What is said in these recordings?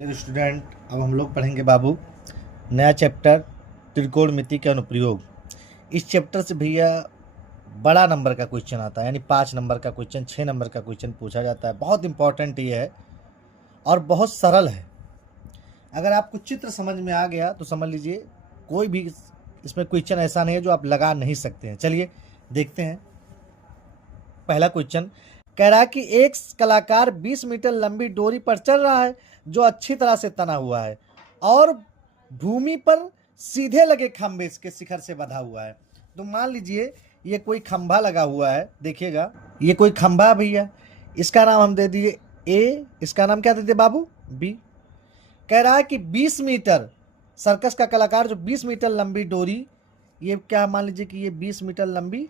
Dear student, अब हम लोग पढ़ेंगे बाबू नया चैप्टर त्रिकोणमिति के अनुप्रयोग। इस चैप्टर से भैया बड़ा नंबर का क्वेश्चन आता है, यानी 5 नंबर का क्वेश्चन, 6 नंबर का क्वेश्चन पूछा जाता है। बहुत इंपॉर्टेंट ये है और बहुत सरल है। अगर आपको चित्र समझ में आ गया तो समझ लीजिए कोई भी इसमें क्वेश्चन ऐसा नहीं है जो आप लगा नहीं सकते हैं। चलिए देखते हैं। पहला क्वेश्चन कह रहा है कि एक कलाकार 20 मीटर लंबी डोरी पर चल रहा है जो अच्छी तरह से तना हुआ है और भूमि पर सीधे लगे खंभे के शिखर से बंधा हुआ है। तो मान लीजिए ये कोई खंभा लगा हुआ है, देखिएगा ये कोई खंभा भैया, इसका नाम हम दे दिए ए, इसका नाम क्या दे दिए बाबू बी। कह रहा है कि 20 मीटर सर्कस का कलाकार जो 20 मीटर लंबी डोरी, ये क्या मान लीजिए कि ये 20 मीटर लंबी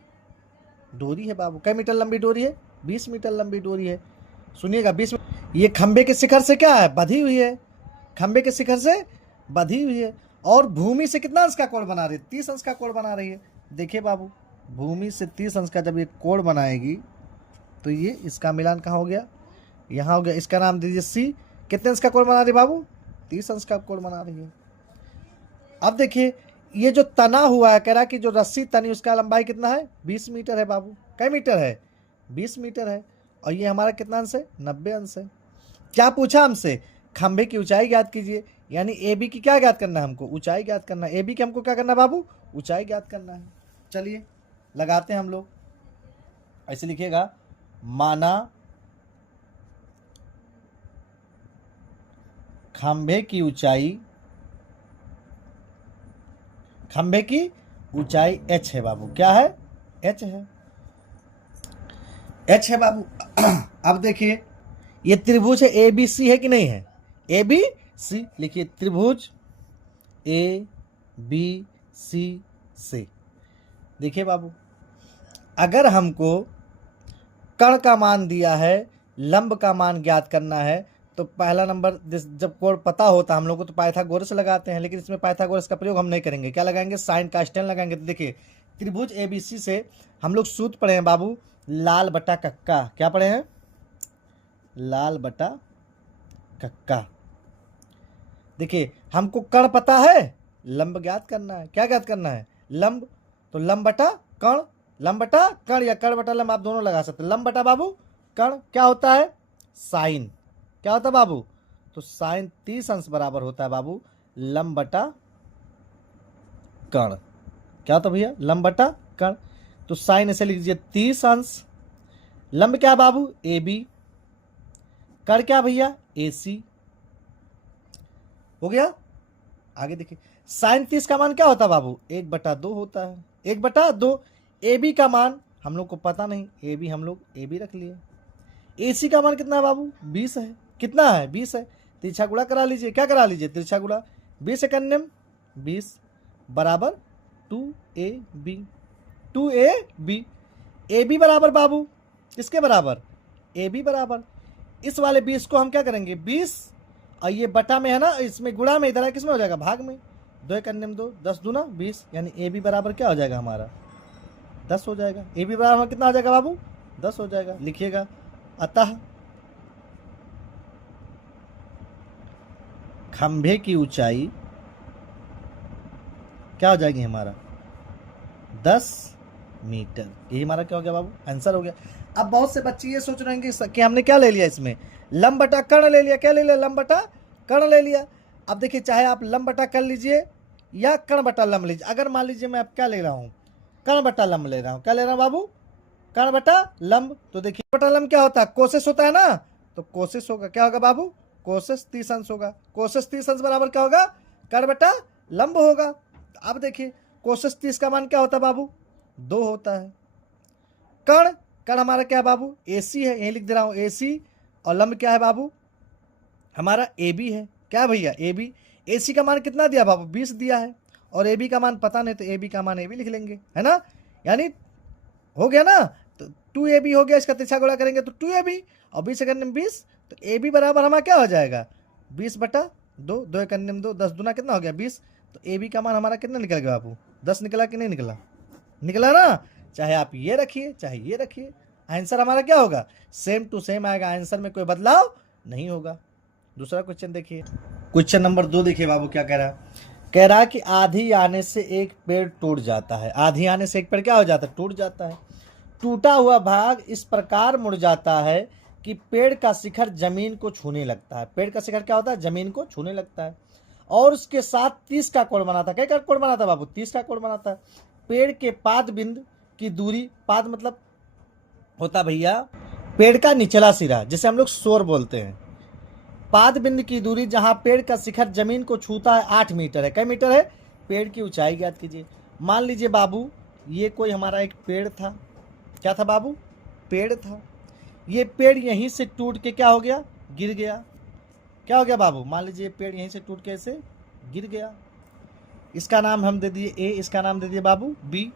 डोरी है बाबू। कै मीटर लंबी डोरी है? 20 मीटर लंबी डोरी है। सुनिएगा 20 ये खंबे के शिखर से क्या है? बंधी हुई है। खंबे के शिखर से बंधी हुई है और भूमि से कितना अंश का कोण बना रही है? 30 अंश का कोण बना रही है। देखिए बाबू, भूमि से 30 अंश का जब ये कोण बनाएगी तो ये इसका मिलान कहाँ हो गया? यहाँ हो गया। इसका नाम दीजिए सी। कितने अंश का कोण बना रही है बाबू? 30 अंश का कोण बना रही है। अब देखिए ये जो तना हुआ है, कह रहा है कि जो रस्सी तनी उसका लंबाई कितना है? 20 मीटर है बाबू। कै मीटर है? 20 मीटर है। और ये हमारा कितना अंश है? 90 अंश है। क्या पूछा हमसे? खंभे की ऊंचाई ज्ञात कीजिए, यानी ए बी की क्या ज्ञात करना है? हमको ऊंचाई ज्ञात करना है। ए बी की हमको क्या करना है बाबू? ऊंचाई ज्ञात करना है। चलिए लगाते हैं हम लोग। ऐसे लिखिएगा, माना खंभे की ऊंचाई h है बाबू। क्या है? h है। h है बाबू। अब देखिए ये त्रिभुज है ए बी सी, है कि नहीं है? ए बी सी लिखिए, त्रिभुज ए बी सी से। देखिए बाबू, अगर हमको कर्ण का मान दिया है, लंब का मान ज्ञात करना है, तो पहला नंबर जब कोण पता होता है हम लोग को तो पाइथागोरस लगाते हैं, लेकिन इसमें पाइथागोरस का प्रयोग हम नहीं करेंगे। क्या लगाएंगे? साइन का स्टैन लगाएंगे। तो देखिए त्रिभुज एबीसी से हम लोग सूत्र पढ़े हैं बाबू, लाल बटा कक्का। क्या पढ़े हैं? लाल बटा कक्का। देखिए हमको कर्ण पता है, लंब ज्ञात करना है। क्या ज्ञात करना है? लंब। तो लंब बटा कर्ण, लंब बटा कर्ण या कर्ण बटा लंब, आप दोनों लगा सकते हैं। लंब बटा बाबू कर्ण क्या होता है? साइन। क्या होता है बाबू? तो साइन 30 अंश बराबर होता है बाबू लंब बटा कर्ण। क्या होता भैया? लंब बटा कर्ण। तो साइन ऐसे लिख दीजिए 30 अंश। लंब क्या बाबू? A B. कर्ण क्या भैया? ए सी। हो गया। आगे देखिए, साइन 30 का मान क्या होता है बाबू? 1/2 होता है। 1/2। ए बी का मान हम लोग को पता नहीं, ए बी हम लोग ए बी रख लिए। ए सी का मान कितना है बाबू? 20 है। कितना है? 20 है। तिरछा गुणा करा लीजिए। क्या करा लीजिए? तिरछा गुणा। 20 एकन्यम 20 बराबर 2ab। 2ab। ए बी बराबर बाबू किसके बराबर? ए बी बराबर इस वाले 20 को हम क्या करेंगे? 20 और ये बटा में है ना, इसमें गुणा में, इधर है किसमें हो जाएगा? भाग में। 2 एकन्यम 2, 10 दूना 20, यानी ए बी बराबर क्या हो जाएगा हमारा? 10 हो जाएगा। ए बी बराबर कितना हो जाएगा बाबू? 10 हो जाएगा। लिखिएगा, अतः खंभे की ऊंचाई क्या हो जाएगी हमारा? 10 मीटर। यही हमारा क्या हो गया बाबू? आंसर हो गया। अब बहुत से बच्चे ये सोच रहे हैं कि हमने क्या ले लिया इसमें? लंब बटा कर्ण ले लिया। क्या ले लिया? लंब बटा कर्ण ले लिया। अब देखिए, चाहे आप लंब बटा कर्ण लीजिए या कर्ण बटा लंब लीजिए। अगर मान लीजिए मैं आप क्या ले रहा हूँ? कर्ण बटा लंब ले रहा हूँ। क्या ले रहा हूँ बाबू? कर्ण बटा लंब। तो देखिए बटा लंब क्या होता है? कोसेस होता है ना, तो कोसेस होगा। क्या होगा बाबू? कोसेस 30 अंश होगा। कोसेस 30 अंश बराबर क्या होगा? कर्ण बटा लंब होगा। अब देखिए कोसेस 30 का मान क्या होता है बाबू? 2 होता है। कर्ण, कर्ण हमारा क्या है बाबू? AC है, यही लिख दे रहा हूँ AC। और लंब क्या है बाबू? हमारा AB है। क्या है भैया? AB। AC का मान कितना दिया बाबू? 20 दिया है। और AB का मान पता नहीं, तो AB का मान AB लिख लेंगे, है ना? यानी हो गया ना। तो 2ab हो गया। इसका तिरछा गुणा करेंगे तो 2ab और 20 एकन्यम 20, तो ab बराबर हमारा क्या हो जाएगा? 20/2। 2 एकन्यम 2, 10 दूना कितना हो गया? 20। तो ab का मान हमारा कितना निकल गया बाबू? 10 निकला कि नहीं निकला? निकला ना। चाहे आप ये रखिए चाहे ये रखिए, आंसर हमारा क्या होगा? सेम टू सेम आएगा। आंसर में कोई बदलाव नहीं होगा। दूसरा क्वेश्चन देखिए, क्वेश्चन नंबर 2 देखिए बाबू क्या कह रहा है। कह रहा है कि आंधी आने से एक पेड़ टूट जाता है। आंधी आने से एक पेड़ क्या हो जाता है? टूट जाता है। टूटा हुआ भाग इस प्रकार मुड़ जाता है कि पेड़ का शिखर जमीन को छूने लगता है। पेड़ का शिखर क्या होता है? जमीन को छूने लगता है और उसके साथ 30 का कोण बनाता है। क्या कोण बनाता है बाबू? 30 का कोण बनाता है। पेड़ के पाद बिंद की दूरी, पाद मतलब होता भैया पेड़ का निचला सिरा, जिसे हम लोग सोर बोलते हैं। पाद बिंद की दूरी जहां पेड़ का शिखर जमीन को छूता है 8 मीटर है। क्या मीटर है? पेड़ की ऊंचाई ज्ञात कीजिए। मान लीजिए बाबू ये कोई हमारा एक पेड़ था। क्या था बाबू? पेड़ था। ये पेड़ यहीं से टूट के क्या हो गया? गिर गया। क्या हो गया बाबू? मान लीजिए पेड़ यहीं से टूट के ऐसे गिर गया। इसका नाम हम दे दिए ए, इसका नाम दे दिए बाबू बी।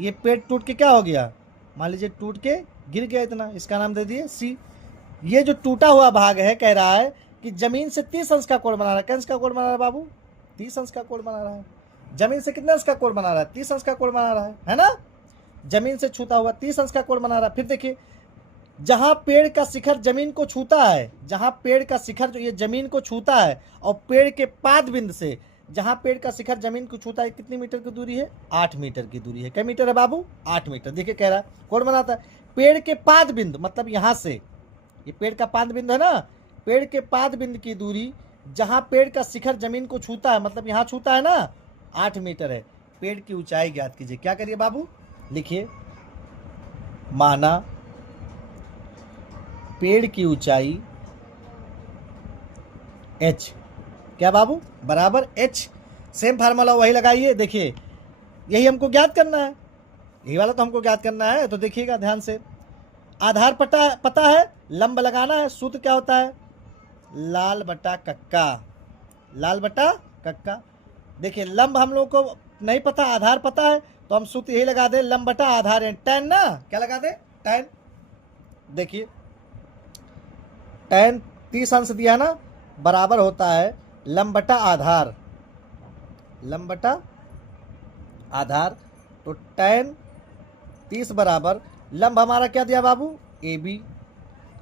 ये पेड़ टूट के क्या हो गया? मान लीजिए टूट के गिर गया इतना, इसका नाम दे दिए सी। ये जो टूटा हुआ भाग है कह रहा है कि जमीन से 30 अंश का कोण बना रहा है। क्या अंश का कोण बना रहा है बाबू? 30 अंश का कोण बना रहा है। जमीन से कितने अंश का कोण बना रहा है? 30 अंश का कोण बना रहा है ना? जमीन से छूता हुआ 30 अंश का कोण बना रहा है। फिर देखिए जहां पेड़ का शिखर जमीन को छूता है, जहां पेड़ का शिखर जो ये जमीन को छूता है और पेड़ के पाद बिंद से जहां पेड़ का शिखर जमीन को छूता है कितनी मीटर की दूरी है? 8 मीटर की दूरी है। क्या मीटर है बाबू? 8 मीटर। देखिए कह रहा है कोण बनाता है पेड़ के पाद बिंद, मतलब यहां से ये पेड़ का पाद बिंद है ना, पेड़ के पाद बिंद की दूरी जहां पेड़ का शिखर जमीन को छूता है, मतलब यहां छूता है ना, 8 मीटर है। पेड़ की ऊंचाई ज्ञात कीजिए। क्या करिए बाबू? लिखिए माना पेड़ की ऊंचाई h, क्या बाबू? बराबर h। सेम फार्मूला वही लगाइए। देखिए यही हमको ज्ञात करना है, यही वाला तो हमको ज्ञात करना है। तो देखिएगा ध्यान से, आधार पता है, लंब लगाना है। सूत्र क्या होता है? लाल बटा कक्का, लाल बटा कक्का। देखिए लंब हम लोग को नहीं पता, आधार पता है, तो हम सूत्र यही लगा दे, लंब बटा आधार है tan ना। क्या लगा दे? tan। देखिए tan 30 अंश दिया ना, बराबर होता है लंब बटा आधार, लंब बटा आधार। तो tan 30 बराबर लंब हमारा क्या दिया बाबू? AB।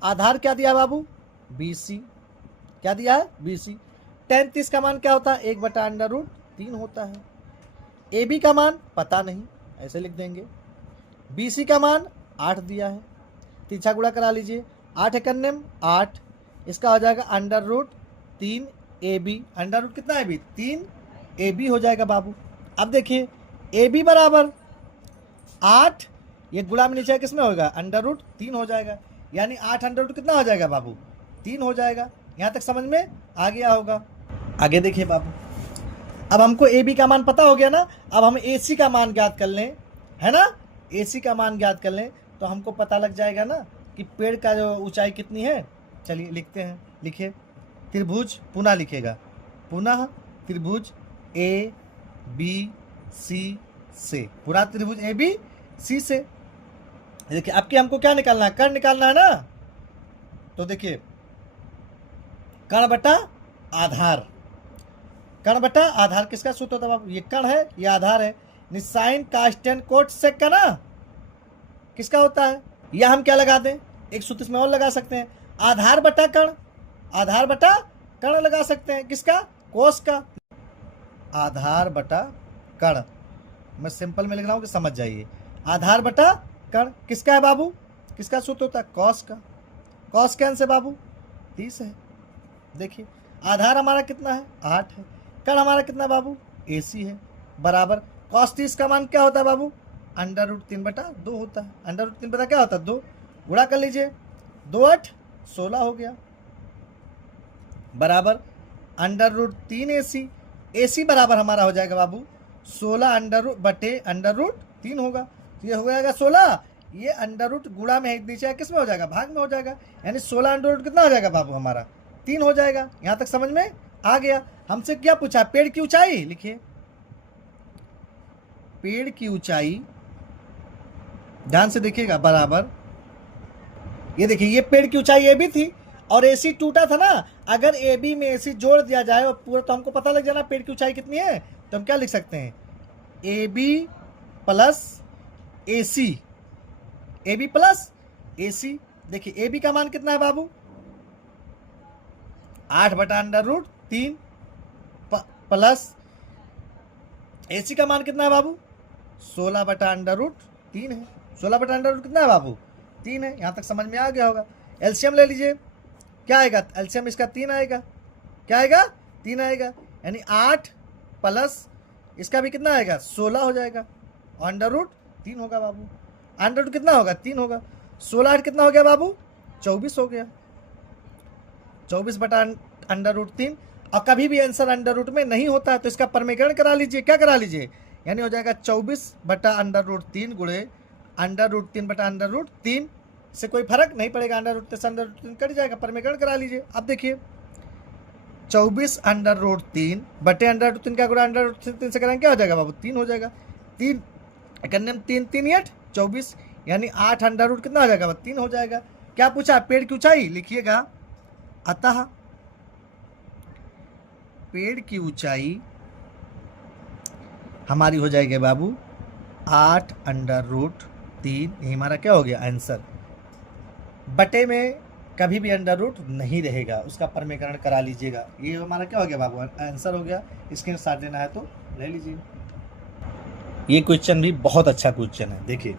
आधार क्या दिया बाबू? BC। क्या दिया है? BC। tan 30 का मान क्या होता है? 1/√3 होता है। AB का मान पता नहीं, ऐसे लिख देंगे। BC का मान 8 दिया है, तीछा गुणा करा लीजिए। 8 एकन्यम 8, इसका हो जाएगा √3 AB। अंडर कितना है भी? 3 AB हो जाएगा बाबू। अब देखिए AB बराबर 8, ये गुणा में नीचे किसमें होगा? √3 हो जाएगा, यानी 8 अंडर कितना हो जाएगा बाबू? 3 हो जाएगा। यहाँ तक समझ में आ गया होगा। आगे देखिए बाबू, अब हमको AB का मान पता हो गया ना, अब हम AC का मान ज्ञात कर लें, है ना? AC का मान ज्ञात कर लें तो हमको पता लग जाएगा ना कि पेड़ का जो ऊंचाई कितनी है। चलिए लिखते हैं, लिखिए त्रिभुज, पुनः लिखेगा, पुनः त्रिभुज ABC से, पूरा त्रिभुज ABC से। देखिए अब कि हमको क्या निकालना है? कर्ण निकालना है ना। तो देखिए कर्ण बटा आधार, कर्ण बटा आधार किसका सूत्र होता है बाबू? ये कर्ण है, ये आधार है। साइन कास्टेन कोट सेक का ना किसका होता है? या हम क्या लगा दें, एक सूत्र इसमें और लगा सकते हैं, आधार बटा कर्ण, आधार बटा कर्ण लगा सकते हैं। किसका? कोस का। आधार बटा कर्ण, मैं सिंपल में लिख रहा हूं कि समझ जाइए। आधार बटा कर्ण किसका है बाबू? किसका सूत्र होता है? कॉस का। कॉस कैन से बाबू? 30 है। देखिए आधार हमारा कितना है? 8 है। कर्ण हमारा कितना है बाबू? AC है, बराबर कॉस 30 का मान क्या होता है बाबू? √3/2 होता है। √3 बटा क्या होता है? 2। गुणा कर लीजिए, 2 8 16 हो गया, बराबर √3 AC। AC बराबर हमारा हो जाएगा बाबू 16 बटे √3 होगा। तो ये हो जाएगा 16, ये अंडर गुणा में नीचे किस में हो जाएगा? भाग में हो जाएगा, यानी 16 अंडर कितना हो जाएगा बाबू? हमारा 3 हो जाएगा। यहाँ तक समझ में आ गया। हमसे क्या पूछा? पेड़ की ऊंचाई। लिखिए पेड़ की ऊंचाई, ध्यान से देखिएगा, बराबर ये देखिए ये पेड़ की ऊंचाई AB थी और AC टूटा था ना। अगर AB में AC जोड़ दिया जाए और पूरा, तो हमको पता लग जाना पेड़ की ऊंचाई कितनी है। तो हम क्या लिख सकते हैं? AB plus AC, AB plus AC। देखिए AB का मान कितना है बाबू? 8/√3 प्लस AC का मान कितना है बाबू? 16/√3 है। 16/√3 कितना है बाबू? 3 है। यहाँ तक समझ में आ गया होगा। एलसीएम ले लीजिए, क्या आएगा? एलसीएम इसका 3 आएगा। क्या आएगा? 3 आएगा। यानी 8 प्लस इसका भी कितना आएगा? 16 हो जाएगा। √3 होगा बाबू। √, कितना होगा? 3 होगा। 16 8 कितना हो गया बाबू? 24 हो गया। 24/√3। और कभी भी आंसर अंडर में नहीं होता है तो इसका परमीकरण करा लीजिए। क्या करा लीजिए? यानी हो जाएगा 24/√3 गुणे √3/√3 से कोई फर्क नहीं पड़ेगा। √3 से √3 कट जाएगा। परमीकरण करा लीजिए। अब देखिए 24/√3 बटे √3 का गुणा √3 से करेंगे क्या हो जाएगा बाबू? 3 हो जाएगा। 3 करने में 3 3 8 24, यानी 8 कितना हो जाएगा? 3 हो जाएगा। क्या पूछा? पेड़ की ऊंचाई लिखिएगा। अतः पेड़ की ऊंचाई हमारी हो जाएगी बाबू 8/√3। ये हमारा क्या हो गया? आंसर। बटे में कभी भी अंडर नहीं रहेगा, उसका परमीकरण करा लीजिएगा। ये हमारा क्या हो गया बाबू? आंसर हो गया। स्क्रीनशॉट लेना है तो ले लीजिए। ये क्वेश्चन भी बहुत अच्छा क्वेश्चन है। देखिए,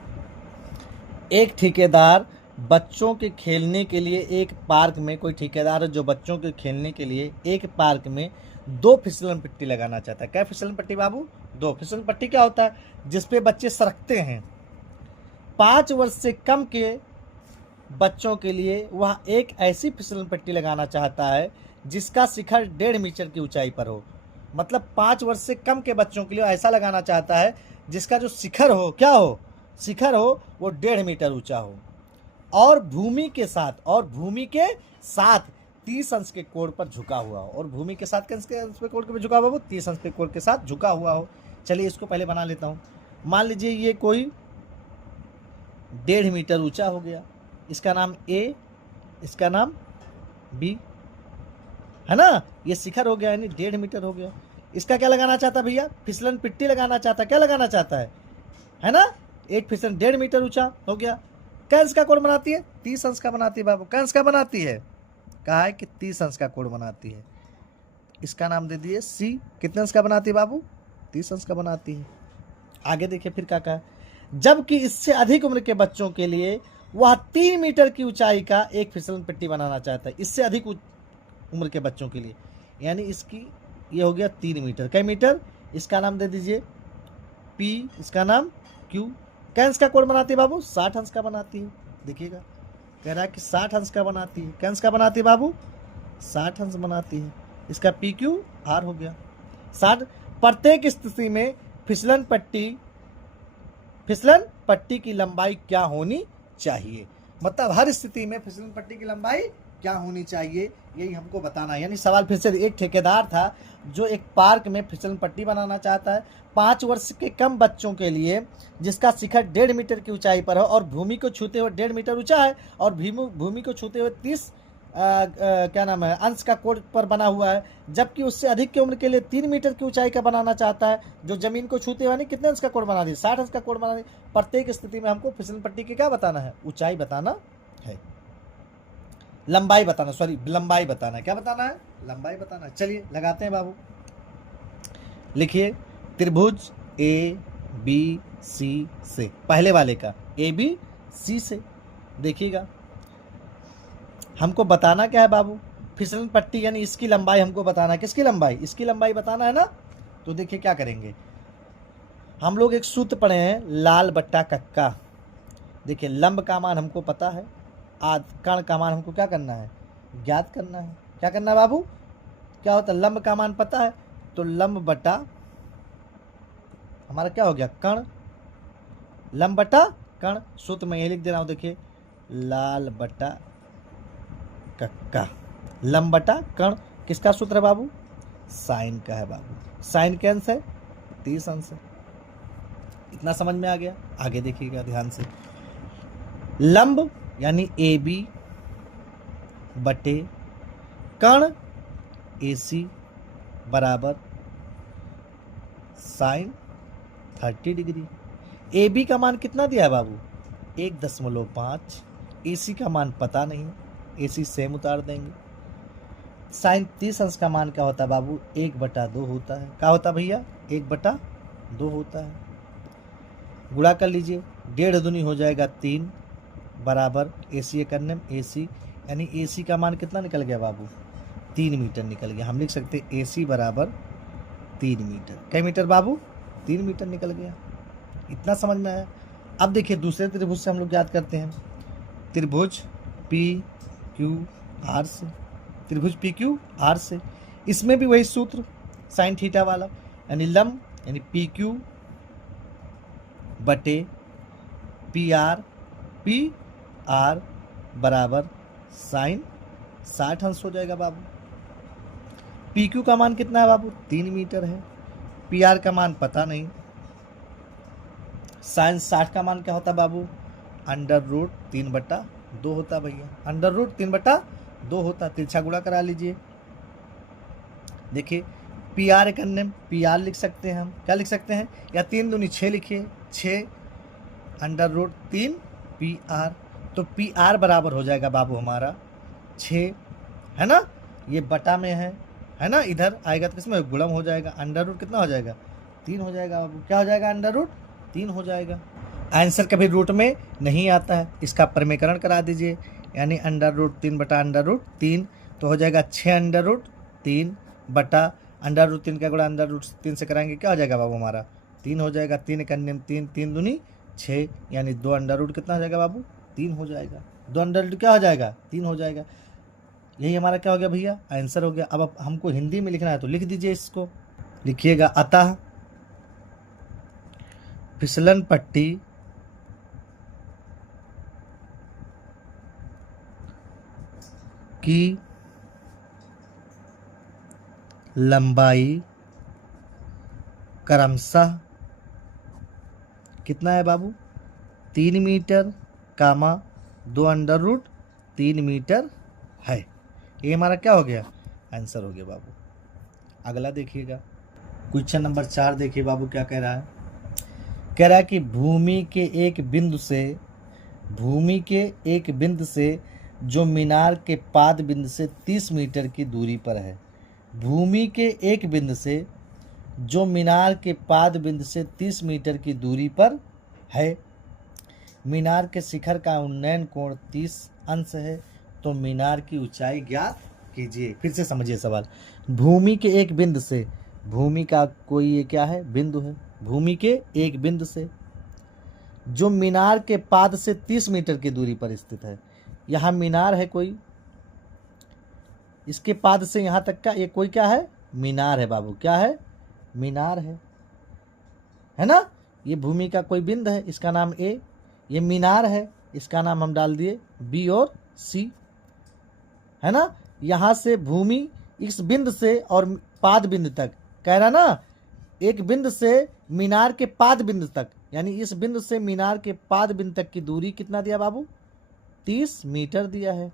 एक ठेकेदार बच्चों के खेलने के लिए एक पार्क में, कोई ठेकेदार है जो बच्चों के खेलने के लिए एक पार्क में 2 फिसलन पट्टी लगाना चाहता है। क्या फिसलन पट्टी बाबू? 2 फिसलन पट्टी क्या होता है? जिसपे बच्चे सरकते हैं। 5 वर्ष से कम के बच्चों के लिए वह एक ऐसी फिसलन पट्टी लगाना चाहता है जिसका शिखर 1.5 मीटर की ऊंचाई पर हो। मतलब 5 वर्ष से कम के बच्चों के लिए ऐसा लगाना चाहता है जिसका जो शिखर हो, क्या हो? शिखर हो वो 1.5 मीटर ऊंचा हो और भूमि के साथ 30 अंश के कोण पर झुका हुआ हो। और भूमि के साथ किस अंश पे कोण पे झुका हुआ हो? 30 अंश के कोण के साथ झुका हुआ हो। चलिए इसको पहले बना लेता हूँ। मान लीजिए ये कोई 1.5 मीटर ऊंचा हो गया। इसका नाम A, इसका नाम B, है ना? ये शिखर हो गया, यानी 1.5 मीटर हो गया। इसका क्या लगाना चाहता है भैया? फिसलन पट्टी लगाना चाहता है। क्या लगाना चाहता है ना? एक फिसलन 1.5 मीटर ऊंचा हो गया। क्या अंश का कोण बनाती है? 30 अंश का बनाती है बाबू। क्या अंश का बनाती है? कहा है कि 30 अंश का कोण बनाती है। इसका नाम दे दिए C। कितने अंश का बनाती है बाबू? 30 अंश का बनाती है। आगे देखिए फिर क्या कहा। जबकि इससे अधिक उम्र के बच्चों के लिए वह 3 मीटर की ऊंचाई का एक फिसलन पट्टी बनाना चाहता है। इससे अधिक उम्र के बच्चों के लिए, यानी इसकी ये हो गया 3 मीटर। कई मीटर? इसका नाम दे दीजिए P, इसका नाम Q। क्या अंश का कोण बनाती है बाबू? 60 अंश का बनाती है। देखिएगा, कह रहा है कि 60 अंश का बनाती है। क्या अंश का बनाती है बाबू? 60 अंश बनाती है। इसका PQR हो गया 60। प्रत्येक स्थिति में फिसलन पट्टी की लंबाई क्या होनी चाहिए? मतलब हर स्थिति में फिसलन पट्टी की लंबाई क्या होनी चाहिए, यही हमको बताना है। यानी सवाल फिर से, एक ठेकेदार था जो एक पार्क में फिसलन पट्टी बनाना चाहता है 5 वर्ष के कम बच्चों के लिए, जिसका शिखर 1.5 मीटर की ऊंचाई पर है और भूमि को छूते हुए 1.5 मीटर ऊंचा है और भूमि को छूते हुए 30 क्या नाम है अंश का कोण पर बना हुआ है। जबकि उससे अधिक की उम्र के लिए 3 मीटर की ऊंचाई का बनाना चाहता है, जो जमीन को छूते हुए नहीं कितने अंश का कोण बना दी? 60 अंश का कोण बना दी। प्रत्येक स्थिति में हमको फिसलन पट्टी की क्या बताना है? ऊंचाई बताना है, लंबाई बताना, लंबाई बताना है। क्या बताना है? लंबाई बताना है। चलिए लगाते हैं बाबू। लिखिए त्रिभुज ABC से, पहले वाले का ABC से देखिएगा हमको बताना क्या है बाबू? फिसलन पट्टी, यानी इसकी लंबाई हमको बताना है। किसकी लंबाई? इसकी लंबाई बताना है ना। तो देखिए क्या करेंगे, हम लोग एक सूत्र पढ़े हैं लाल बट्टा कक्का। देखिए लंब का मान हमको पता है, कर्ण का मान हमको क्या करना है? ज्ञात करना है। क्या करना है बाबू? क्या होता है? लंब का मान पता है तो लंब बटा हमारा क्या हो गया? कर्ण। लंब बटा कर्ण। सूत्र में यही लिख दे रहा हूँ। देखिए लाल बटा कक्का, लंब बटा कर्ण। किसका सूत्र है बाबू? साइन का है बाबू। साइन के अंश है 30 अंश है। इतना समझ में आ गया? आगे देखिएगा ध्यान से। लंब यानी AB बटे कर्ण AC बराबर साइन 30 डिग्री। AB का मान कितना दिया है बाबू? 1.5। AC का मान पता नहीं, AC सेम उतार देंगे। साइन 30 अंश का मान क्या होता है बाबू? 1/2 होता है। क्या होता है भैया? 1/2 होता है। गुणा कर लीजिए, 1.5 दूनी हो जाएगा 3 बराबर AC करने में AC, यानी AC का मान कितना निकल गया बाबू? 3 मीटर निकल गया। हम लिख सकते हैं AC बराबर 3 मीटर। कै मीटर बाबू? 3 मीटर निकल गया। इतना समझ में आया। अब देखिए दूसरे त्रिभुज से हम लोग याद करते हैं, त्रिभुज PQR से, त्रिभुज PQR से। इसमें भी वही सूत्र साइन थीटा वाला, यानी लंब यानी PQ बटे PR बराबर साइन 60 अंश हो जाएगा बाबू। PQ का मान कितना है बाबू? 3 मीटर है। PR का मान पता नहीं। साइन 60 का मान क्या होता है बाबू? √3/2 होता भैया। √3/2 होता। तिरछा गुणा करा लीजिए। देखिए PR करने में PR लिख सकते हैं हम। क्या लिख सकते हैं? या 3 दूनी 6 लिखिए, 6 √3 PR। तो PR बराबर हो जाएगा बाबू हमारा 6, है ना? ये बटा में है ना? इधर आएगा तो किसमें गुणम हो जाएगा। √ कितना हो जाएगा? 3 हो जाएगा बाबू। क्या हो जाएगा? √3 हो जाएगा। आंसर कभी रूट में नहीं आता है, इसका परिमेकरण करा दीजिए, यानी √3 बटा √3 तो हो जाएगा 6 √3 बटा √3 का गुणा √3 से कराएंगे, क्या हो जाएगा बाबू हमारा? 3 हो जाएगा। 3 करने में 3, 3 दूनी 6, यानी 2 कितना हो जाएगा बाबू? 3 हो जाएगा। 2 क्या हो जाएगा? 3 हो जाएगा। यही हमारा क्या हो गया भैया? आंसर हो गया। अब हमको हिंदी में लिखना है तो लिख दीजिए इसको। लिखिएगा, अतः फिसलन पट्टी की लंबाई क्रमशः कितना है बाबू? 3 मीटर, 2 √3 मीटर है। ये हमारा क्या हो गया? आंसर हो गया बाबू। अगला देखिएगा, क्वेश्चन नंबर 4 देखिए बाबू क्या कह रहा है। कह रहा है कि भूमि के एक बिंदु से जो मीनार के पाद बिंदु से 30 मीटर की दूरी पर है। भूमि के एक बिंदु से जो मीनार के पाद बिंदु से 30 मीटर की दूरी पर है। मीनार के शिखर का उन्नयन कोण 30 अंश है, तो मीनार की ऊंचाई ज्ञात कीजिए। फिर से समझिए सवाल। भूमि के एक बिंदु से, भूमि का कोई ये क्या है? बिंदु है। भूमि के एक बिंदु से जो मीनार के पाद से 30 मीटर की दूरी पर स्थित है। यहाँ मीनार है कोई, इसके पाद से यहाँ तक का ये कोई क्या है? मीनार है बाबू। क्या है? मीनार है ना? ये भूमि का कोई बिंदु है, इसका नाम A। ये मीनार है, इसका नाम हम डाल दिए B और C, है ना? यहाँ से भूमि इस बिंदु से और पाद बिंदु तक, कह रहा ना, एक बिंदु से मीनार के पाद बिंदु तक, यानी इस बिंदु से मीनार के पाद बिंदु तक की दूरी कितना दिया बाबू? 30 मीटर दिया है।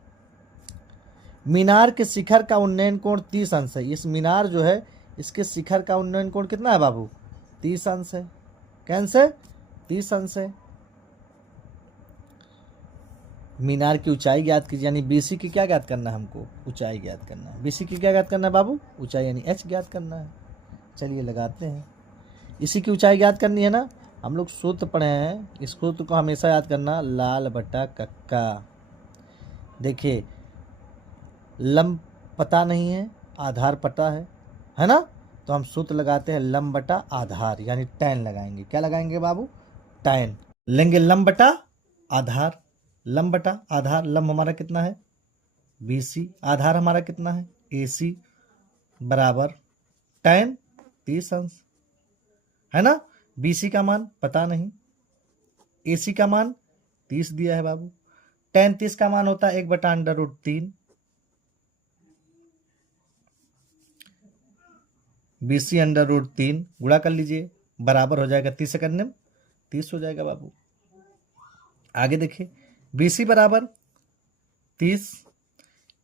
मीनार के शिखर का उन्नयन कोण 30 अंश है। इस मीनार जो है इसके शिखर का उन्नयन कोण कितना है बाबू? 30 अंश है। कैसे? 30 अंश है। मीनार की ऊंचाई ज्ञात कीजिए, यानी BC की क्या ज्ञात करना है हमको? ऊंचाई ज्ञात करना है। BC की क्या ज्ञात करना है बाबू? ऊंचाई, यानी H ज्ञात करना है। चलिए लगाते हैं। इसी की ऊंचाई ज्ञात करनी है ना। हम लोग सूत्र पढ़े हैं, इस सूत्र को हमेशा याद करना, लाल बटा कक्का। देखिए लंब पता नहीं है, आधार पता है ना? तो हम सूत्र लगाते हैं लंब बटा आधार, यानी tan लगाएंगे। क्या लगाएंगे बाबू? tan लेंगे। लंब बटा आधार, लंब बटा आधार। लंब हमारा कितना है? BC। आधार हमारा कितना है? AC बराबर tan 30 अंश, है ना? BC का मान पता नहीं, AC का मान 30 दिया है बाबू। tan 30 का मान होता है 1/√3। BC √3 गुणा कर लीजिए, बराबर हो जाएगा 30 से करने में 30 हो जाएगा बाबू। आगे देखिए, BC बराबर 30,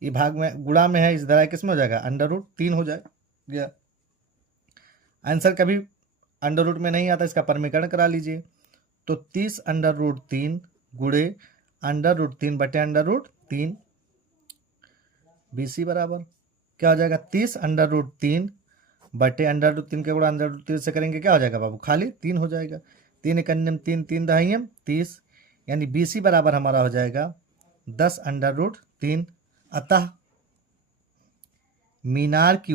ये भाग में गुणा में है, इस तरह किसमें हो जाएगा? √3 हो जाएगा। आंसर कभी अंडर में नहीं आता, इसका परिमेकरण करा लीजिए। तो 30 √3 गुणे √3 बटे √3, BC बराबर क्या हो जाएगा 30√3 बटे √3 का गुणा √3 से करेंगे क्या हो जाएगा बाबू, खाली 3 हो जाएगा। 3 एकन्यम 3, 3 दहाइयम 30, यानी BC बराबर हमारा हो जाएगा 10√3। अतः मीनार की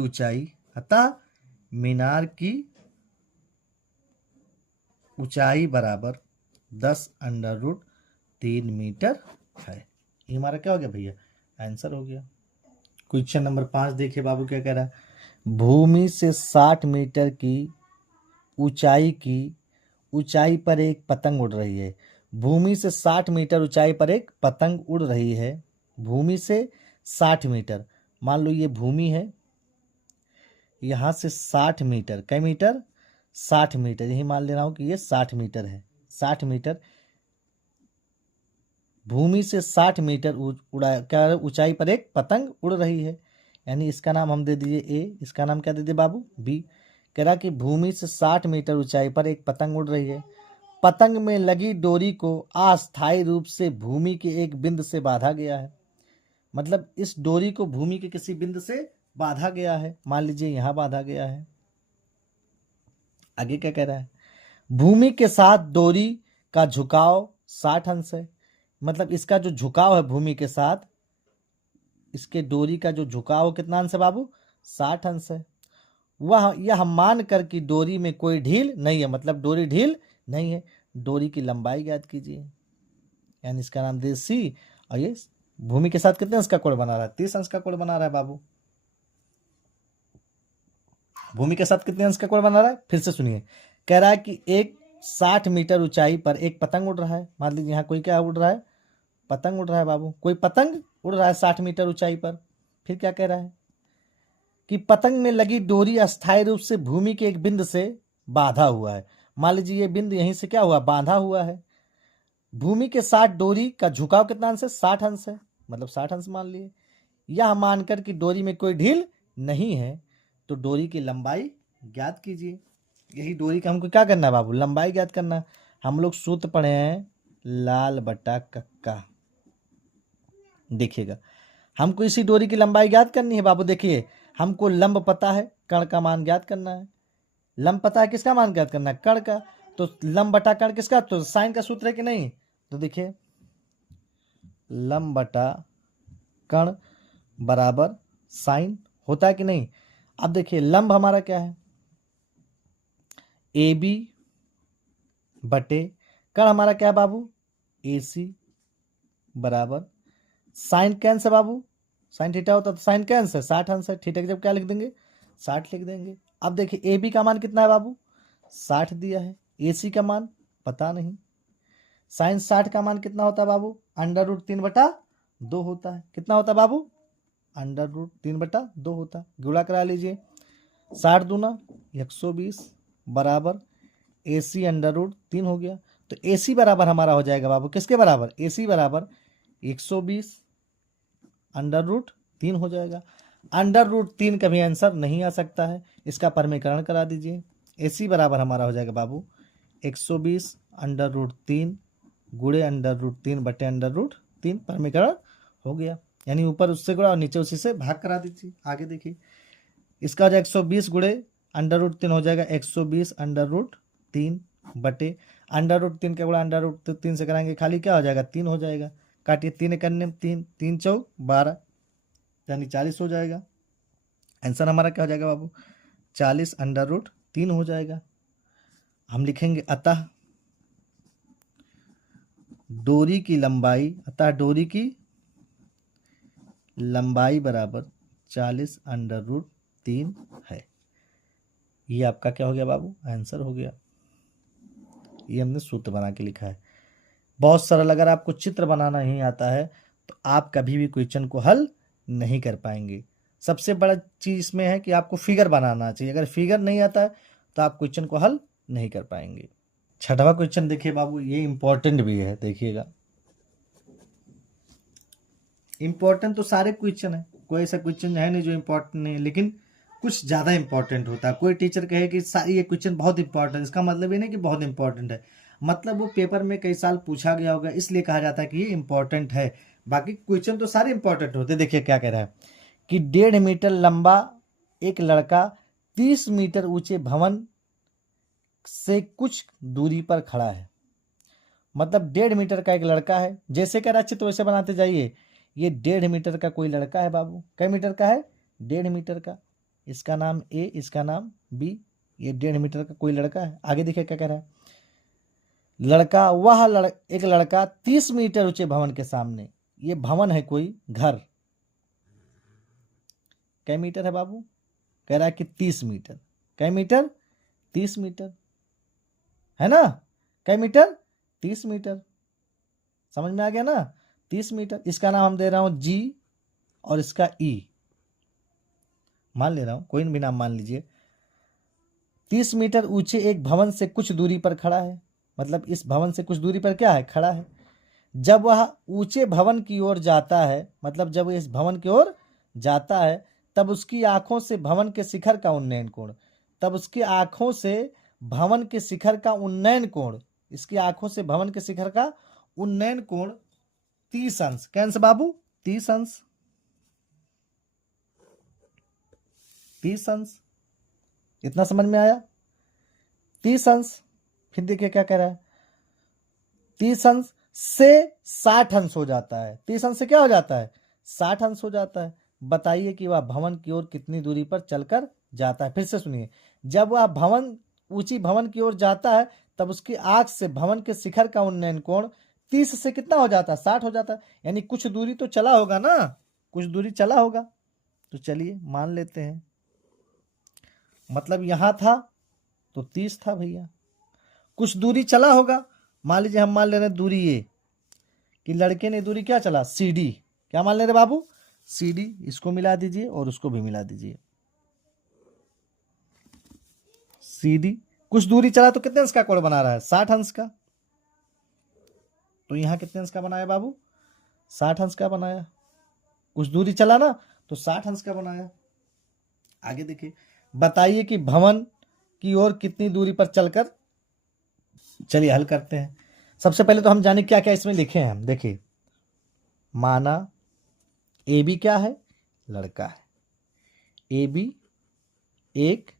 ऊंचाई बराबर 10√3 मीटर है। ये हमारा क्या हो गया भैया, आंसर हो गया। क्वेश्चन नंबर 5 देखिए बाबू क्या कह रहा है। भूमि से 60 मीटर की ऊंचाई पर एक पतंग उड़ रही है। भूमि से 60 मीटर ऊंचाई पर एक पतंग उड़ रही है। भूमि से 60 मीटर, मान लो ये भूमि है, यहाँ से 60 मीटर, कई मीटर, 60 मीटर, यही मान ले रहा हूँ कि ये 60 मीटर है। 60 मीटर, भूमि से 60 मीटर क्या ऊंचाई पर एक पतंग उड़ रही है, यानी इसका नाम हम दे दीजिए ए, इसका नाम क्या दे दिए बाबू, बी। कह रहा कि भूमि से 60 मीटर ऊंचाई पर एक पतंग उड़ रही है। पतंग में लगी डोरी को अस्थायी रूप से भूमि के एक बिंदु से बांधा गया है। मतलब इस डोरी को भूमि के किसी बिंदु से बांधा गया है, मान लीजिए यहां बांधा गया है। आगे क्या कह रहा है, भूमि के साथ डोरी का झुकाव 60 अंश है। मतलब इसका जो झुकाव है भूमि के साथ, इसके डोरी का जो झुकाव कितना अंश है बाबू, 60 अंश है। यह मान कर कि डोरी में कोई ढील नहीं है, मतलब डोरी ढील नहीं है। डोरी की लंबाई ज्ञात कीजिए, यानी इसका नाम दे सी। और ये भूमि के साथ कितने अंश का कोण बना रहा है, 30 अंश का कोण बना रहा है बाबू। भूमि के साथ कितने अंश का कोण बना रहा है, फिर से सुनिए। कह रहा है कि एक 60 मीटर ऊंचाई पर एक पतंग उड़ रहा है। मान लीजिए यहाँ कोई क्या उड़ रहा है, पतंग उड़ रहा है बाबू, कोई पतंग उड़ रहा है 60 मीटर ऊंचाई पर। फिर क्या कह रहा है कि पतंग में लगी डोरी अस्थायी रूप से भूमि के एक बिंदु से बांधा हुआ है। मान लीजिए ये बिंदु यहीं से क्या हुआ, बांधा हुआ है। भूमि के साथ डोरी का झुकाव कितना अंश है, 60 अंश है, मतलब 60 अंश मान लिए। यह मानकर कि डोरी में कोई ढील नहीं है, तो डोरी की लंबाई ज्ञात कीजिए। यही डोरी का हमको क्या करना है बाबू, लंबाई ज्ञात करना। हम लोग सूत्र पढ़े हैं लाल बटा कक्का। देखिएगा, हमको इसी डोरी की लंबाई ज्ञात करनी है बाबू। देखिए, हमको लंब पता है, कर्ण का मान ज्ञात करना है। लंब पता है, किसका मान ज्ञात करना है, कर्ण का। तो लंब बटा कर्ण किसका, तो साइन का सूत्र है कि नहीं। तो देखिए, लंब बटा कर्ण बराबर साइन होता है कि नहीं। अब देखिए, लंब हमारा क्या है, ए बी बटे कर्ण हमारा क्या है बाबू, ए सी बराबर साइन कैंस है बाबू, साइन थीटा होता तो साइन कैंस है, 60 अंश है। थीटा की जब क्या लिख देंगे, 60 लिख देंगे। अब देखिए, ए बी का मान कितना है बाबू, 60 दिया है। ए सी का मान पता नहीं। साइन 60 का मान कितना होता है बाबू, √3/2 होता है। कितना होता है बाबू, √3/2 होता है। गुणा करा लीजिए, 60 दूना 120 बराबर ए सी √3 हो गया। तो ए सी बराबर हमारा हो जाएगा बाबू, किसके बराबर, ए सी बराबर 120 √3 हो जाएगा। √3 कभी आंसर नहीं आ सकता है, इसका परमीकरण करा दीजिए। ए सी बराबर हमारा हो जाएगा बाबू 120 √3 गुणे √3 बटे √3, परमीकरण हो गया। यानी ऊपर उससे गुणा और नीचे उसी से भाग करा दीजिए। आगे देखिए, इसका हो जाएगा 120 गुणे √3 हो जाएगा 120 √3 बटे √3 का गुणा √3 से कराएंगे, खाली क्या हो जाएगा, 3 हो जाएगा। काटिए, 3 एकन्ने 3, 3 चौक 12, यानी 40 हो जाएगा। आंसर हमारा क्या हो जाएगा बाबू, 40 √3 हो जाएगा। हम लिखेंगे अतः डोरी की लंबाई बराबर 40 √3 है। ये आपका क्या हो गया बाबू, आंसर हो गया। ये हमने सूत्र बना के लिखा है, बहुत सरल। अगर आपको चित्र बनाना नहीं आता है तो आप कभी भी क्वेश्चन को हल नहीं कर पाएंगे। सबसे बड़ा चीज इसमें है कि आपको फिगर बनाना चाहिए। अगर फिगर नहीं आता है तो आप क्वेश्चन को हल नहीं कर पाएंगे। 6वां क्वेश्चन देखिए बाबू, ये इंपॉर्टेंट भी है, देखिएगा। इंपॉर्टेंट तो सारे क्वेश्चन है, कोई ऐसा क्वेश्चन है नहीं जो इंपॉर्टेंट नहीं है, लेकिन कुछ ज़्यादा इंपॉर्टेंट होता है। कोई टीचर कहे कि ये क्वेश्चन बहुत इंपॉर्टेंट है, इसका मतलब ये नहीं कि बहुत इंपॉर्टेंट है, मतलब वो पेपर में कई साल पूछा गया होगा, इसलिए कहा जाता है कि ये इंपॉर्टेंट है। बाकी क्वेश्चन तो सारे इंपॉर्टेंट होते हैं। देखिए क्या कह रहा है कि 1.5 मीटर लंबा एक लड़का 30 मीटर ऊंचे भवन से कुछ दूरी पर खड़ा है। मतलब 1.5 मीटर का एक लड़का है, जैसे कह रहा है चित्र वैसे बनाते जाइए। ये 1.5 मीटर का कोई लड़का है बाबू। कै मीटर का है? 1.5 मीटर का। इसका नाम ए, इसका नाम बी। ये 1.5 मीटर का कोई लड़का है। आगे देखिए क्या कह रहा है। एक लड़का 30 मीटर ऊंचे भवन के सामने, ये भवन है कोई घर। कै मीटर है बाबू? कह रहा है कि 30 मीटर। कै मीटर? 30 मीटर, है ना? कै मीटर? 30 मीटर। समझ में आ गया ना? 30 मीटर। इसका नाम हम दे रहा हूं जी और इसका ई मान ले रहा हूं, कोई भी नाम मान लीजिए। 30 मीटर ऊंचे एक भवन से कुछ दूरी पर खड़ा है। मतलब इस भवन से कुछ दूरी पर क्या है? खड़ा है। जब वह ऊंचे भवन की ओर जाता है, मतलब जब इस भवन की ओर जाता है, तब उसकी आंखों से भवन के शिखर का उन्नयन कोण, तब उसकी आंखों से भवन के शिखर का उन्नयन कोण, इसकी आंखों से भवन के शिखर का उन्नयन कोण 30 अंश। कैंस बाबू? 30 अंश। 30 अंश। इतना समझ में आया? 30 अंश। फिर देखिए क्या कह रहा है। 30 अंश से 60 अंश हो जाता है। 30 अंश से क्या हो जाता है? 60 अंश हो जाता है। बताइए कि वह भवन की ओर कितनी दूरी पर चलकर जाता है। फिर से सुनिए। जब वह ऊंची भवन की ओर जाता है, तब उसकी आंख से भवन के शिखर का उन्नयन कोण 30 से कितना हो जाता है? 60 हो जाता है। यानी कुछ दूरी तो चला होगा ना, कुछ दूरी चला होगा। तो चलिए मान लेते हैं। मतलब यहां था तो 30 था भैया, कुछ दूरी चला होगा। मान लीजिए हम मान ले रहे दूरी ये, कि लड़के ने दूरी क्या चला? CD। क्या मान ले रहे बाबू? CD। इसको मिला दीजिए और उसको भी मिला दीजिए। CD कुछ दूरी चला तो कितने अंश का कोण बना रहा है? 60 अंश का। तो यहां कितने अंश का बनाया बाबू? 60 अंश का बनाया। कुछ दूरी चला ना, तो 60 अंश का बनाया। आगे देखिए। बताइए कि भवन की ओर कितनी दूरी पर चलकर। चलिए हल करते हैं। सबसे पहले तो हम जाने क्या क्या इसमें लिखे हैं। हम देखिए, माना AB क्या है? लड़का है। AB एक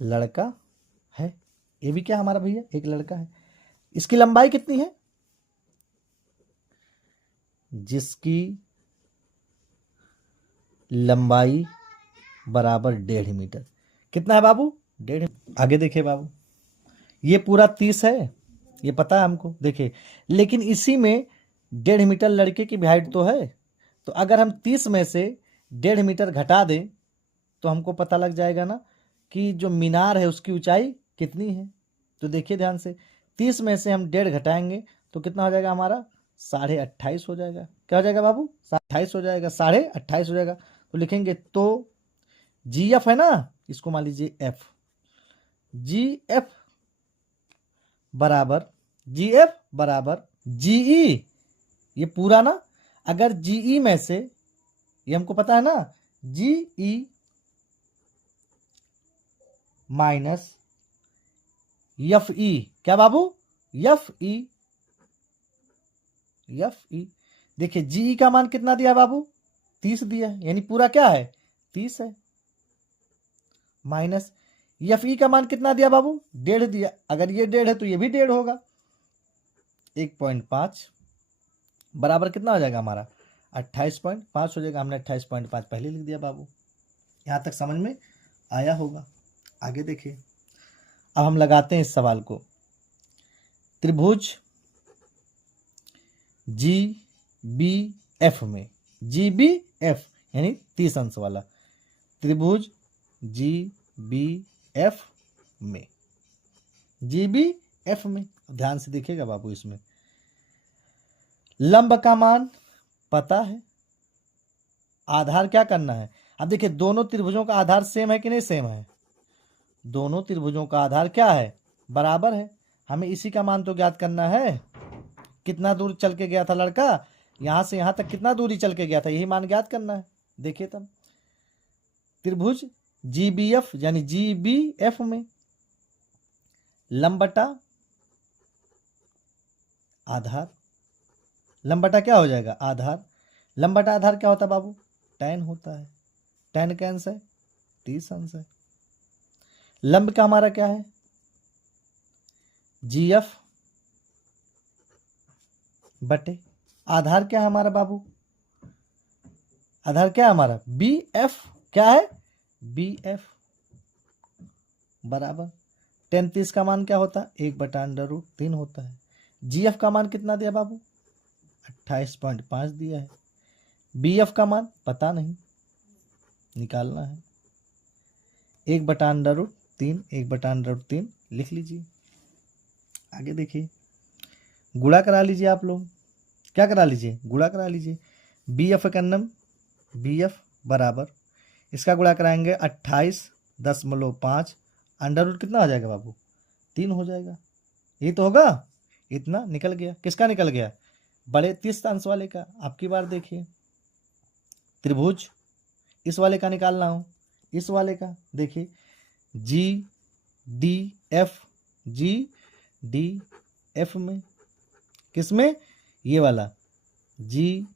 लड़का है। AB क्या हमारा भैया? एक लड़का है। इसकी लंबाई कितनी है? जिसकी लंबाई बराबर 1.5 मीटर। कितना है बाबू? 1.5। आगे देखिए बाबू, ये पूरा 30 है, ये पता है हमको। देखिए, लेकिन इसी में 1.5 मीटर लड़के की भी हाइट तो है। तो अगर हम 30 में से 1.5 मीटर घटा दें तो हमको पता लग जाएगा ना कि जो मीनार है उसकी ऊंचाई कितनी है। तो देखिए ध्यान से, 30 में से हम 1.5 घटाएंगे तो कितना हो जाएगा हमारा? 28.5 हो जाएगा। क्या हो जाएगा बाबू? 28 हो जाएगा, 28.5 हो जाएगा। तो लिखेंगे तो GF है ना, इसको मान लीजिए F। GF बराबर GE। ये पूरा ना, अगर GE में से, ये हमको पता है ना, GE माइनस FE। क्या बाबू? FE। देखिए GE का मान कितना दिया बाबू? 30 दिया, यानी पूरा क्या है? 30 है। माइनस FE का मान कितना दिया बाबू? 1.5 दिया। अगर ये 1.5 है तो ये भी 1.5 होगा। 1.5 बराबर कितना हो जाएगा हमारा? 28.5 हो जाएगा। हमने 28.5 पहले लिख दिया बाबू। यहां तक समझ में आया होगा। आगे देखिए, अब हम लगाते हैं इस सवाल को। त्रिभुज GBF में, GBF यानी 30 अंश वाला त्रिभुज GBF में, GBF में ध्यान से देखिएगा बाबू। इसमें लंब का मान पता है, आधार क्या करना है। अब देखिए, दोनों त्रिभुजों का आधार सेम है कि नहीं? सेम है। दोनों त्रिभुजों का आधार क्या है? बराबर है। हमें इसी का मान तो ज्ञात करना है। कितना दूर चल के गया था लड़का? यहां से यहां तक कितना दूरी चल के गया था, यही मान ज्ञात करना है। देखिए तब, त्रिभुज GBF यानी GBF में लंब बटा आधार, लंब बटा क्या हो जाएगा? आधार। लंब बटा आधार क्या होता है बाबू? tan होता है, tan का अंश है 30 अंश है। लंब का हमारा क्या है, GF बटे आधार क्या है हमारा बाबू, आधार क्या है हमारा BF, क्या है BF बराबर tan 30 का मान क्या होता है 1/√3 होता है। GF का मान कितना दिया बाबू 28.5 दिया है। BF का मान पता नहीं, निकालना है 1/√3, 1/√3 लिख लीजिए। आगे देखिए, गुणा करा लीजिए आप लोग, क्या करा लीजिए गुणा करा लीजिए। BF का नम BF बराबर, इसका गुणा कराएंगे 28.5, अंडर कितना हो जाएगा बाबू 3 हो जाएगा। ये तो होगा, इतना निकल गया। किसका निकल गया, बड़े 30 अंश वाले का। आपकी बार देखिए, त्रिभुज इस वाले का निकालना हो, इस वाले का देखिए GDF में, किसमें, ये वाला GDF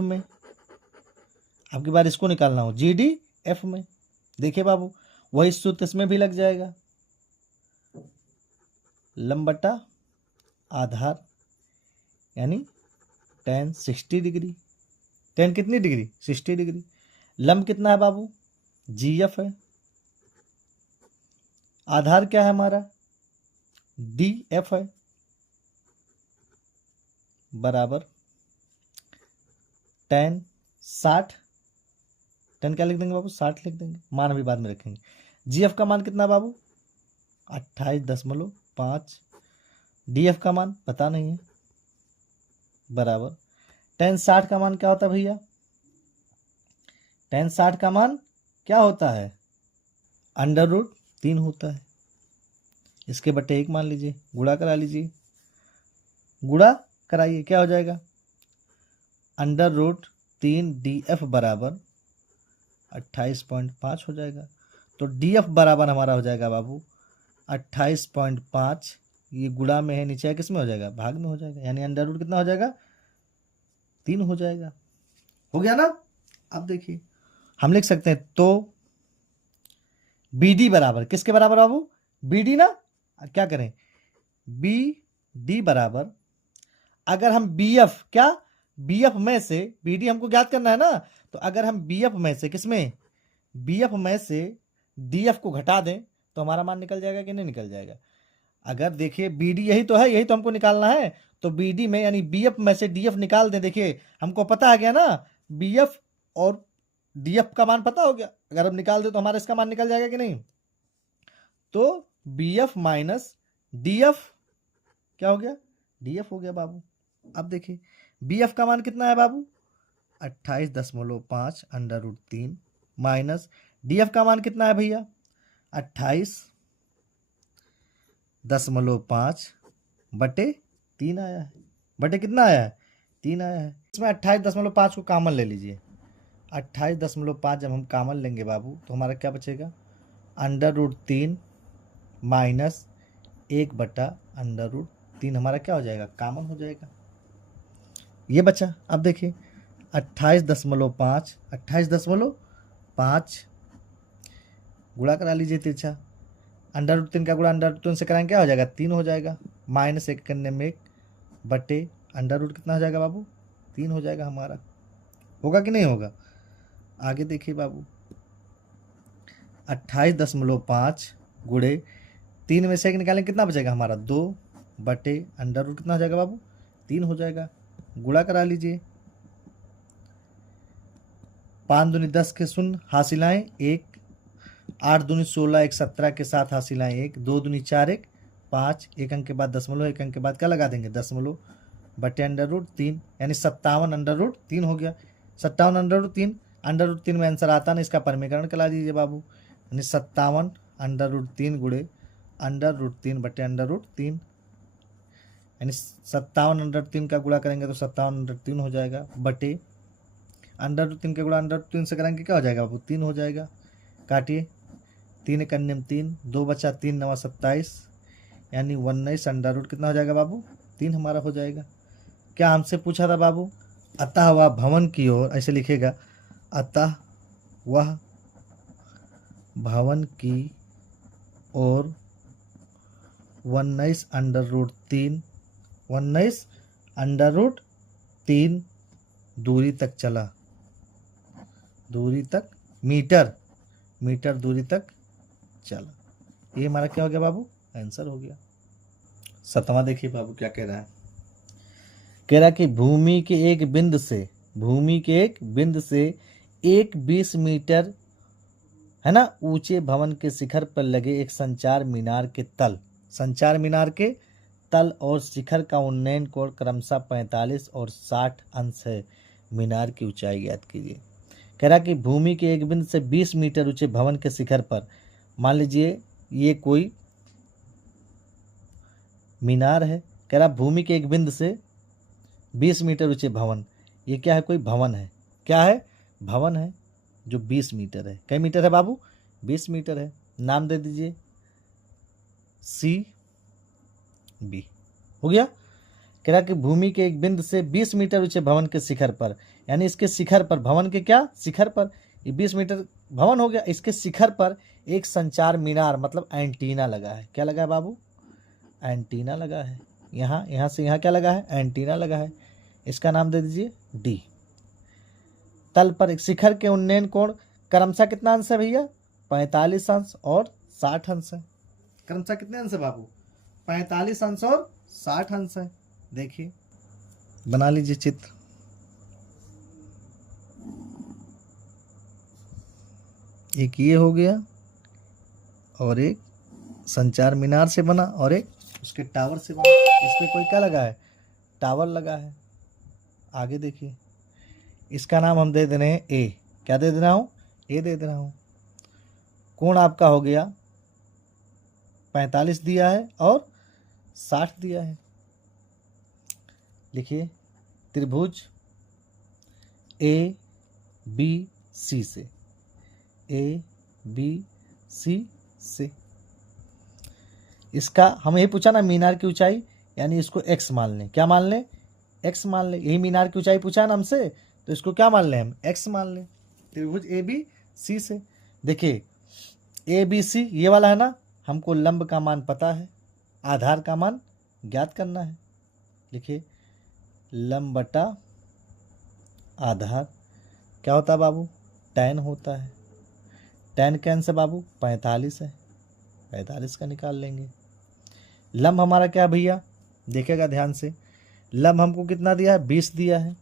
में। आपकी बार इसको निकालना हो GDF में। देखिए बाबू, वही सूत्र इसमें भी लग जाएगा, लंब बटा आधार यानी tan 60 डिग्री। tan कितनी डिग्री 60 डिग्री। लंब कितना है बाबू GF है, आधार क्या है हमारा DF है, बराबर tan 60, tan क्या लिख देंगे बाबू 60 लिख देंगे, मान अभी बाद में रखेंगे। GF का मान कितना बाबू 28.5, DF का मान पता नहीं है, बराबर tan 60 का मान क्या होता है भैया, tan 60 का मान क्या होता है √3 होता है। इसके बटे 1 मान लीजिए, गुणा करा लीजिए, गुणा कराइए क्या हो जाएगा √3 DF बराबर 28.5 हो जाएगा। तो DF बराबर हमारा हो जाएगा बाबू 28.5, ये गुणा में है, नीचे किस में हो जाएगा भाग में हो जाएगा, यानी √ कितना हो जाएगा 3 हो जाएगा। हो गया ना। अब देखिए हम लिख सकते हैं, तो BD बराबर किसके बराबर बाबू BD ना, क्या करें BD बराबर, अगर हम BF क्या BF में से BD हमको ज्ञात करना है ना, तो अगर हम BF में से किसमें BF में से DF को घटा दें तो हमारा मान निकल जाएगा कि नहीं निकल जाएगा। अगर देखिए BD यही तो है, यही तो हमको निकालना है, तो BD में यानी BF में से DF निकाल दें। देखिए हमको पता आ गया ना, BF और DF का मान पता हो गया, अगर हम निकाल दें तो हमारा इसका मान निकल जाएगा कि नहीं। तो BF माइनस DF क्या हो गया DF हो गया बाबू। अब देखिए BF का मान कितना है बाबू 28.5 √3 माइनस DF का मान कितना है भैया 28.5 बटे 3 आया है, बटे कितना आया है 3 आया है। इसमें 28.5 को कॉमन ले लीजिए, 28.5 जब हम कॉमन लेंगे बाबू तो हमारा क्या बचेगा √3 माइनस 1/√3 हमारा क्या हो जाएगा कॉमन हो जाएगा, ये बचा। अब देखिए 28.5 गुणा करा लीजिए तिरछा, √3 का गुणा √3 से कराएंगे क्या हो जाएगा 3 हो जाएगा, माइनस 1 करने में 1 बटे √ कितना हो जाएगा बाबू 3 हो जाएगा हमारा। होगा कि नहीं होगा। आगे देखिए बाबू 28.5 गुणे 3 में से 1 निकालेंगे कितना बचेगा हमारा 2 बटे √ कितना हो जाएगा बाबू 3 हो जाएगा। गुणा करा लीजिए, 5 दूनी 10 के शून्य हासिलाएँ 1, 8 दूनी 16 1 17 के साथ हासिलाएँ 1, 2 दूनी 4 1 5, 1 अंक के बाद दशमलव, 1 अंक के बाद क्या लगा देंगे दशमलव बटे √3 यानी 57 √3 हो गया। 57 √3, √3 में आंसर आता नहीं, इसका परिमीकरण करा दीजिए बाबू, यानी 57 √3 गुणे √3 बटे √3 यानी 57 √3 का गुणा करेंगे तो 57 √3 हो जाएगा, बटे √3 के गुणा √3 से करेंगे क्या हो जाएगा बाबू 3 हो जाएगा। काटिए, 3 एक अन्य 3, 2 बचा 3 9 27 यानी 19 √, कितना हो जाएगा बाबू 3 हमारा हो जाएगा। क्या हमसे पूछा था बाबू अतः वह भवन की ओर, ऐसे लिखेगा, अतः वह भवन की ओर 19√3 दूरी तक चला, दूरी तक, मीटर दूरी तक चला। ये हमारा क्या हो गया बाबू, आंसर हो गया। 7वां देखिए बाबू क्या कह रहा है। कह रहा कि भूमि के एक बिंदु से एक 20 मीटर है ना ऊंचे भवन के शिखर पर लगे एक संचार मीनार के तल और शिखर का उन्नयन कोण क्रमशः 45 और 60 अंश है। मीनार की ऊंचाई ज्ञात कीजिए। कह रहा कि भूमि के एक बिंदु से 20 मीटर ऊंचे भवन के शिखर पर, मान लीजिए ये कोई मीनार है। कह रहा भूमि के एक बिंदु से 20 मीटर ऊंचे भवन, ये क्या है, कोई भवन है। क्या है, भवन है जो 20 मीटर है। कई मीटर है बाबू, 20 मीटर है। नाम दे दीजिए सी बी। हो गया। कह रहा कि भूमि के एक बिंदु से 20 मीटर ऊंचे भवन के शिखर पर, यानी इसके शिखर पर, भवन के क्या शिखर पर, ये 20 मीटर भवन हो गया, इसके शिखर पर एक संचार मीनार मतलब एंटीना लगा है। क्या लगा है बाबू, एंटीना लगा है। यहाँ से यहाँ क्या लगा है, एंटीना लगा है। इसका नाम दे दीजिए डी। तल पर एक शिखर के उन्नयन कोण क्रमशः कितना अंश है भैया, 45 अंश और 60 अंश है। क्रमशः कितने अंश है बाबू, 45 अंश और 60 अंश है। देखिए बना लीजिए चित्र। एक ये हो गया और एक संचार मीनार से बना और एक उसके टावर से बना। इसमें कोई क्या लगा है, टावर लगा है। आगे देखिए, इसका नाम हम दे दे रहे हैं ए। क्या दे दे रहा हूँ, ए दे दे रहा हूँ। कोण आपका हो गया 45 दिया है और 60 दिया है। लिखिए त्रिभुज ए बी सी से इसका हम यही पूछा ना, मीनार की ऊंचाई, यानी इसको x मान लें। क्या मान लें, x मान लें। यही मीनार की ऊंचाई पूछा है ना हमसे, तो इसको क्या मान लें हम, x मान लें। त्रिभुज ए बी सी से देखिए, ए बी सी ये वाला है ना, हमको लंब का मान पता है, आधार का मान ज्ञात करना है। लिखिए लंब बटा आधार क्या होता है बाबू, tan होता है। tan क्या आंसर बाबू, 45 है, 45 का निकाल लेंगे। लंब हमारा क्या भैया, देखेगा ध्यान से, लंब हमको कितना दिया है, 20 दिया है।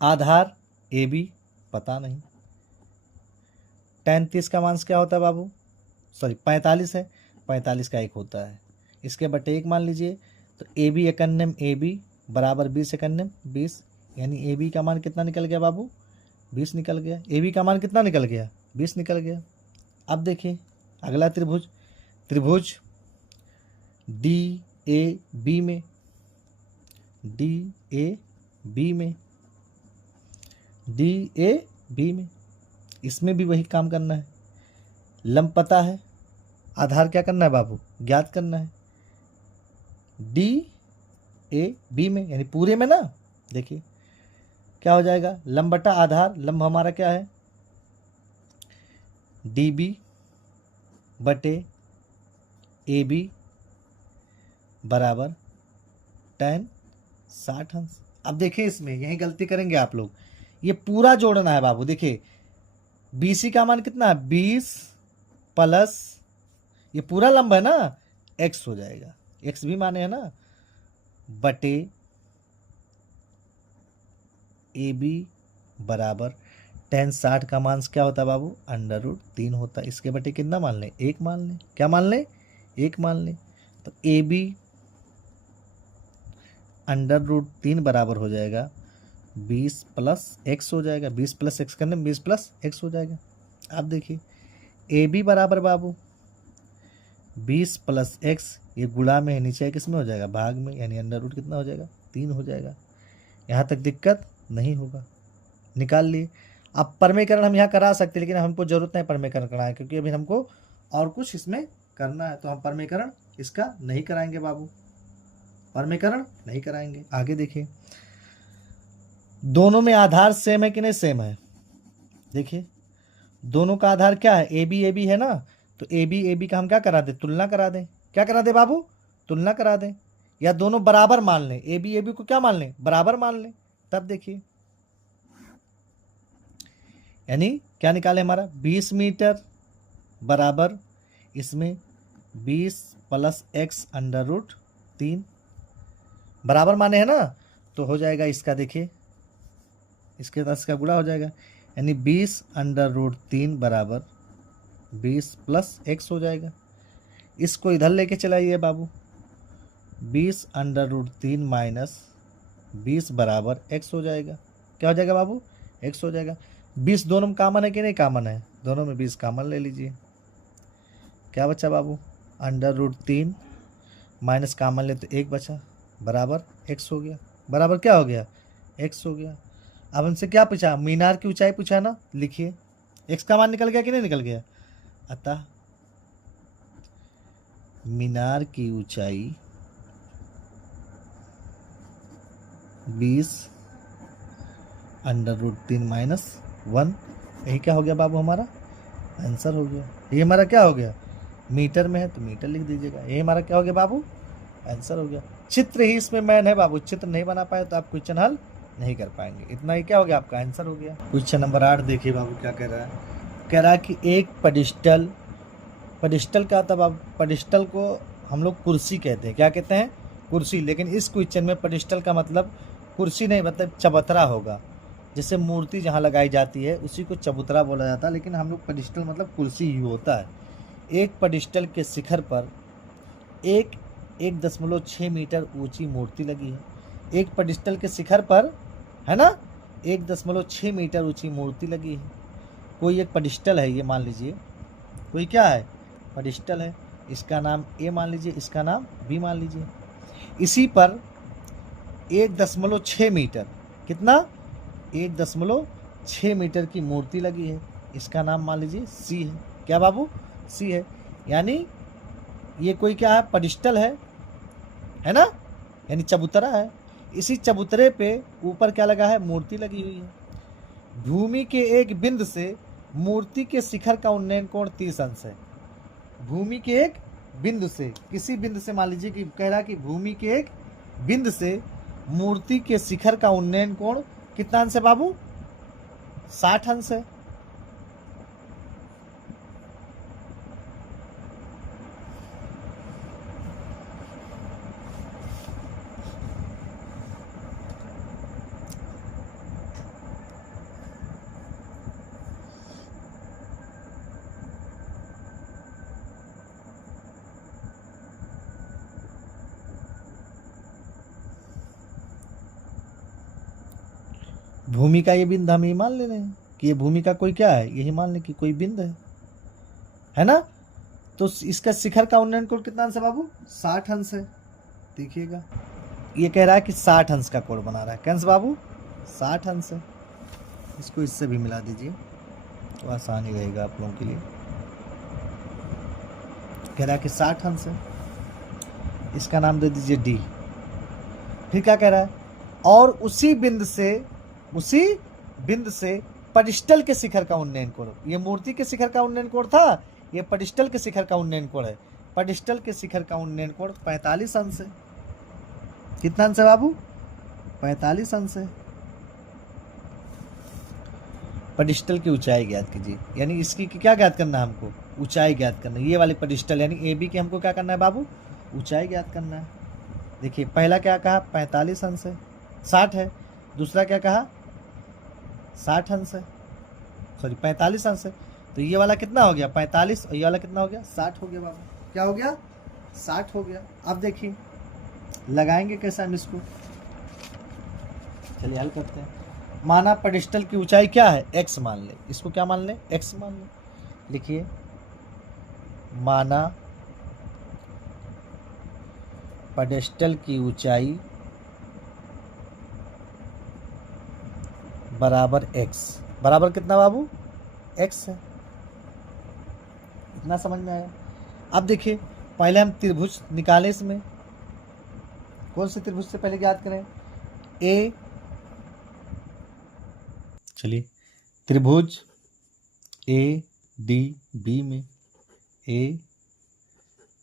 आधार ए बी पता नहीं। tan 30 का मान क्या होता है बाबू, सॉरी 45 है, 45 का 1 होता है। इसके बटे 1 मान लीजिए, तो ए बी एकन्नम ए बी बराबर 20 एकन्नम 20, यानी ए बी का मान कितना निकल गया बाबू, 20 निकल गया। ए बी का मान कितना निकल गया, 20 निकल गया। अब देखिए अगला त्रिभुज, त्रिभुज डी ए बी में, इसमें भी वही काम करना है। लंब पता है, आधार क्या करना है बाबू, ज्ञात करना है। डी ए बी में यानी पूरे में ना, देखिए क्या हो जाएगा, लंब बटा आधार। लंब हमारा क्या है, डी बी बटे ए बी बराबर tan 60 अंश। अब देखिए इसमें यही गलती करेंगे आप लोग, ये पूरा जोड़ना है बाबू। देखिए BC का मान कितना है, 20 प्लस ये पूरा लंब है ना, x हो जाएगा, x भी माने है ना, बटे ए बी बराबर tan 60 का मान क्या होता है बाबू, √3 होता है। इसके बटे कितना मान लें, 1 मान लें। क्या मान लें, 1 मान लें। तो ए बी √3 बराबर हो जाएगा 20 प्लस x हो जाएगा, 20 प्लस x करने में 20 प्लस x हो जाएगा। आप देखिए ए बी बराबर बाबू 20 प्लस x, ये गुणा में है, नीचे किस में हो जाएगा, भाग में, यानी √ कितना हो जाएगा, 3 हो जाएगा। यहाँ तक दिक्कत नहीं होगा, निकाल लिए। अब परमेकरण हम यहाँ करा सकते हैं, लेकिन हमको जरूरत नहीं परमेकरण करना है, क्योंकि अभी हमको और कुछ इसमें करना है, तो हम परमेकरण इसका नहीं कराएंगे बाबू, परमेकरण नहीं कराएंगे। आगे देखिए दोनों में आधार सेम है कि नहीं सेम है? देखिए दोनों का आधार क्या है, ए बी है ना, तो ए बी का हम क्या करा दें, तुलना करा दें। क्या करा दें बाबू, तुलना करा दें, या दोनों बराबर मान लें, ए बी को क्या मान लें, बराबर मान लें। तब देखिए यानी क्या निकाले हमारा 20 मीटर बराबर इसमें 20 प्लस x अंडर रूट 3 बराबर माने है ना, तो हो जाएगा इसका, देखिए इसके 10 का गुणा हो जाएगा, यानी 20 अंडर रूट 3 बराबर 20 प्लस x हो जाएगा। इसको इधर लेके चलाइए बाबू, 20 अंडर रूट 3 माइनस 20 बराबर x हो जाएगा। क्या हो जाएगा बाबू, x हो जाएगा। 20 दोनों में कॉमन है कि नहीं कॉमन है, दोनों में 20 कॉमन ले लीजिए। क्या बचा बाबू, अंडर रूट 3 माइनस कॉमन ले तो 1 बचा, बराबर x हो गया। बराबर क्या हो गया, x हो गया। अब हमसे क्या पूछा, मीनार की ऊंचाई पूछा ना, लिखिए x का मान निकल गया कि नहीं निकल गया। अतः मीनार की ऊंचाई 20 अंडर रूट 3 माइनस 1, यही क्या हो गया बाबू, हमारा आंसर हो गया। ये हमारा क्या हो गया, मीटर में है तो मीटर लिख दीजिएगा। ये हमारा क्या हो गया बाबू, आंसर हो गया। चित्र ही इसमें मैन है बाबू, चित्र नहीं बना पाए तो आप क्वेश्चन हल नहीं कर पाएंगे। इतना ही क्या हो गया, आपका आंसर हो गया। क्वेश्चन नंबर 8 देखिए बाबू क्या कह रहा है। कह रहा है कि एक पेडिस्टल का, तब आप पेडिस्टल को हम लोग कुर्सी कहते हैं, क्या कहते हैं, कुर्सी। लेकिन इस क्वेश्चन में पेडिस्टल का मतलब कुर्सी नहीं, मतलब चबूतरा होगा। जैसे मूर्ति जहाँ लगाई जाती है उसी को चबूतरा बोला जाता है, लेकिन हम लोग पेडिस्टल मतलब कुर्सी ही होता है। एक पेडिस्टल के शिखर पर 1.6 मीटर ऊंची मूर्ति लगी है। एक पेडिस्टल के शिखर पर है ना 1.6 मीटर ऊंची मूर्ति लगी है। कोई एक पेडिस्टल है, ये मान लीजिए कोई क्या है, पेडिस्टल है। इसका नाम ए मान लीजिए, इसका नाम बी मान लीजिए। इसी पर 1.6 मीटर, कितना, 1.6 मीटर की मूर्ति लगी है। इसका नाम मान लीजिए सी है। क्या बाबू, सी है। यानी ये कोई क्या है, पेडिस्टल है ना, यानी चबूतरा है। इसी चबूतरे पे ऊपर क्या लगा है, मूर्ति लगी हुई है। भूमि के एक बिंदु से मूर्ति के शिखर का उन्नयन कोण 30 अंश है। भूमि के एक बिंदु से, किसी बिंदु से, मान लीजिए कि कह रहा कि भूमि के एक बिंदु से मूर्ति के शिखर का उन्नयन कोण कितना अंश है बाबू, 60 अंश है। भूमि का ये बिंदु हम ये मान ले रहे हैं कि ये भूमि का कोई क्या है, यही मान लें कि कोई बिंदु है ना। तो इसका शिखर का उन्नयन कोण कितना अंश है बाबू, 60 अंश है। देखिएगा ये कह रहा है कि 60 अंश का कोण बना रहा है। क्या अंश बाबू, 60 अंश है। इसको इससे भी मिला दीजिए तो आसानी रहेगा आप लोगों के लिए। कह रहा है कि 60 अंश है, इसका नाम दे दीजिए डी। फिर क्या कह रहा है, और उसी बिंदु से पेडिस्टल के शिखर का उन्नयन कोण, ये मूर्ति के शिखर का उन्नयन कोण था, ये पेडिस्टल के शिखर का उन्नयन कोण है। पेडिस्टल के शिखर का उन्नयन कोण 45 अंश है। कितना अंश है बाबू, 45 अंश है। पेडिस्टल की ऊंचाई ज्ञात कीजिए, यानी इसकी क्या ज्ञात करना है हमको, ऊंचाई ज्ञात करना है। ये वाली पेडिस्टल यानी ए बी की हमको क्या करना है बाबू, ऊंचाई ज्ञात करना है। देखिए पहला क्या कहा, 45 अंश है, 60 है। दूसरा क्या कहा, 60 अंश है, सॉरी 45 अंश है। तो ये वाला कितना हो गया, 45, और ये वाला कितना हो गया, 60 हो गया बाबू। क्या हो गया, 60 हो गया। अब देखिए लगाएंगे कैसे हम इसको, चलिए हल करते हैं। माना पेडिस्टल की ऊंचाई क्या है, x मान ले, इसको क्या मान ले, x मान ले। लिखिए माना पेडिस्टल की ऊंचाई बराबर x, बराबर कितना बाबू, x है। इतना समझ में आया। अब देखिए पहले हम त्रिभुज निकालें, इसमें कौन से त्रिभुज से पहले याद करें, चलिए, त्रिभुज ए डी बी में, ए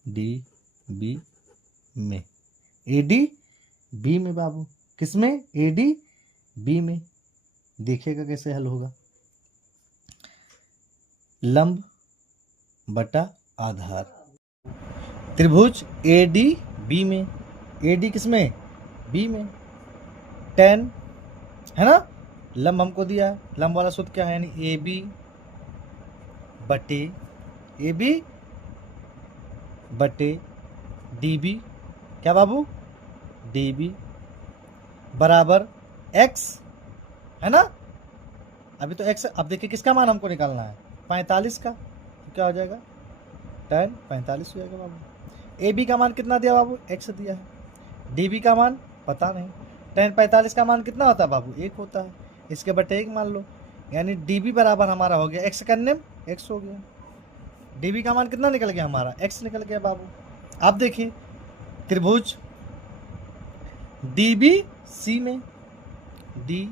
डी बी में, ए डी बी में बाबू, किसमें? ए डी बी में। देखिएगा कैसे हल होगा। लंब बटा आधार, त्रिभुज ए डी बी में, ए डी किसमें? बी में। tan है ना, लंब हमको दिया है, लंब वाला सूत्र क्या है? यानी ए बी बटे डी बी, क्या बाबू? डी बी बराबर x, है ना। अभी तो x, अब देखिए किसका मान हमको निकालना है? 45 का। तो क्या हो जाएगा? tan 45 हो जाएगा बाबू। ए बी का मान कितना दिया बाबू? x दिया है। डी बी का मान पता नहीं। tan 45 का मान कितना होता है बाबू? 1 होता है। इसके बटे 1 मान लो, यानी डी बी बराबर हमारा हो गया x करने में x हो गया। डी बी का मान कितना निकल गया हमारा? x निकल गया बाबू। आप देखिए त्रिभुज डी बी सी में, डी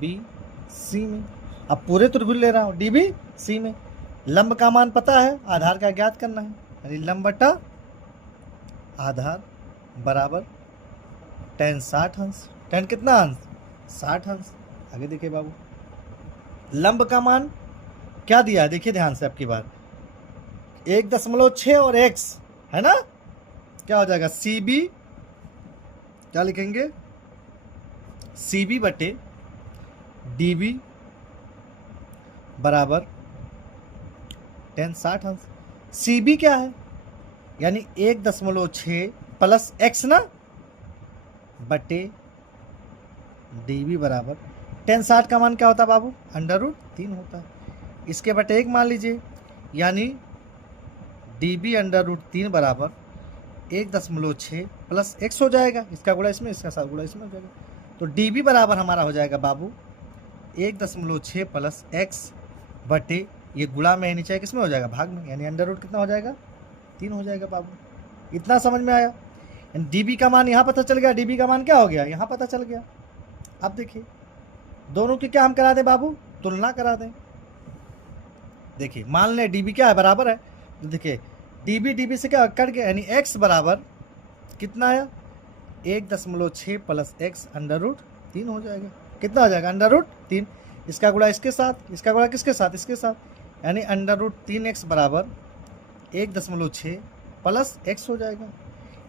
बी सी में, अब पूरे त्रिभुज ले रहा हूँ डी बी सी में। लंब का मान पता है, आधार का ज्ञात करना है, यानी लंब बटा आधार बराबर tan 60 अंश। tan कितना अंश? 60 अंश। आगे देखिए बाबू, लंब का मान क्या दिया है? देखिए ध्यान से आपकी बात, 1.6 और x है ना, क्या हो जाएगा? सी बी, क्या लिखेंगे? सी बी बटे डी बी बराबर tan 60 अंश। सी बी क्या है? यानी 1.6 प्लस x ना, बटे डी बी बराबर tan 60 का मान क्या होता है बाबू? √3 होता है। इसके बटे 1 मान लीजिए, यानी डी बी √3 बराबर 1.6 प्लस x हो जाएगा। इसका गुणा इसमें, इसका साथ गुणा इसमें हो जाएगा। तो डी बी बराबर हमारा हो जाएगा बाबू 1.6 प्लस x बटे, ये गुणा में नीचे किसमें हो जाएगा? भाग में, यानी √ कितना हो जाएगा? 3 हो जाएगा बाबू। इतना समझ में आया? डी बी का मान यहाँ पता चल गया, डी बी का मान क्या हो गया? यहाँ पता चल गया। अब देखिए दोनों की क्या हम करा दें बाबू? तुलना करा दें। देखिए मान लें डी बी क्या है? बराबर है। तो देखिए डी बी से क्या कट गया, यानी x बराबर कितना आया? 1.6 प्लस x √3 हो जाएगा। कितना हो जाएगा? √3। इसका गुणा इसके साथ, इसका गुणा किसके साथ? इसके साथ, यानी √3x बराबर 1.6 प्लस x हो जाएगा।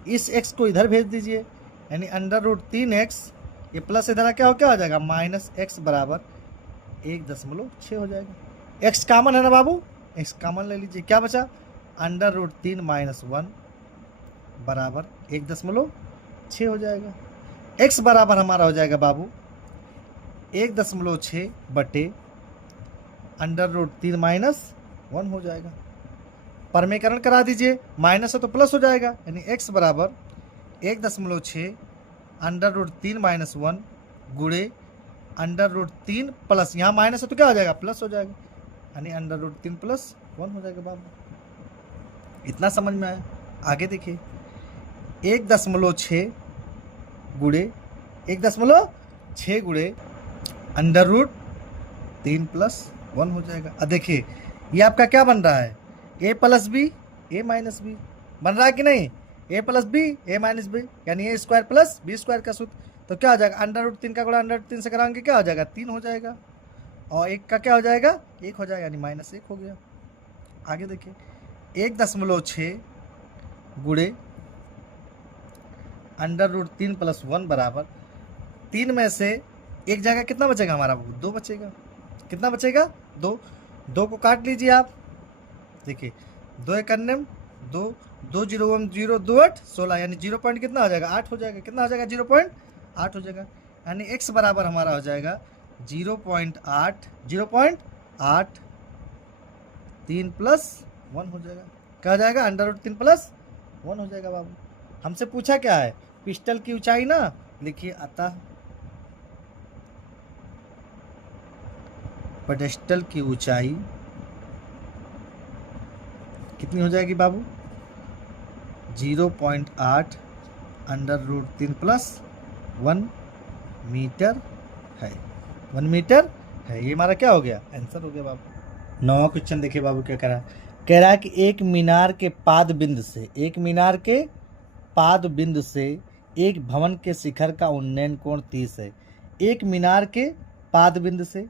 इस x को इधर भेज दीजिए, यानी √3x, ये प्लस इधर क्या हो जाएगा? -x बराबर 1.6 हो जाएगा। x कॉमन है ना बाबू, x कॉमन ले लीजिए, क्या बचा? √3 - 1 बराबर 1.6 हो जाएगा। x बराबर हमारा हो जाएगा बाबू 1.6 बटे √3 - 1 हो जाएगा। परमेकरण करा दीजिए, माइनस है तो प्लस हो जाएगा, यानी x बराबर 1.6 √3 - 1 गुणे √3 प्लस, यहाँ माइनस है तो क्या हो जाएगा? प्लस हो जाएगा, यानी √3 + 1 हो जाएगा बाबू। इतना समझ में आया? आगे देखिए 1.6 गुणे 1.6 गुणे √3 + 1 हो जाएगा। अब देखिए ये आपका क्या बन रहा है? a + b a - b बन रहा है कि नहीं? a + b a - b, यानी a² + b² का सूत्र। तो क्या हो जाएगा? √3 का गुणा √3 से कराएंगे, क्या हो जाएगा? 3 हो जाएगा, और 1 का क्या हो जाएगा? 1 हो जाएगा, यानी -1 हो गया। आगे देखिए 1.6 गुणे √3 + 1 बराबर 3 में से एक जगह कितना बचेगा हमारा? 2 बचेगा। कितना बचेगा? 2। 2 को काट लीजिए आप, देखिए 2 1 2, 2 0 1 0 2 8 16, यानी 0 पॉइंट कितना हो जाएगा? 8 हो जाएगा। कितना हो जाएगा? 0.8 हो जाएगा, यानी x बराबर हमारा हो जाएगा 0.8 3 + 1 हो जाएगा। क्या हो जाएगा? √3 + 1 हो जाएगा बाबू। हमसे पूछा क्या है? पिस्टल की ऊंचाई ना, लिखिए अतः पेडेस्टल की ऊंचाई कितनी हो जाएगी बाबू? 0.8 √3 + 1 मीटर है। 1 मीटर है। ये हमारा क्या हो गया, आंसर हो गया बाबू। 9वां क्वेश्चन देखिए बाबू क्या कह रहा है कि एक मीनार के पाद बिंद से, एक मीनार के पाद बिंद से एक भवन के शिखर का उन्नयन कोण 30 है। एक मीनार के पाद बिंद से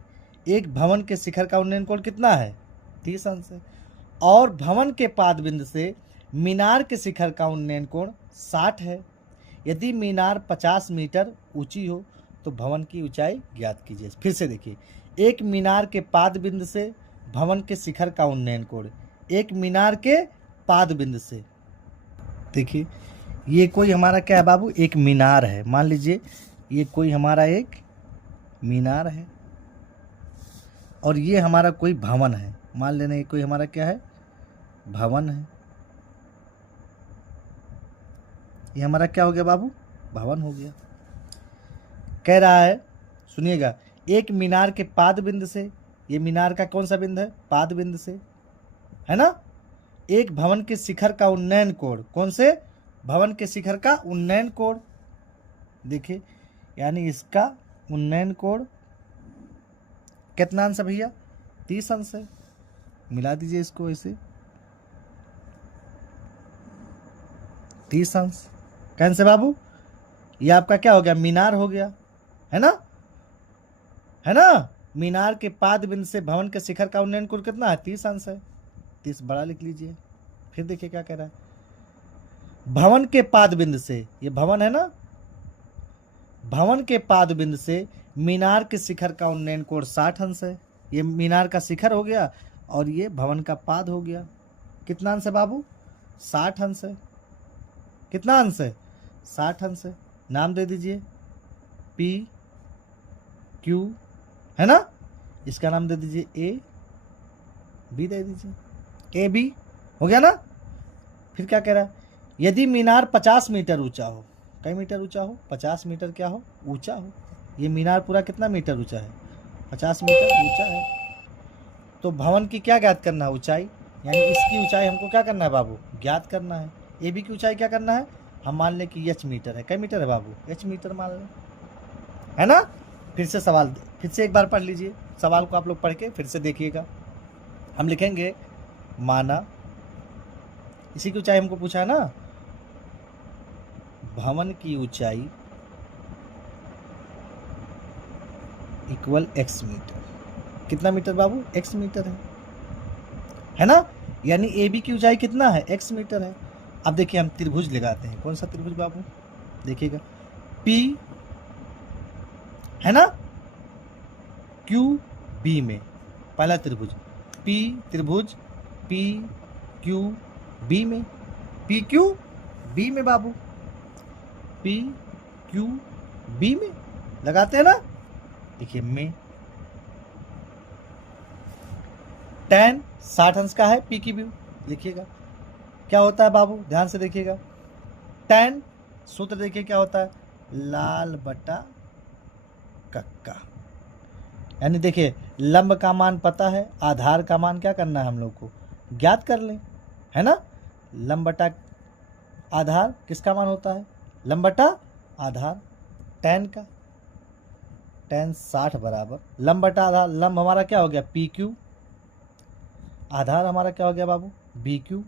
एक भवन के शिखर का उन्नयन कोण कितना है, 30 अंश है। और भवन के पाद बिंद से मीनार के शिखर का उन्नयन कोण 60 है। यदि मीनार 50 मीटर ऊंची हो तो भवन की ऊंचाई ज्ञात कीजिए। फिर से देखिए, एक मीनार के पाद बिंद से भवन के शिखर का उन्नयन कोण, एक मीनार के पाद बिंद से, देखिए ये कोई हमारा क्या है बाबू, एक मीनार है। मान लीजिए ये कोई हमारा एक मीनार है और ये हमारा कोई भवन है। मान लेना ये कोई हमारा क्या है, भवन है। ये हमारा क्या हो गया बाबू, भवन हो गया। कह रहा है सुनिएगा, एक मीनार के पाद बिंद से, ये मीनार का कौन सा बिंद है, पाद बिंद से, है ना। एक भवन के शिखर का उन्नयन कोण, कौन से भवन के शिखर का उन्नयन कोण, देखिए यानी इसका उन्नयन कोण कितना अंश है भैया, 30 अंश है। मिला दीजिए इसको ऐसे, 30 अंश। कैसे बाबू, ये आपका क्या हो गया, मीनार हो गया, है ना, है ना। मीनार के पाद बिंद से भवन के शिखर का उन्नयन कोण कितना है, 30 अंश है। 30 बड़ा लिख लीजिए। फिर देखिए क्या कह रहा है, भवन के पाद बिंद से, ये भवन है ना, भवन के पाद बिंद से मीनार के शिखर का उन्नयन कोण 60 अंश है। ये मीनार का शिखर हो गया और ये भवन का पाद हो गया। कितना अंश है बाबू, 60 अंश है। कितना अंश है, 60 अंश है। नाम दे दीजिए पी क्यू, है ना। इसका नाम दे दीजिए ए बी, दे दीजिए ए बी, हो गया ना। फिर क्या कह रहा है, यदि मीनार 50 मीटर ऊंचा हो, कई मीटर ऊंचा हो, 50 मीटर क्या हो, ऊंचा हो। ये मीनार पूरा कितना मीटर ऊंचा है, 50 मीटर ऊंचा है। तो भवन की क्या ज्ञात करना है, ऊंचाई, यानी इसकी ऊंचाई हमको क्या करना है बाबू, ज्ञात करना है। ए बी की ऊंचाई क्या करना है, हम मान लें कि एच मीटर है। कई मीटर है बाबू, एच मीटर मान लें, है ना। फिर से सवाल, फिर से एक बार पढ़ लीजिए सवाल को, आप लोग पढ़ के फिर से देखिएगा। हम लिखेंगे, माना, इसी की ऊंचाई हमको पूछा है ना, भवन की ऊंचाई इक्वल x मीटर। कितना मीटर बाबू, x मीटर है ना। यानी ए बी की ऊंचाई कितना है, x मीटर है। अब देखिए हम त्रिभुज लगाते हैं। कौन सा त्रिभुज बाबू, देखिएगा P, है ना, क्यू बी में, पहला त्रिभुज P, त्रिभुज P क्यू बी में, P क्यू बी में बाबू, P क्यू बी में लगाते हैं ना। देखिए में tan 60 अंश का है, P की व्यू लिखिएगा। क्या होता है बाबू, ध्यान से देखिएगा, tan सूत्र देखिए क्या होता है, लाल बटा कक्का। यानी देखिए लंब का मान पता है, आधार का मान क्या करना है हम लोग को, ज्ञात कर लें, है ना। लंब बटा आधार किसका मान होता है, लंब बटा आधार, tan का, tan 60 बराबर लंब बटा आधार। लंब हमारा क्या हो गया, पी क्यू, आधार हमारा क्या हो गया बाबू, बी क्यू।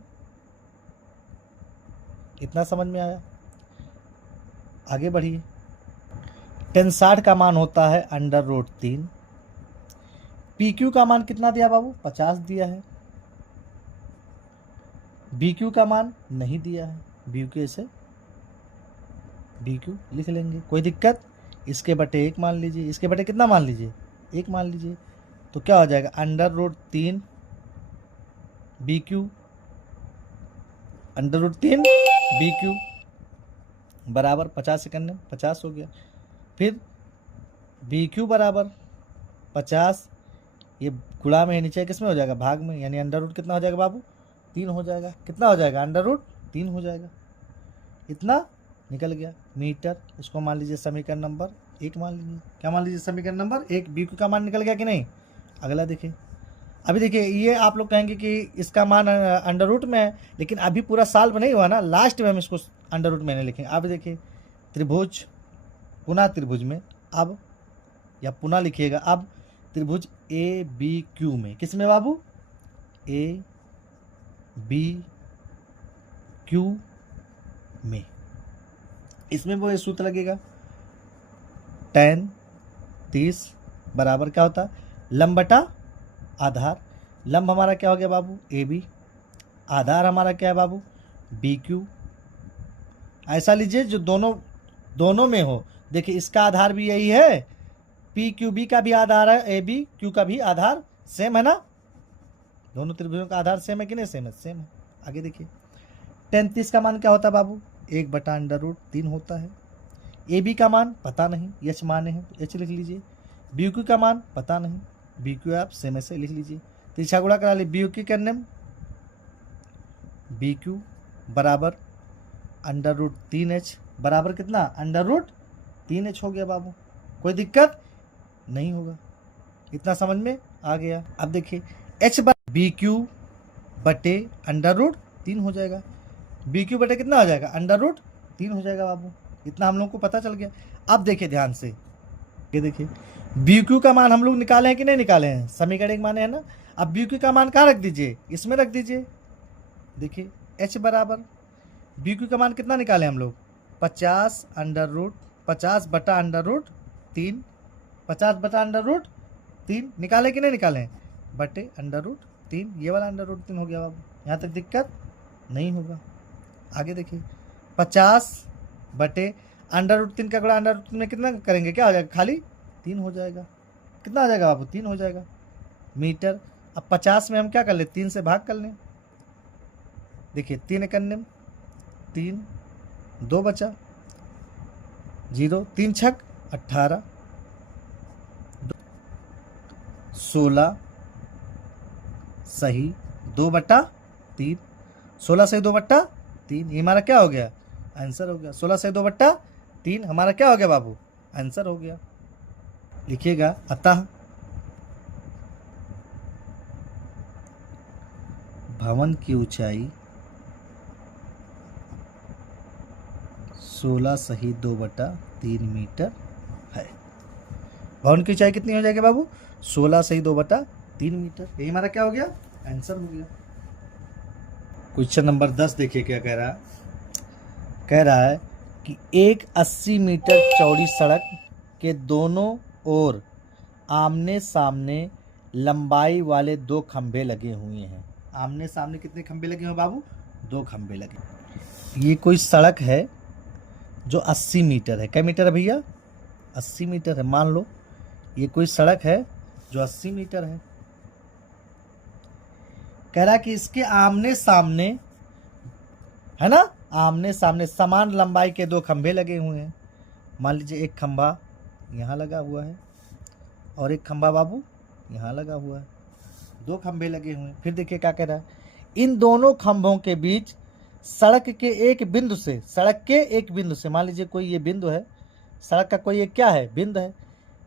इतना समझ में आया, आगे बढ़िए। tan 60 का मान होता है √3। पी क्यू का मान कितना दिया बाबू, 50 दिया है। बी क्यू का मान नहीं दिया है, बी क्यू से बी क्यू लिख लेंगे, कोई दिक्कत। इसके बटे 1 मान लीजिए, इसके बटे कितना मान लीजिए, 1 मान लीजिए। तो क्या हो जाएगा, √3 बी क्यू, √3 बी क्यू बराबर 50 सेकंड में 50 हो गया। फिर बी क्यू बराबर 50, ये गुणा में नीचे किस में हो जाएगा, भाग में, यानी √ कितना हो जाएगा बाबू, 3 हो जाएगा। कितना हो जाएगा, √3 हो जाएगा। इतना निकल गया मीटर। इसको मान लीजिए समीकरण नंबर 1 मान लीजिए। क्या मान लीजिए, समीकरण नंबर 1। बी क्यू का मान निकल गया कि नहीं। अगला देखिए, अभी देखिए ये आप लोग कहेंगे कि इसका मान √ में है, लेकिन अभी पूरा सॉल्व नहीं हुआ ना, लास्ट में हम इसको √ में नहीं लिखेंगे। अब देखिए त्रिभुज, पुनः त्रिभुज में अब, या पुनः लिखिएगा अब, त्रिभुज ए बी क्यू में, किस में बाबू, ए बी क्यू में, इसमें वो सूत्र लगेगा tan 30 बराबर क्या होता है, लंब बटा आधार। लंब हमारा क्या हो गया बाबू, ए बी, आधार हमारा क्या है बाबू, बी क्यू। ऐसा लीजिए जो दोनों में हो। देखिए इसका आधार भी यही है, पी क्यू बी का भी आधार है, ए बी क्यू का भी आधार सेम है ना, दोनों त्रिभुजों का आधार सेम है कि नहीं, सेम है, सेम है। आगे देखिए tan 30 का मान क्या होता है बाबू, 1/√3 होता है। ए बी का मान पता नहीं, एच माने हैं तो एच लिख लीजिए। बी क्यू का मान पता नहीं, बी क्यू आप सेम ऐसे लिख लीजिए। तिरछा गुणा करा ली, बी क्यू करने में बी क्यू बराबर √3h बराबर कितना, √3h हो गया बाबू। कोई दिक्कत नहीं होगा, इतना समझ में आ गया। अब देखिए h बी क्यू बटे √3 हो जाएगा, बी क्यू बटे कितना हो जाएगा, √3 हो जाएगा बाबू। इतना हम लोग को पता चल गया। अब देखिए ध्यान से, ये देखिए बी क्यू का मान हम लोग निकाले हैं कि नहीं निकाले हैं, समीकरण एक माने है ना। अब बी क्यू का मान कहाँ रख दीजिए, इसमें रख दीजिए। देखिए h बराबर बी क्यू का मान कितना निकाले हम लोग, 50 बटा √3, 50/√3 निकाले कि नहीं निकाले, बटे √3, ये वाला √3 हो गया बाबू। यहाँ तक दिक्कत नहीं होगा। आगे देखिए 50 बटे √3 का गुणा √3 में कितना करेंगे, क्या हो जाएगा, खाली 3 हो जाएगा। कितना हो जाएगा बाबू, 3 हो जाएगा मीटर। अब 50 में हम क्या कर ले, 3 से भाग कर लें। देखिए 3 करने में 3, 2 बचा 0, 3 छक 18, 16 सही 2/3, 16 सही 2/3, ये हमारा क्या हो गया, आंसर हो गया। 16 सही 2/3 हमारा क्या हो गया बाबू, आंसर हो गया। लिखिएगा अतः भवन की ऊंचाई 16 सही 2/3 मीटर है। भवन की ऊंचाई कितनी हो जाएगी बाबू, 16 सही 2/3 मीटर। यही हमारा क्या हो गया, आंसर हो गया। क्वेश्चन नंबर 10 देखिए क्या कह रहा है। कह रहा है कि एक 80 मीटर चौड़ी सड़क के दोनों ओर आमने सामने लंबाई वाले 2 खंभे लगे हुए हैं। आमने सामने कितने खंभे लगे हैं बाबू, 2 खंभे लगे। ये कोई सड़क है जो 80 मीटर है। क्या मीटर है भैया, 80 मीटर है। मान लो ये कोई सड़क है जो 80 मीटर है। कह रहा है कि इसके आमने सामने है ना, आमने सामने समान लंबाई के 2 खंभे लगे हुए हैं। मान लीजिए एक खंभा यहाँ लगा हुआ है और एक खंभा बाबू यहाँ लगा हुआ है, 2 खंभे लगे हुए हैं। फिर देखिए क्या कह रहा है, इन दोनों खंभों के बीच सड़क के एक बिंदु से, मान लीजिए कोई ये बिंदु है, सड़क का कोई एक क्या है, बिंदु है।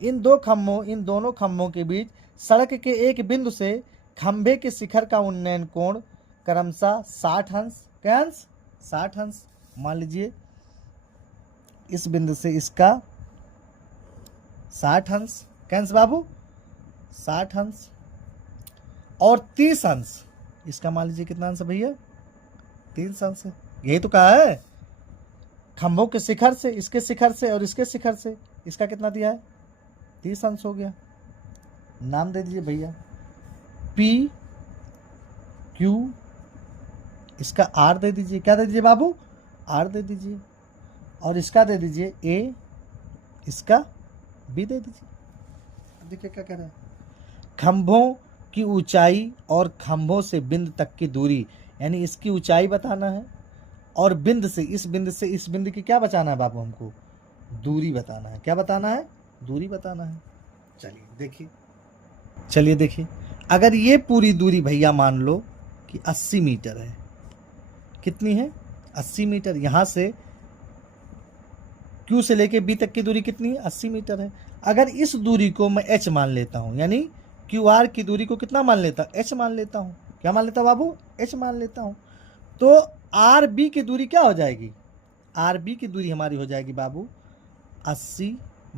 इन दोनों खंभों के बीच सड़क के एक बिंदु से खंभे के शिखर का उन्नयन कोण क्रमशः 60 अंश, क्या अंश, 60 अंश। मान लीजिए इस बिंदु से इसका 60 अंश, क्या अंश बाबू, 60 अंश, और 30 अंश इसका। मान लीजिए कितना अंश है भैया, 30 अंश है। यही तो कहा है, खंभों के शिखर से, इसके शिखर से और इसके शिखर से इसका कितना दिया है, 30 अंश हो गया। नाम दे दीजिए भैया पी क्यू, इसका आर दे दीजिए, क्या दे दीजिए बाबू, आर दे दीजिए, और इसका दे दीजिए ए, इसका बी दे दीजिए। देखिए क्या कह रहा है, खंभों की ऊंचाई और खंभों से बिंदु तक की दूरी, यानी इसकी ऊंचाई बताना है और बिंदु से इस बिंदु की क्या बताना है बाबू, हमको दूरी बताना है। क्या बताना है, दूरी बताना है। चलिए देखिए अगर ये पूरी दूरी भैया मान लो कि 80 मीटर है, कितनी है, 80 मीटर। यहाँ से Q से लेके B तक की दूरी कितनी है, 80 मीटर है। अगर इस दूरी को मैं H मान लेता हूँ, यानी QR की दूरी को कितना मान लेता हूँ, H मान लेता हूँ। क्या मान लेता हूँ बाबू, H मान लेता हूँ। तो RB की दूरी क्या हो जाएगी, RB की दूरी हमारी हो जाएगी बाबू 80 -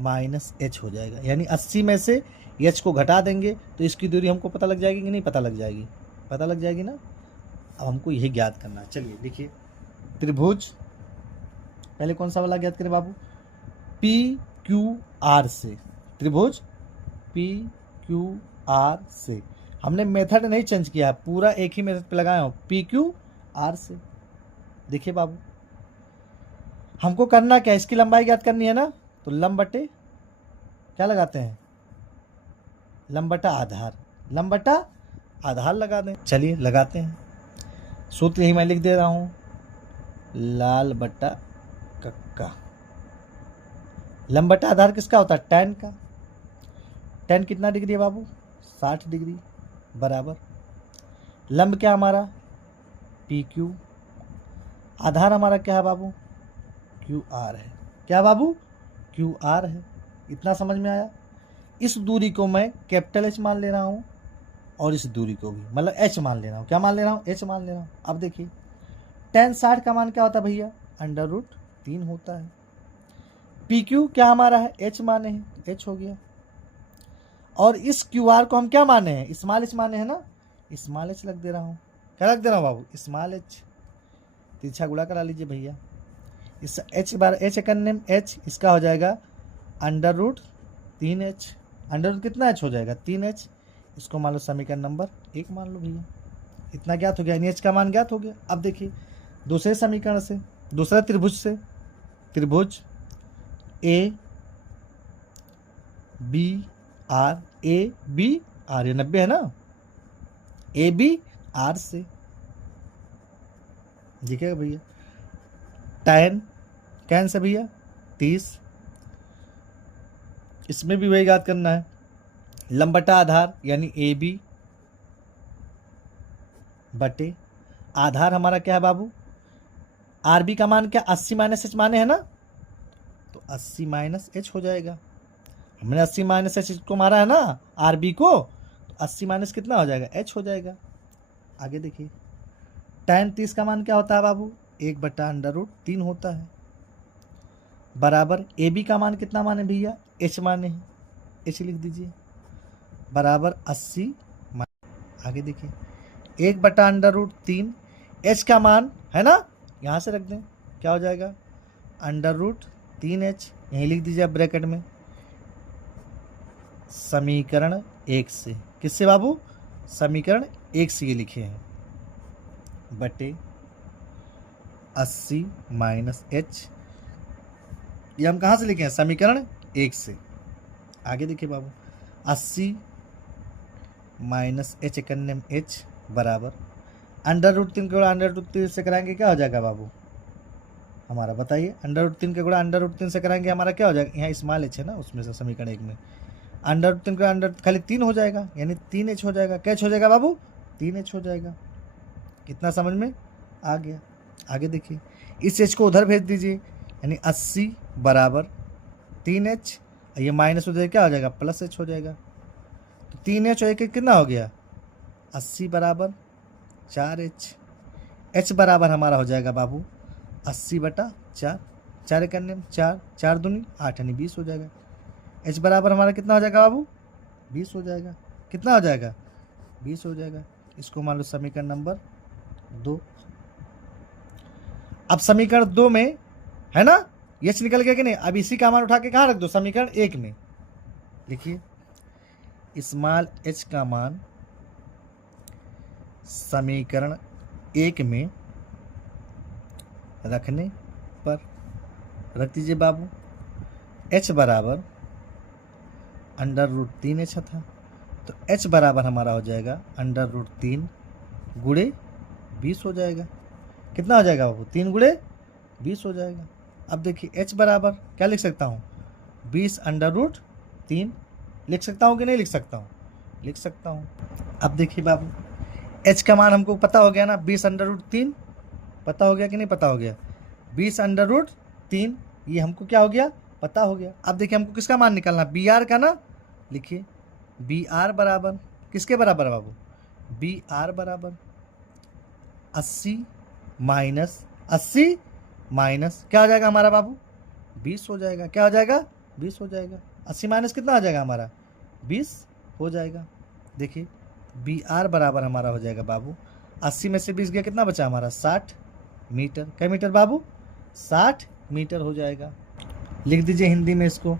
H हो जाएगा, यानी 80 में से एच को घटा देंगे तो इसकी दूरी हमको पता लग जाएगी कि नहीं, पता लग जाएगी, पता लग जाएगी ना। अब हमको यही ज्ञात करना है। चलिए देखिए, त्रिभुज पहले कौन सा वाला ज्ञात करें बाबू, पी क्यू आर से, त्रिभुज पी क्यू आर से। हमने मेथड नहीं चेंज किया, पूरा एक ही मेथड पे लगाया हूँ, पी क्यू आर से। देखिए बाबू, हमको करना क्या, इसकी लंबाई ज्ञात करनी है ना, तो लंब बटे क्या लगाते हैं, लंब बटा आधार, लंब बटा आधार लगा दें। चलिए लगाते हैं, सूत्र यही मैं लिख दे रहा हूँ, लाल बटा कक्का। लंब बटा आधार किसका होता है, tan का। tan कितना डिग्री है बाबू, 60 डिग्री, बराबर लंब क्या हमारा, पी क्यू, आधार हमारा क्या है बाबू, क्यू आर है। क्या बाबू, क्यू आर है। इतना समझ में आया। इस दूरी को मैं कैपिटल एच मान ले रहा हूँ और इस दूरी को भी मतलब एच मान ले रहा हूँ। क्या मान ले रहा हूँ, एच मान ले रहा हूँ। अब देखिए tan 60 का मान क्या होता है भैया, √3 होता है। पी क्यू क्या हमारा है, एच माने हैं, एच हो गया। और इस क्यू आर को हम क्या माने हैं, स्मॉल एच माने हैं ना, स्मॉल एच रख दे रहा हूँ। क्या रख दे रहा हूँ बाबू, स्मॉल एच। तिरछा गुणा करा लीजिए भैया, इस एच बार एच एकन्नेम एच, इसका हो जाएगा √3h। अंडर कितना एच हो जाएगा, 3h। इसको मान लो समीकरण नंबर 1 मान लो भैया। इतना ज्ञात हो गया, यानी एच का मान ज्ञात हो गया। अब देखिए दूसरे समीकरण से, दूसरा त्रिभुज से, त्रिभुज A B R, A B R, ये 90 है ना, ए बी आर से देखिएगा भैया, tan से भैया 30, इसमें भी वही याद करना है, लंब बटा आधार यानी ए बी बटे आधार हमारा क्या है बाबू, आर बी का मान क्या, 80 - h माने है ना, तो 80 - h हो जाएगा। हमने 80 - h को मारा है ना आर बी को, तो 80 - कितना हो जाएगा, h हो जाएगा। आगे देखिए tan 30 का मान क्या होता है बाबू, 1/√3 होता है, बराबर ए बी का मान कितना माने भैया, h माने हैं, h लिख दीजिए, बराबर 80। आगे देखिए 1/√3, h का मान है ना, यहाँ से रख दें, क्या हो जाएगा, √3h, यहीं लिख दीजिए आप ब्रैकेट में, समीकरण 1 से। किससे बाबू, समीकरण 1 से ये लिखे हैं, बटे 80 - h, ये हम कहाँ से लिखे हैं, समीकरण 1 से। आगे देखिए बाबू 80 - h एकन्नेम h बराबर √3 के गुणा √3 से कराएंगे, क्या हो जाएगा बाबू हमारा, बताइए, √3 के गुणा √3 से कराएंगे हमारा क्या हो जाएगा, यहाँ स्मॉल एच है ना उसमें से, समीकरण 1 में √3 का अंडर खाली 3 हो जाएगा, यानी 3h हो जाएगा। क्या हो जाएगा बाबू, 3h हो जाएगा। कितना समझ में आ गया। आगे देखिए इस h को उधर भेज दीजिए, यानी 80 बराबर 3h, ये माइनस हो जाएगा, क्या हो जाएगा, +h हो जाएगा। तो 3h और 1 कितना हो गया, 80 बराबर 4h। h बराबर हमारा हो जाएगा बाबू 80/4, 4 करने 4, 4 दूनी 8 यानी 20 हो जाएगा। h बराबर हमारा कितना हो जाएगा बाबू, 20 हो जाएगा। कितना हो जाएगा, 20 हो जाएगा। इसको मान लो समीकरण नंबर 2। अब समीकरण 2 में है ना h निकल गया कि नहीं, अब इसी का मान उठा के कहाँ रख दो, समीकरण 1 में। लिखिए स्मॉल h का मान समीकरण 1 में रखने पर रख दीजिए बाबू, h बराबर √3h था, तो h बराबर हमारा हो जाएगा √3 गुणे 20 हो जाएगा। कितना हो जाएगा बाबू, 3 गुणे 20 हो जाएगा। अब देखिए h बराबर क्या लिख सकता हूँ, 20 √3 लिख सकता हूँ कि नहीं लिख सकता हूँ, लिख सकता हूँ। अब देखिए बाबू h का मान हमको पता हो गया ना, 20 √3 पता हो गया कि नहीं पता हो गया, 20 √3 ये हमको क्या हो गया, पता हो गया। अब देखिए हमको किसका मान निकालना, बी आर का ना। लिखिए बी आर बराबर किसके बराबर है बाबू, बी आर बराबर 80 माइनस क्या हो जाएगा हमारा बाबू, 20 हो जाएगा। क्या हो जाएगा, 20 हो जाएगा। 80 माइनस कितना हो जाएगा हमारा, 20 हो जाएगा। देखिए बी आर बराबर हमारा हो जाएगा बाबू 80 में से 20 गया, कितना बचा हमारा 60 मीटर। क्या मीटर बाबू? 60 मीटर हो जाएगा। लिख दीजिए हिंदी में इसको।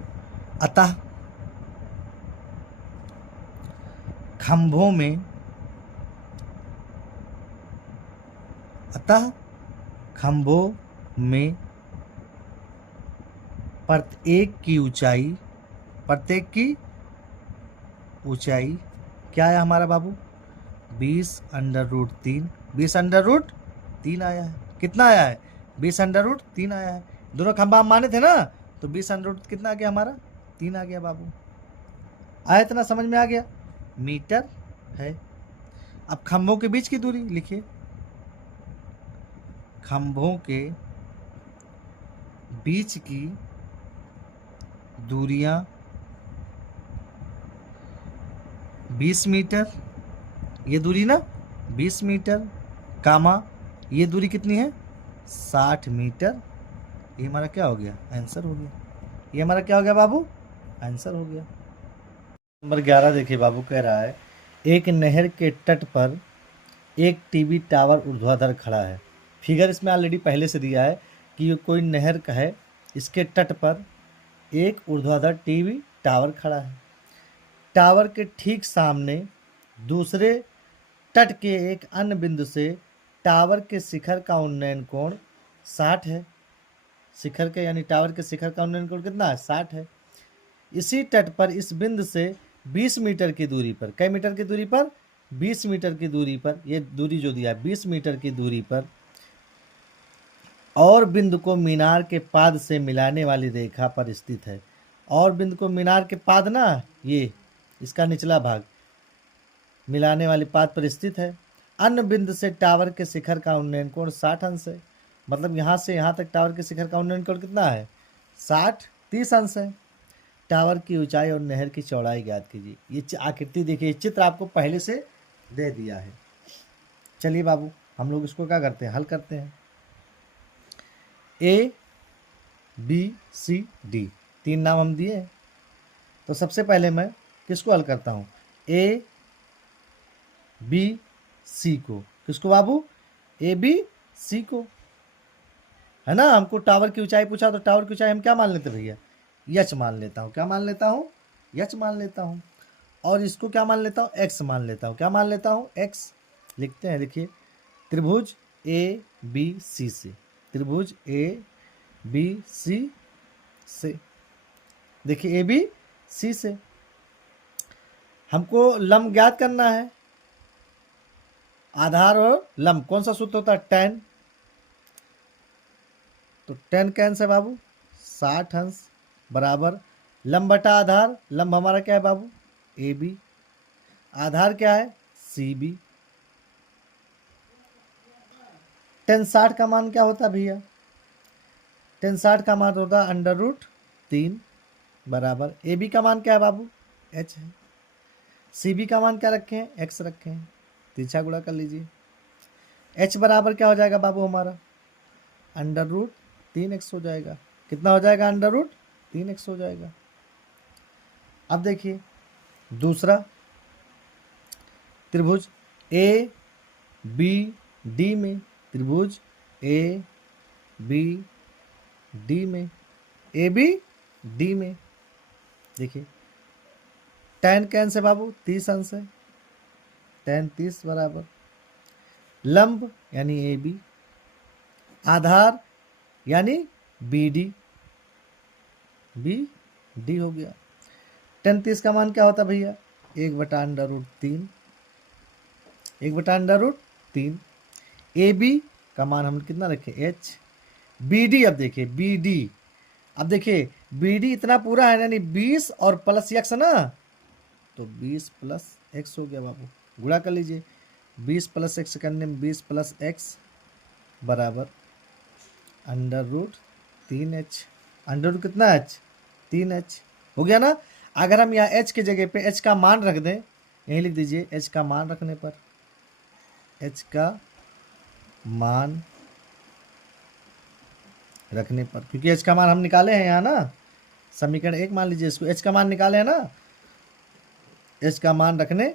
अतः खंभों में प्रत्येक की ऊंचाई क्या है हमारा बाबू? 20√3। 20√3 आया है। कितना आया है? 20√3 आया है। दोनों खंभा हम माने थे ना, तो 20 कितना आ गया हमारा? 3 आ गया बाबू। आया इतना समझ में आ गया? मीटर है। अब खंभों के बीच की दूरी लिखिए। खंभों के बीच की दूरियां 20 मीटर, ये दूरी ना 20 मीटर, कामा ये दूरी कितनी है? 60 मीटर। ये हमारा क्या हो गया? आंसर हो गया। ये हमारा क्या हो गया बाबू? आंसर हो गया। नंबर 11 देखिए बाबू, कह रहा है एक नहर के तट पर एक टीवी टावर ऊर्ध्वाधर खड़ा है। फिगर इसमें ऑलरेडी पहले से दिया है कि ये कोई नहर का है, इसके तट पर एक ऊर्ध्वाधर टीवी टावर खड़ा है। टावर के ठीक सामने दूसरे तट के एक अन्य बिंदु से टावर के शिखर का उन्नयन कोण 60 है। शिखर के यानी टावर के शिखर का उन्नयन कोण कितना है? 60 है। इसी तट पर इस बिंदु से 20 मीटर की दूरी पर, कई मीटर की दूरी पर? 20 मीटर की दूरी पर, ये दूरी जो दिया है 20 मीटर की दूरी पर, और बिंदु को मीनार के पाद से मिलाने वाली रेखा पर स्थित है। और बिंदु को मीनार के पाद ना, ये इसका निचला भाग मिलाने वाली पाद पर स्थित है। अन्य बिंदु से टावर के शिखर का उन्नयन कोण 60 अंश है। मतलब यहाँ से यहाँ तक टावर के शिखर का उन्नयन कोण कितना है? 30 अंश है। टावर की ऊंचाई और नहर की चौड़ाई ज्ञात कीजिए। ये आकृति देखिए, चित्र आपको पहले से दे दिया है। चलिए बाबू हम लोग इसको क्या करते हैं? हल करते हैं। A B C D 3 नाम हम दिए हैं, तो सबसे पहले मैं किसको हल करता हूँ? A B C को। किसको बाबू? A B C को, है ना। हमको टावर की ऊंचाई पूछा, तो टावर की ऊंचाई हम क्या मान लेते भैया? यच मान लेता हूँ। क्या मान लेता हूँ? यच मान लेता हूँ। और इसको क्या मान लेता हूँ? एक्स मान लेता हूँ। क्या मान लेता हूँ? एक्स। लिखते हैं, देखिए त्रिभुज ए बी सी से, त्रिभुज ए बी सी से, देखिए ए बी सी से हमको लंब ज्ञात करना है। आधार और लंब कौन सा सूत्र होता है? tan। तो tan का आंसर बाबू 60 अंश बराबर लंब बटा आधार। लंब हमारा क्या है बाबू? A B. आधार क्या है? C B. tan 60 का मान क्या होता है भैया? tan 60 का मान होता है √3 बराबर ए बी का मान क्या है बाबू? एच है। सी बी का मान क्या रखे हैं? एक्स रखे हैं। तिरछा गुणा कर लीजिए। एच बराबर क्या हो जाएगा बाबू हमारा? √3x हो जाएगा। कितना हो जाएगा? √3x हो जाएगा। अब देखिए दूसरा त्रिभुज ए बी डी में, त्रिभुज ए बी डी में, ए बी डी में देखिए tan का अंश है बाबू 30 अंश है। tan 30 बराबर लंब यानी ए बी, आधार यानी बी डी, बी डी हो गया। tan 30 का मान क्या होता भैया? 1/√3, 1/√3। ए बी का मान हम कितना रखें? एच। बी डी, अब देखिए बी डी, अब देखिए बी डी इतना पूरा है, यानी 20 और प्लस एक्स ना, तो 20 प्लस एक्स हो गया बाबू। गुणा कर लीजिए। 20 प्लस एक्स करने में 20 प्लस एक्स बराबर √3h। अंडर कितना h? 3h हो गया ना। अगर हम यहाँ h की जगह पे h का मान रख दें, यही लिख दीजिए h का मान रखने पर, h का मान रखने पर, क्योंकि h का मान हम निकाले हैं यहाँ ना, समीकरण 1 मान लीजिए इसको, h का मान निकाले हैं ना, एच का मान रखने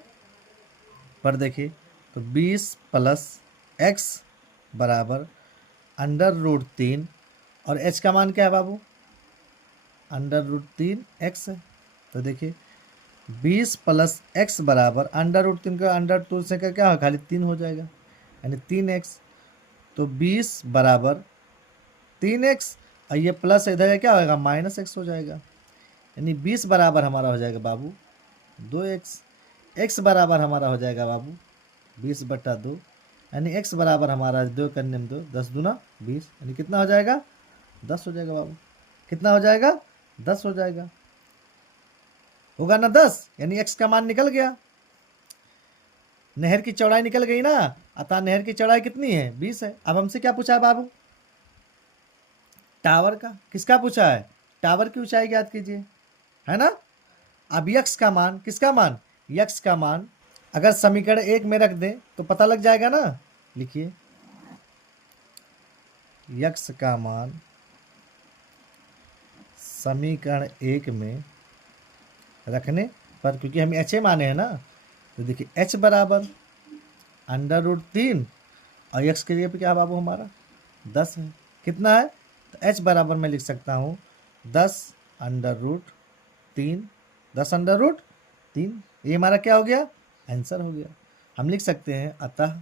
पर देखिए तो 20 प्लस एक्स बराबर √3 और एच का मान क्या है बाबू, √3 एक्स है। तो देखिए 20 प्लस एक्स बराबर √3 का √2 से क्या हो, खाली 3 हो जाएगा, यानी 3x। तो 20 बराबर 3x और ये प्लस इधर क्या होगा, -x हो जाएगा, यानी 20 बराबर हमारा हो जाएगा बाबू 2x। x बराबर हमारा हो जाएगा बाबू 20/2, यानी x बराबर हमारा 2 करने में 2, 10 दूना 20, यानी कितना हो जाएगा 10 हो जाएगा बाबू। कितना हो जाएगा 10 हो जाएगा, होगा ना 10, यानी x का मान निकल गया। नहर की चौड़ाई निकल गई ना, अतः नहर की चौड़ाई कितनी है 20 है। अब हमसे क्या पूछा है बाबू, टावर का। किसका पूछा है, टावर की ऊंचाई ज्ञात कीजिए, है ना। अब यक्स का मान, किसका मान, यक्स का मान अगर समीकरण 1 में रख दें तो पता लग जाएगा ना। लिखिए यक्स का मान समीकरण 1 में रखने पर, क्योंकि हम एच माने हैं ना, तो देखिए एच बराबर √3 और यक्स के लिए पे क्या बाबू हमारा 10 है। कितना है, तो एच बराबर मैं लिख सकता हूँ 10√3, 10√3। ये हमारा क्या हो गया, आंसर हो गया। हम लिख सकते हैं अतः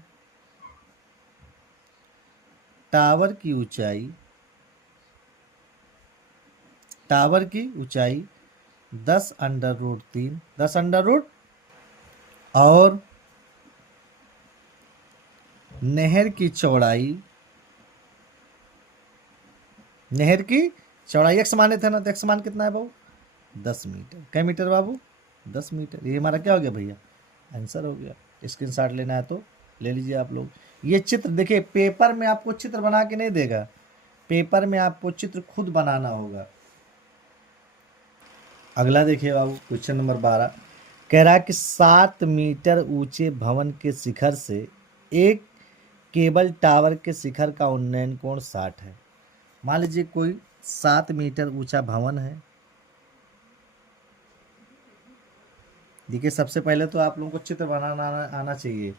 टावर की ऊंचाई 10√3, 10 और नहर की चौड़ाई एक्स माने थे ना, तो एक्स मान कितना है बाबू 10 मीटर। क्या मीटर बाबू 10 मीटर। ये हमारा क्या हो गया भैया, आंसर हो गया। स्क्रीनशॉट लेना है तो ले लीजिए आप लोग। ये चित्र देखिए, पेपर में आपको चित्र बना के नहीं देगा, पेपर में आपको चित्र खुद बनाना होगा। अगला देखिए बाबू, क्वेश्चन नंबर 12 कह रहा है कि 7 मीटर ऊंचे भवन के शिखर से एक केबल टावर के शिखर का उन्नयन कोण 60 है। मान लीजिए कोई 7 मीटर ऊंचा भवन है। देखिए सबसे पहले तो आप लोगों को चित्र बनाना आना चाहिए।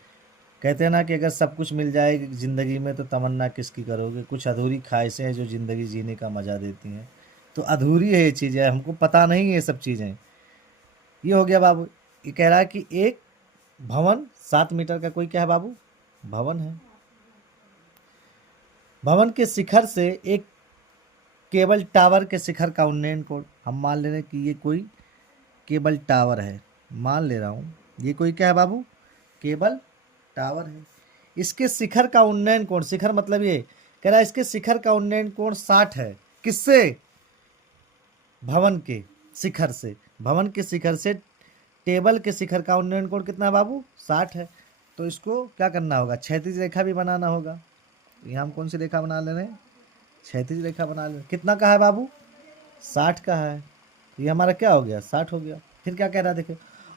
कहते हैं ना कि अगर सब कुछ मिल जाए ज़िंदगी में तो तमन्ना किसकी करोगे। कुछ अधूरी ख्वाहिशें हैं जो ज़िंदगी जीने का मज़ा देती हैं, तो अधूरी है ये चीज़ें, हमको पता नहीं है ये सब चीज़ें। ये हो गया बाबू। ये कह रहा है कि एक भवन 7 मीटर का कोई क्या है बाबू, भवन है। भवन के शिखर से एक केबल टावर के शिखर का उन्नयन कोण, हम मान ले रहे हैं कि ये कोई केबल टावर है, मान ले रहा हूँ ये कोई क्या है बाबू, केबल टावर है। इसके शिखर का उन्नयन कोण, शिखर मतलब ये कह रहा है इसके शिखर का उन्नयन कोण 60 है। किससे, भवन के शिखर से। भवन के शिखर से टेबल के शिखर का उन्नयन कोण कितना है बाबू 60 है। तो इसको क्या करना होगा, क्षैतिज रेखा भी बनाना होगा। यहाँ हम कौन सी रेखा बना ले रहे हैं, क्षैतिज रेखा बना ले। कितना का है बाबू 60 का है, ये हमारा क्या हो गया 60 हो गया। फिर क्या कह रहा है देखिए,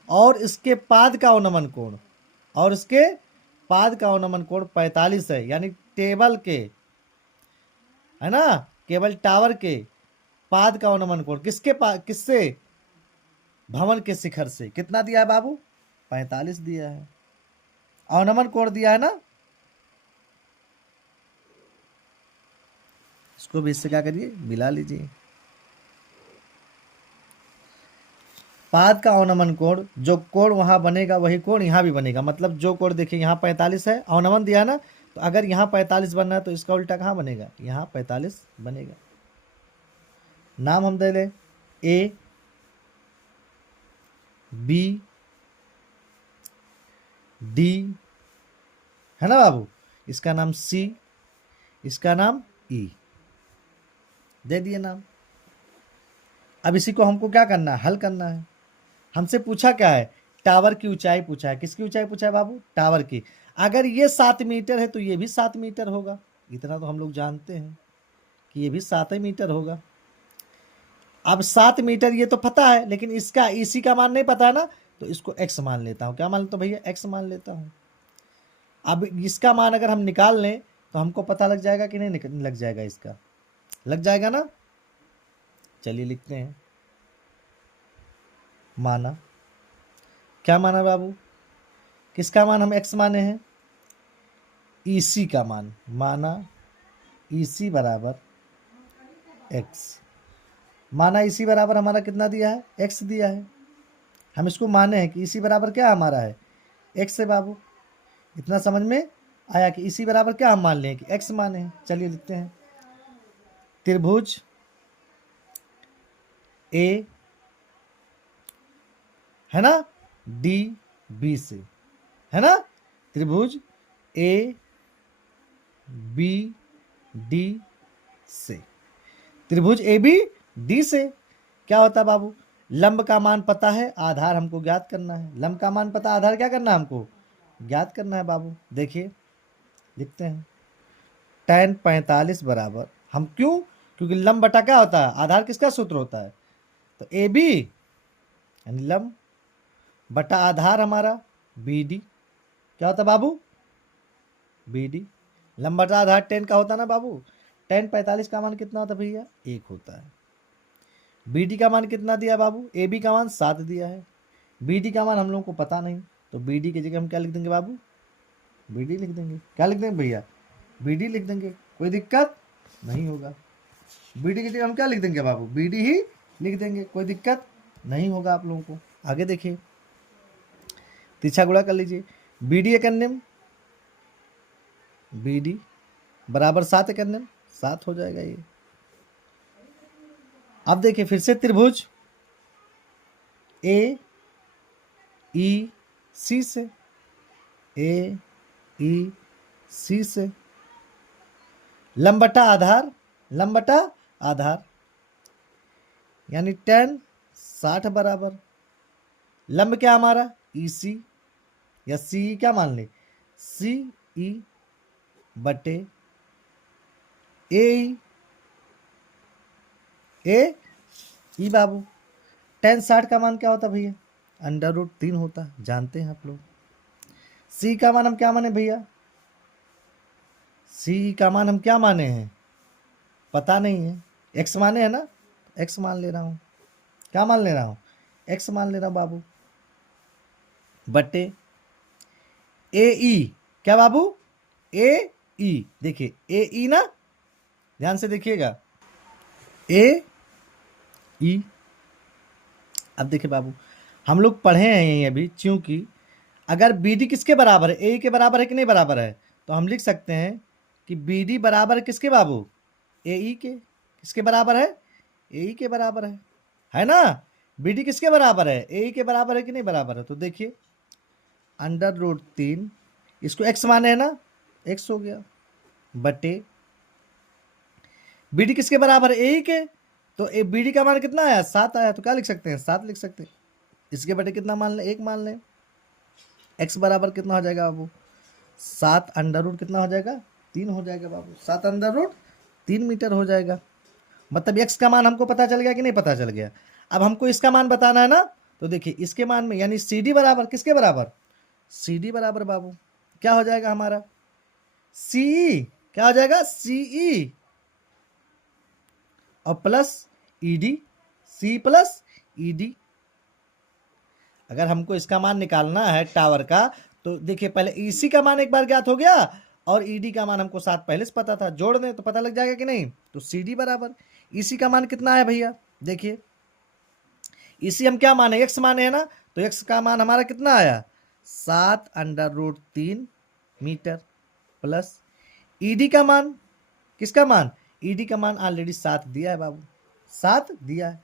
और इसके पाद का अवनमन कोण, और इसके पाद का अवनमन कोण 45 है। यानी टेबल के, है ना, केबल टावर के पाद का अवनमन कोण किससे, भवन के शिखर से कितना दिया है बाबू 45 दिया है। अवनमन कोण दिया है ना, इसको भी इससे क्या करिए मिला लीजिए। पाद का अवनमन कोण, जो कोण वहां बनेगा वही कोण यहाँ भी बनेगा। मतलब जो कोण देखिए यहाँ 45 है, अवनमन दिया है ना, तो अगर यहाँ 45 बनना है तो इसका उल्टा कहाँ बनेगा, यहाँ 45 बनेगा। नाम हम दे लें ए बी डी, है ना बाबू, इसका नाम सी, इसका नाम ई, दे दिए नाम। अब इसी को हमको क्या करना है, हल करना है। हमसे पूछा क्या है, टावर की ऊंचाई पूछा है। किसकी ऊंचाई पूछा है बाबू, टावर की। अगर ये 7 मीटर है तो ये भी 7 मीटर होगा। इतना तो हम लोग जानते हैं कि ये भी 7 ही मीटर होगा। अब 7 मीटर ये तो पता है, लेकिन इसका इसी का मान नहीं पता है ना, तो इसको x मान लेता हूँ। क्या मान लेता हूँ भैया, x मान लेता हूँ। अब इसका मान अगर हम निकाल लें तो हमको पता लग जाएगा कि नहीं लग जाएगा, इसका लग जाएगा ना। चलिए लिखते हैं, माना क्या माना बाबू, किसका मान हम x माने हैं, EC का मान माना, EC बराबर x, माना EC बराबर हमारा कितना दिया है, x दिया है। हम इसको माने हैं कि EC बराबर क्या हमारा है, x है बाबू। इतना समझ में आया कि EC बराबर क्या हम मान लें कि x माने हैं। चलिए लिखते हैं, त्रिभुज A है ना DB से, है ना, त्रिभुज ABD से, त्रिभुज ABD से क्या होता है बाबू, लंब का मान पता है, आधार हमको ज्ञात करना है। लंब का मान पता, आधार क्या करना है हमको, ज्ञात करना है बाबू। देखिए लिखते हैं tan 45 बराबर, हम क्यों, क्योंकि लंब बटा क्या होता है, आधार किसका सूत्र होता है, तो AB यानी लंब बटा आधार हमारा BD, क्या होता है बाबू, BD। लंब बटा आधार 10 का होता है ना बाबू, tan 45 का मान कितना होता है भैया, 1 होता है। BD का मान कितना दिया बाबू, AB का मान 7 दिया है। BD का मान हम लोगों को पता नहीं, तो BD की जगह हम क्या लिख देंगे बाबू, BD लिख देंगे। क्या लिख देंगे भैया, BD लिख देंगे, कोई दिक्कत नहीं होगा। BD की जगह हम क्या लिख देंगे बाबू, BD ही लिख देंगे, कोई दिक्कत नहीं होगा आप लोगों को। आगे देखिए, तिरछा गुणा कर लीजिए, BD एक अन्य BD बराबर 7 एक अन्य 7 हो जाएगा ये। अब देखिए फिर से त्रिभुज AEC से, AEC से लंब बटा आधार, लंब बटा आधार यानी tan 60 बराबर, लंब क्या हमारा EC या CE क्या मान ले, CE बटे AE बाबू। tan 60 का मान क्या होता भैया, √3 होता, जानते हैं आप लोग। C का मान हम क्या माने भैया, C का मान हम क्या माने हैं, पता नहीं है, x माने है ना, x मान ले रहा हूँ। क्या मान ले रहा हूँ, x मान ले रहा हूँ बाबू, बटे AE, क्या बाबू AE, देखिए AE ना, ध्यान से देखिएगा AE। अब देखिए बाबू, हम लोग पढ़े हैं ये अभी, क्योंकि अगर BD किसके बराबर है, AE के बराबर है कि नहीं बराबर है, तो हम लिख सकते हैं कि BD बराबर किसके बाबू, AE के। किसके बराबर है, AE के बराबर है ना। BD किसके बराबर है, AE के बराबर है कि नहीं बराबर है, तो देखिए √3, इसको x माने है ना, x हो गया, बटे BD किसके बराबर है, AE के, तो BD का मान कितना आया, 7 आया, तो क्या लिख सकते हैं, 7 लिख सकते हैं। इसके बटे कितना मान लें, 1 मान लें, x बराबर कितना हो जाएगा बाबू, 7 √ कितना हो जाएगा, 3 हो जाएगा बाबू, 7 √3 मीटर हो जाएगा। मतलब x का मान हमको पता चल गया कि नहीं पता चल गया। अब हमको इसका मान बताना है ना, तो देखिए इसके मान में यानी CD बराबर किसके बराबर, CD बराबर बाबू क्या हो जाएगा हमारा, CE, क्या हो जाएगा CE और plus ED, C plus ED। अगर हमको इसका मान निकालना है टावर का, तो देखिए पहले EC का मान एक बार ज्ञात हो गया और ED का मान हमको 7 पहले से पता था, जोड़ दें तो पता लग जाएगा कि नहीं। तो CD बराबर EC का मान कितना है भैया, देखिए EC हम क्या माने, x माने है ना, तो x का मान हमारा कितना आया, 7 √3 मीटर, प्लस ED का मान, किसका मान, ED का मान ऑलरेडी 7 दिया है बाबू, 7 दिया है।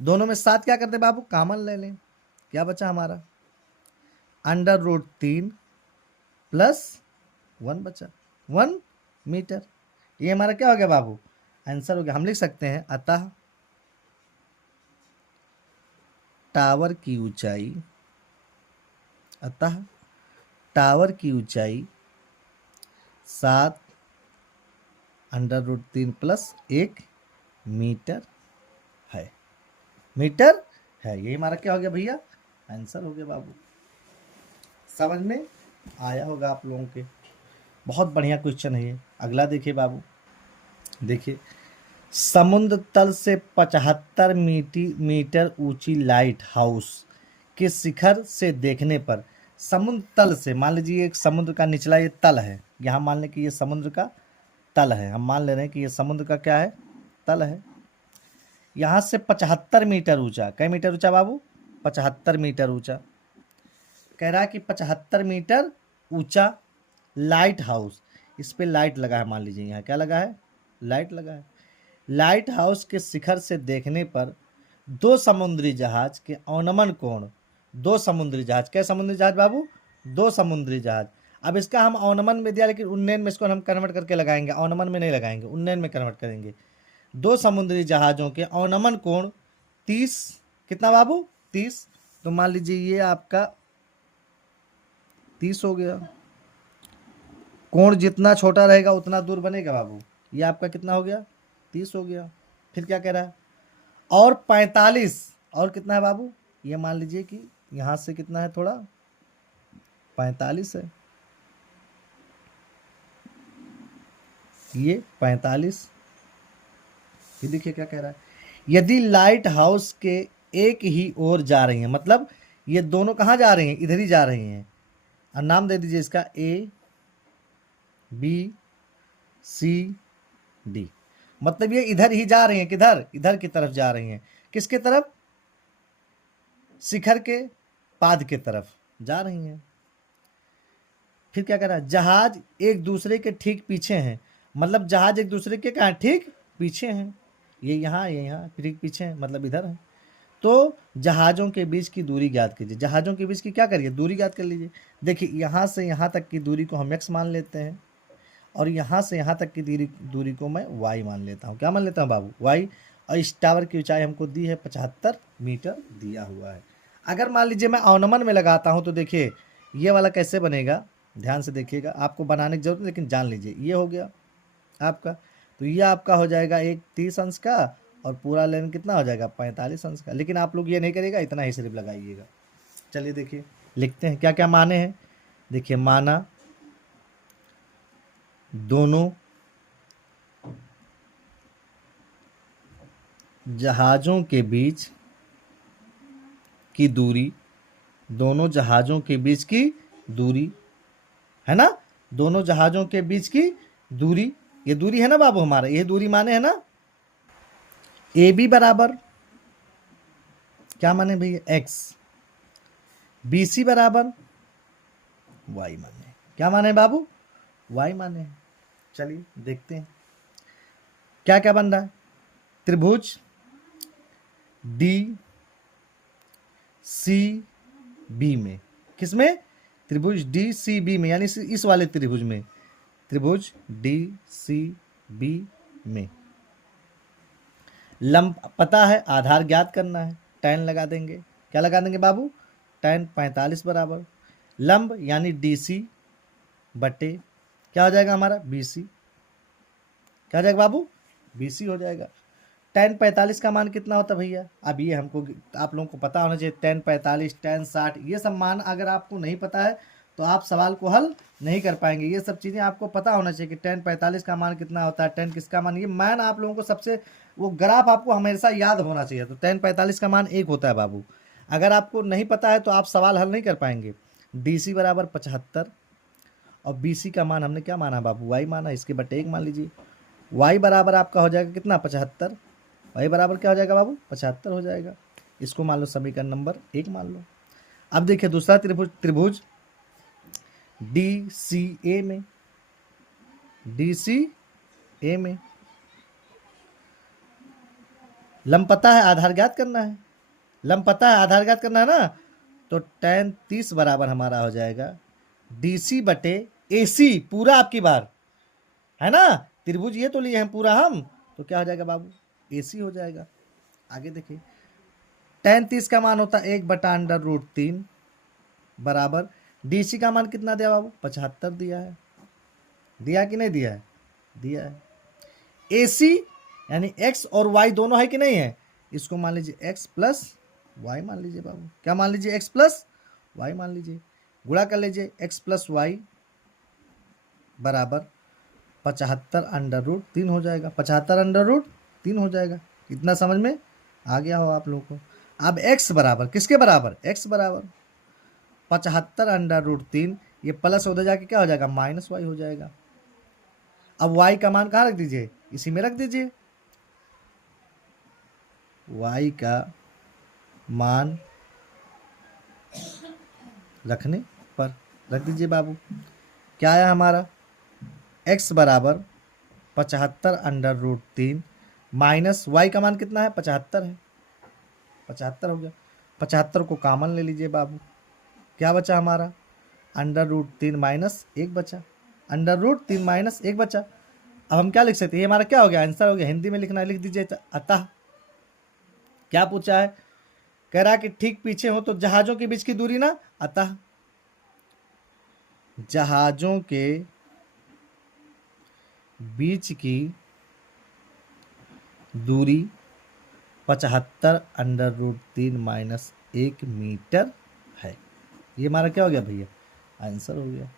दोनों में 7 क्या करते बाबू, कॉमन ले लें, क्या बचा हमारा √3 प्लस 1 बचा, 1 मीटर। ये हमारा क्या हो गया बाबू, आंसर हो गया। हम लिख सकते हैं अतः टावर की ऊंचाई, अतः टावर की ऊंचाई 7 √3 प्लस 1 मीटर है, मीटर है। ये हमारा क्या हो गया भैया, आंसर हो गया बाबू। समझ में आया होगा आप लोगों के, बहुत बढ़िया क्वेश्चन है ये। अगला देखिए बाबू, देखिए समुद्र तल से 75 मीटर ऊंची लाइट हाउस के शिखर से देखने पर, समुद्र तल से, मान लीजिए एक समुद्र का निचला ये तल है, यहाँ मान लें कि ये समुद्र का तल है, हम मान ले रहे हैं कि ये समुद्र का क्या है, तल है। यहाँ से 75 मीटर ऊंचा, कई मीटर ऊंचा बाबू, 75 मीटर ऊंचा, कह रहा है कि 75 मीटर ऊंचा लाइट हाउस, इस पे लाइट लगा है, मान लीजिए यहाँ क्या लगा है, लाइट लगा है। लाइट हाउस के शिखर से देखने पर दो समुद्री जहाज के अवनमन कोण, दो समुद्री जहाज, क्या समुद्री जहाज बाबू, दो समुद्री जहाज। अब इसका हम अवनमन में दिया, लेकिन उन्नयन में इसको हम कन्वर्ट करके लगाएंगे, अवनमन में नहीं लगाएंगे, उन्नयन में कन्वर्ट करेंगे। दो समुद्री जहाज़ों के अवनमन कोण 30, कितना बाबू, 30, तो मान लीजिए ये आपका 30 हो गया। कोण जितना छोटा रहेगा उतना दूर बनेगा बाबू, ये आपका कितना हो गया, 30 हो गया। फिर क्या कह रहा है, और 45, और कितना है बाबू, ये मान लीजिए कि यहाँ से कितना है, थोड़ा 45 है, ये 45। ये देखिए क्या कह रहा है, यदि लाइट हाउस के एक ही ओर जा रही है, मतलब ये दोनों कहाँ जा रही हैं, इधर ही जा रही हैं, और नाम दे दीजिए इसका A B C D, मतलब ये इधर ही जा रही हैं, किधर, इधर की तरफ जा रही हैं, किसके तरफ, शिखर के पाद के तरफ जा रही हैं। फिर क्या कह रहा है, जहाज एक दूसरे के ठीक पीछे हैं, मतलब जहाज एक दूसरे के कहाँ, ठीक पीछे हैं, ये यहाँ ठीक पीछे हैं, मतलब इधर है। तो जहाज़ों के बीच की दूरी ज्ञात कीजिए, जहाज़ों के बीच की क्या करिए, दूरी ज्ञात कर लीजिए। देखिए यहाँ से यहाँ तक की दूरी को हम x मान लेते हैं, और यहाँ से यहाँ तक की दूरी को मैं y मान लेता हूँ, क्या मान लेता हूँ बाबू, y। और इस टावर की ऊंचाई हमको दी है 75 मीटर दिया हुआ है। अगर मान लीजिए मैं अवनमन में लगाता हूँ तो देखिए ये वाला कैसे बनेगा, ध्यान से देखिएगा, आपको बनाने की जरूरत नहीं, लेकिन जान लीजिए ये हो गया आपका, तो ये आपका हो जाएगा एक 30 अंश का, और पूरा लेन कितना हो जाएगा, 45 अंश का। लेकिन आप लोग ये नहीं करिएगा, इतना ही सिर्फ लगाइएगा। चलिए देखिए लिखते हैं क्या क्या माने हैं। देखिए माना दोनों जहाज़ों के बीच की दूरी, दोनों जहाज़ों के बीच की दूरी है ना, दोनों जहाज़ों के बीच की दूरी, ये दूरी है ना बाबू हमारा, ये दूरी माने है ना, ए बी बराबर क्या माने भैया, x, बी सी बराबर y माने, क्या माने बाबू, y माने। चलिए देखते हैं क्या क्या बन रहा है। त्रिभुज डी सी बी में, किसमें, त्रिभुज डी सी बी में, यानी इस वाले त्रिभुज में, त्रिभुज डी सी बी में लंब पता है, आधार ज्ञात करना है, tan लगा देंगे, क्या लगा देंगे बाबू, tan 45 बराबर लंब यानी DC बटे क्या हो जाएगा हमारा, BC, क्या हो जाएगा बाबू, BC हो जाएगा। tan 45 का मान कितना होता है भैया, अब ये हमको आप लोगों को पता होना चाहिए, tan 45, tan 60, ये सब मान अगर आपको नहीं पता है तो आप सवाल को हल नहीं कर पाएंगे। ये सब चीज़ें आपको पता होना चाहिए कि tan 45 का मान कितना होता है, tan किसका मान, ये मान आप लोगों को सबसे, वो ग्राफ आपको हमेशा याद होना चाहिए। तो tan 45 का मान 1 होता है बाबू, अगर आपको नहीं पता है तो आप सवाल हल नहीं कर पाएंगे। DC बराबर 75, और BC का मान हमने क्या माना बाबू, y माना, इसके बटे 1 मान लीजिए। y बराबर आपका हो जाएगा कितना, 75, y बराबर क्या हो जाएगा बाबू, 75 हो जाएगा। इसको मान लो समीकरण नंबर 1 मान लो। अब देखिए दूसरा त्रिभुज, त्रिभुज DCA में, DCA में लंब पता है, आधार ज्ञात करना है, लंब पता है, आधार ज्ञात करना है ना, तो tan 30 बराबर हमारा हो जाएगा DC बटे AC, पूरा आपकी बार है ना, त्रिभुज ये तो लिए हैं पूरा हम, तो क्या हो जाएगा बाबू, AC हो जाएगा। आगे देखिए tan 30 का मान होता है 1/√3 बराबर DC का मान कितना दिया बाबू, 75 दिया है, दिया कि नहीं दिया है, दिया है। AC यानी x और y दोनों है कि नहीं है, इसको मान लीजिए x प्लस y मान लीजिए बाबू, क्या मान लीजिए, x प्लस y मान लीजिए, गुणा कर लीजिए, x प्लस वाई बराबर 75√3 हो जाएगा, 75√3 हो जाएगा। इतना समझ में आ गया हो आप लोगों को। अब x बराबर किसके बराबर, x बराबर 75/√3, ये प्लस उधर जाके क्या हो जाएगा, -y हो जाएगा। अब y का मान कहाँ रख दीजिए, इसी में रख दीजिए, y का मान रखने पर रख दीजिए बाबू। क्या आया हमारा, x बराबर 75/√3 माइनस y का मान कितना है, 75 है, 75 हो गया। 75 को कॉमन ले लीजिए बाबू, क्या बचा हमारा, √3 माइनस 1 बचा, √3 माइनस 1 बचा। अब हम क्या लिख सकते हैं, ये हमारा क्या हो गया, आंसर हो गया। हिंदी में लिखना है, लिख दीजिए अतः। क्या पूछा है, कह रहा है कि ठीक पीछे हो तो जहाजों के बीच की दूरी ना, अतः जहाजों के बीच की दूरी 75/√3 माइनस 1 मीटर है। ये हमारा क्या हो गया भैया, आंसर हो गया।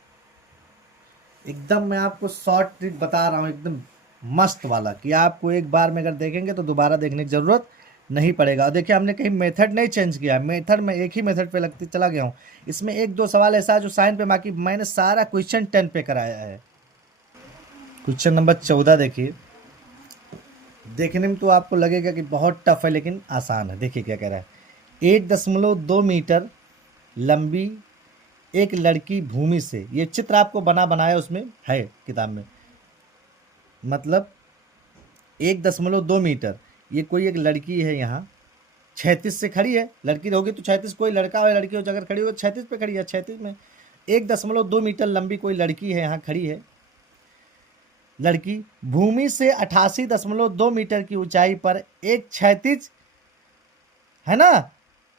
एकदम मैं आपको शॉर्ट ट्रिक बता रहा हूँ, एकदम मस्त वाला, कि आपको एक बार में अगर देखेंगे तो दोबारा देखने की ज़रूरत नहीं पड़ेगा। और देखिए हमने कहीं मेथड नहीं चेंज किया, मेथड में एक ही मेथड पे लगते चला गया हूँ। इसमें एक दो सवाल ऐसा है जो साइन पे, बाकी मैंने सारा क्वेश्चन 10 पे कराया है। क्वेश्चन नंबर 14 देखिए, देखने में तो आपको लगेगा कि बहुत टफ है, लेकिन आसान है। देखिए क्या कह रहा है, 1.2 मीटर लंबी एक लड़की भूमि से, ये चित्र आपको बनाया उसमें है किताब में, मतलब 1.2 मीटर, ये कोई एक लड़की है यहाँ 36 से खड़ी है, लड़की होगी तो 36, कोई लड़का हो लड़की हो अगर खड़ी हो 36 पे खड़ी है, 36 में 1.2 मीटर लंबी कोई लड़की है यहाँ खड़ी है। लड़की भूमि से 88.2 मीटर की ऊंचाई पर एक क्षैतिज, है ना,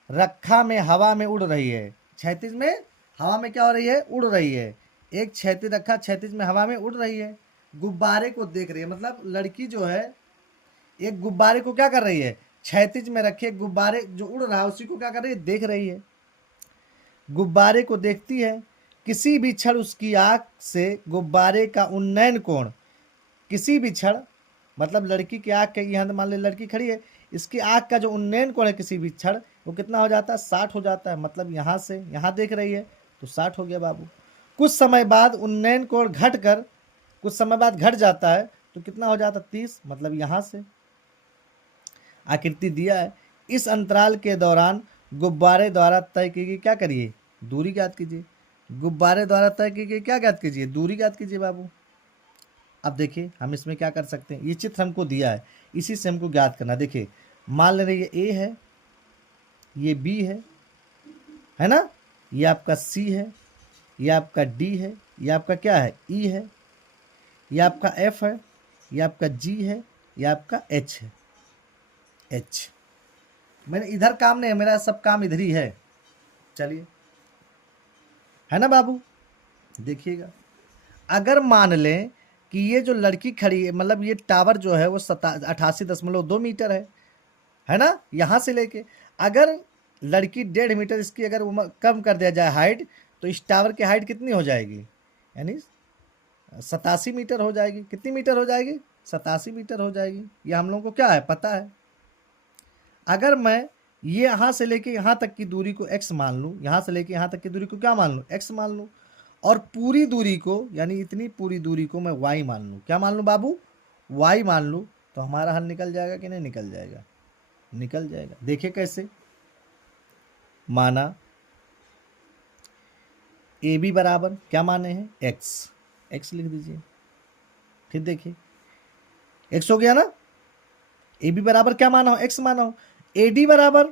रक्षा में हवा में उड़ रही है। क्षैतिज में हवा में क्या हो रही है, उड़ रही है। एक क्षैतिज रखा, क्षैतिज में हवा में उड़ रही है, गुब्बारे को देख रही है। मतलब लड़की जो है एक गुब्बारे को क्या कर रही है, क्षैतिज में रखे गुब्बारे जो उड़ रहा है उसी को क्या कर रही है, देख रही है। गुब्बारे को देखती है, किसी भी क्षण उसकी आंख से गुब्बारे का उन्नयन कोण, किसी भी क्षण मतलब लड़की की आंख के, यहाँ मान ले लड़की खड़ी है, इसकी आंख का जो उन्नयन कोण है किसी भी क्षण वो कितना हो जाता है, 60 हो जाता है। मतलब यहाँ से यहाँ देख रही है तो 60 हो गया बाबू। कुछ समय बाद उन्नयन कोण घट कर कुछ समय बाद घट जाता है तो कितना हो जाता है, 30। मतलब यहाँ से आकृति दिया है, इस अंतराल के दौरान गुब्बारे द्वारा तय की गई क्या करिए, दूरी ज्ञात कीजिए। गुब्बारे द्वारा तय की गई क्या ज्ञात कीजिए, दूरी ज्ञात कीजिए बाबू। अब देखिए हम इसमें क्या कर सकते हैं, ये चित्र हमको दिया है, इसी से हमको ज्ञात करना। देखिए मान ले रही ये ए है, ये बी है ना, ये आपका सी है, ये आपका डी है, ये आपका क्या है, ई है, ये आपका एफ है, ये आपका जी है, ये आपका एच है। एच मैंने इधर काम नहीं है, मेरा सब काम इधर ही है। चलिए, है ना बाबू। देखिएगा, अगर मान लें कि ये जो लड़की खड़ी है, मतलब ये टावर जो है वो 88.2 मीटर है ना, यहाँ से लेके अगर लड़की 1.5 मीटर इसकी अगर कम कर दिया जाए हाइट, तो इस टावर की हाइट कितनी हो जाएगी, यानी 87 मीटर हो जाएगी। कितनी मीटर हो जाएगी, 87 मीटर हो जाएगी। ये हम लोगों को क्या है, पता है। अगर मैं ये यहाँ से लेके यहाँ तक की दूरी को x मान लूँ, यहाँ से लेके यहाँ तक की दूरी को क्या मान लूँ, x मान लूँ, और पूरी दूरी को यानी इतनी पूरी दूरी को मैं y मान लूँ, क्या मान लूँ बाबू, y मान लूँ, तो हमारा हल निकल जाएगा कि नहीं निकल जाएगा, निकल जाएगा। देखिए कैसे, माना ए बी बराबर क्या माने हैं, x लिख दीजिए। फिर देखिए x हो गया ना, ए बी बराबर क्या माना हो, x माना हो। ए डी बराबर,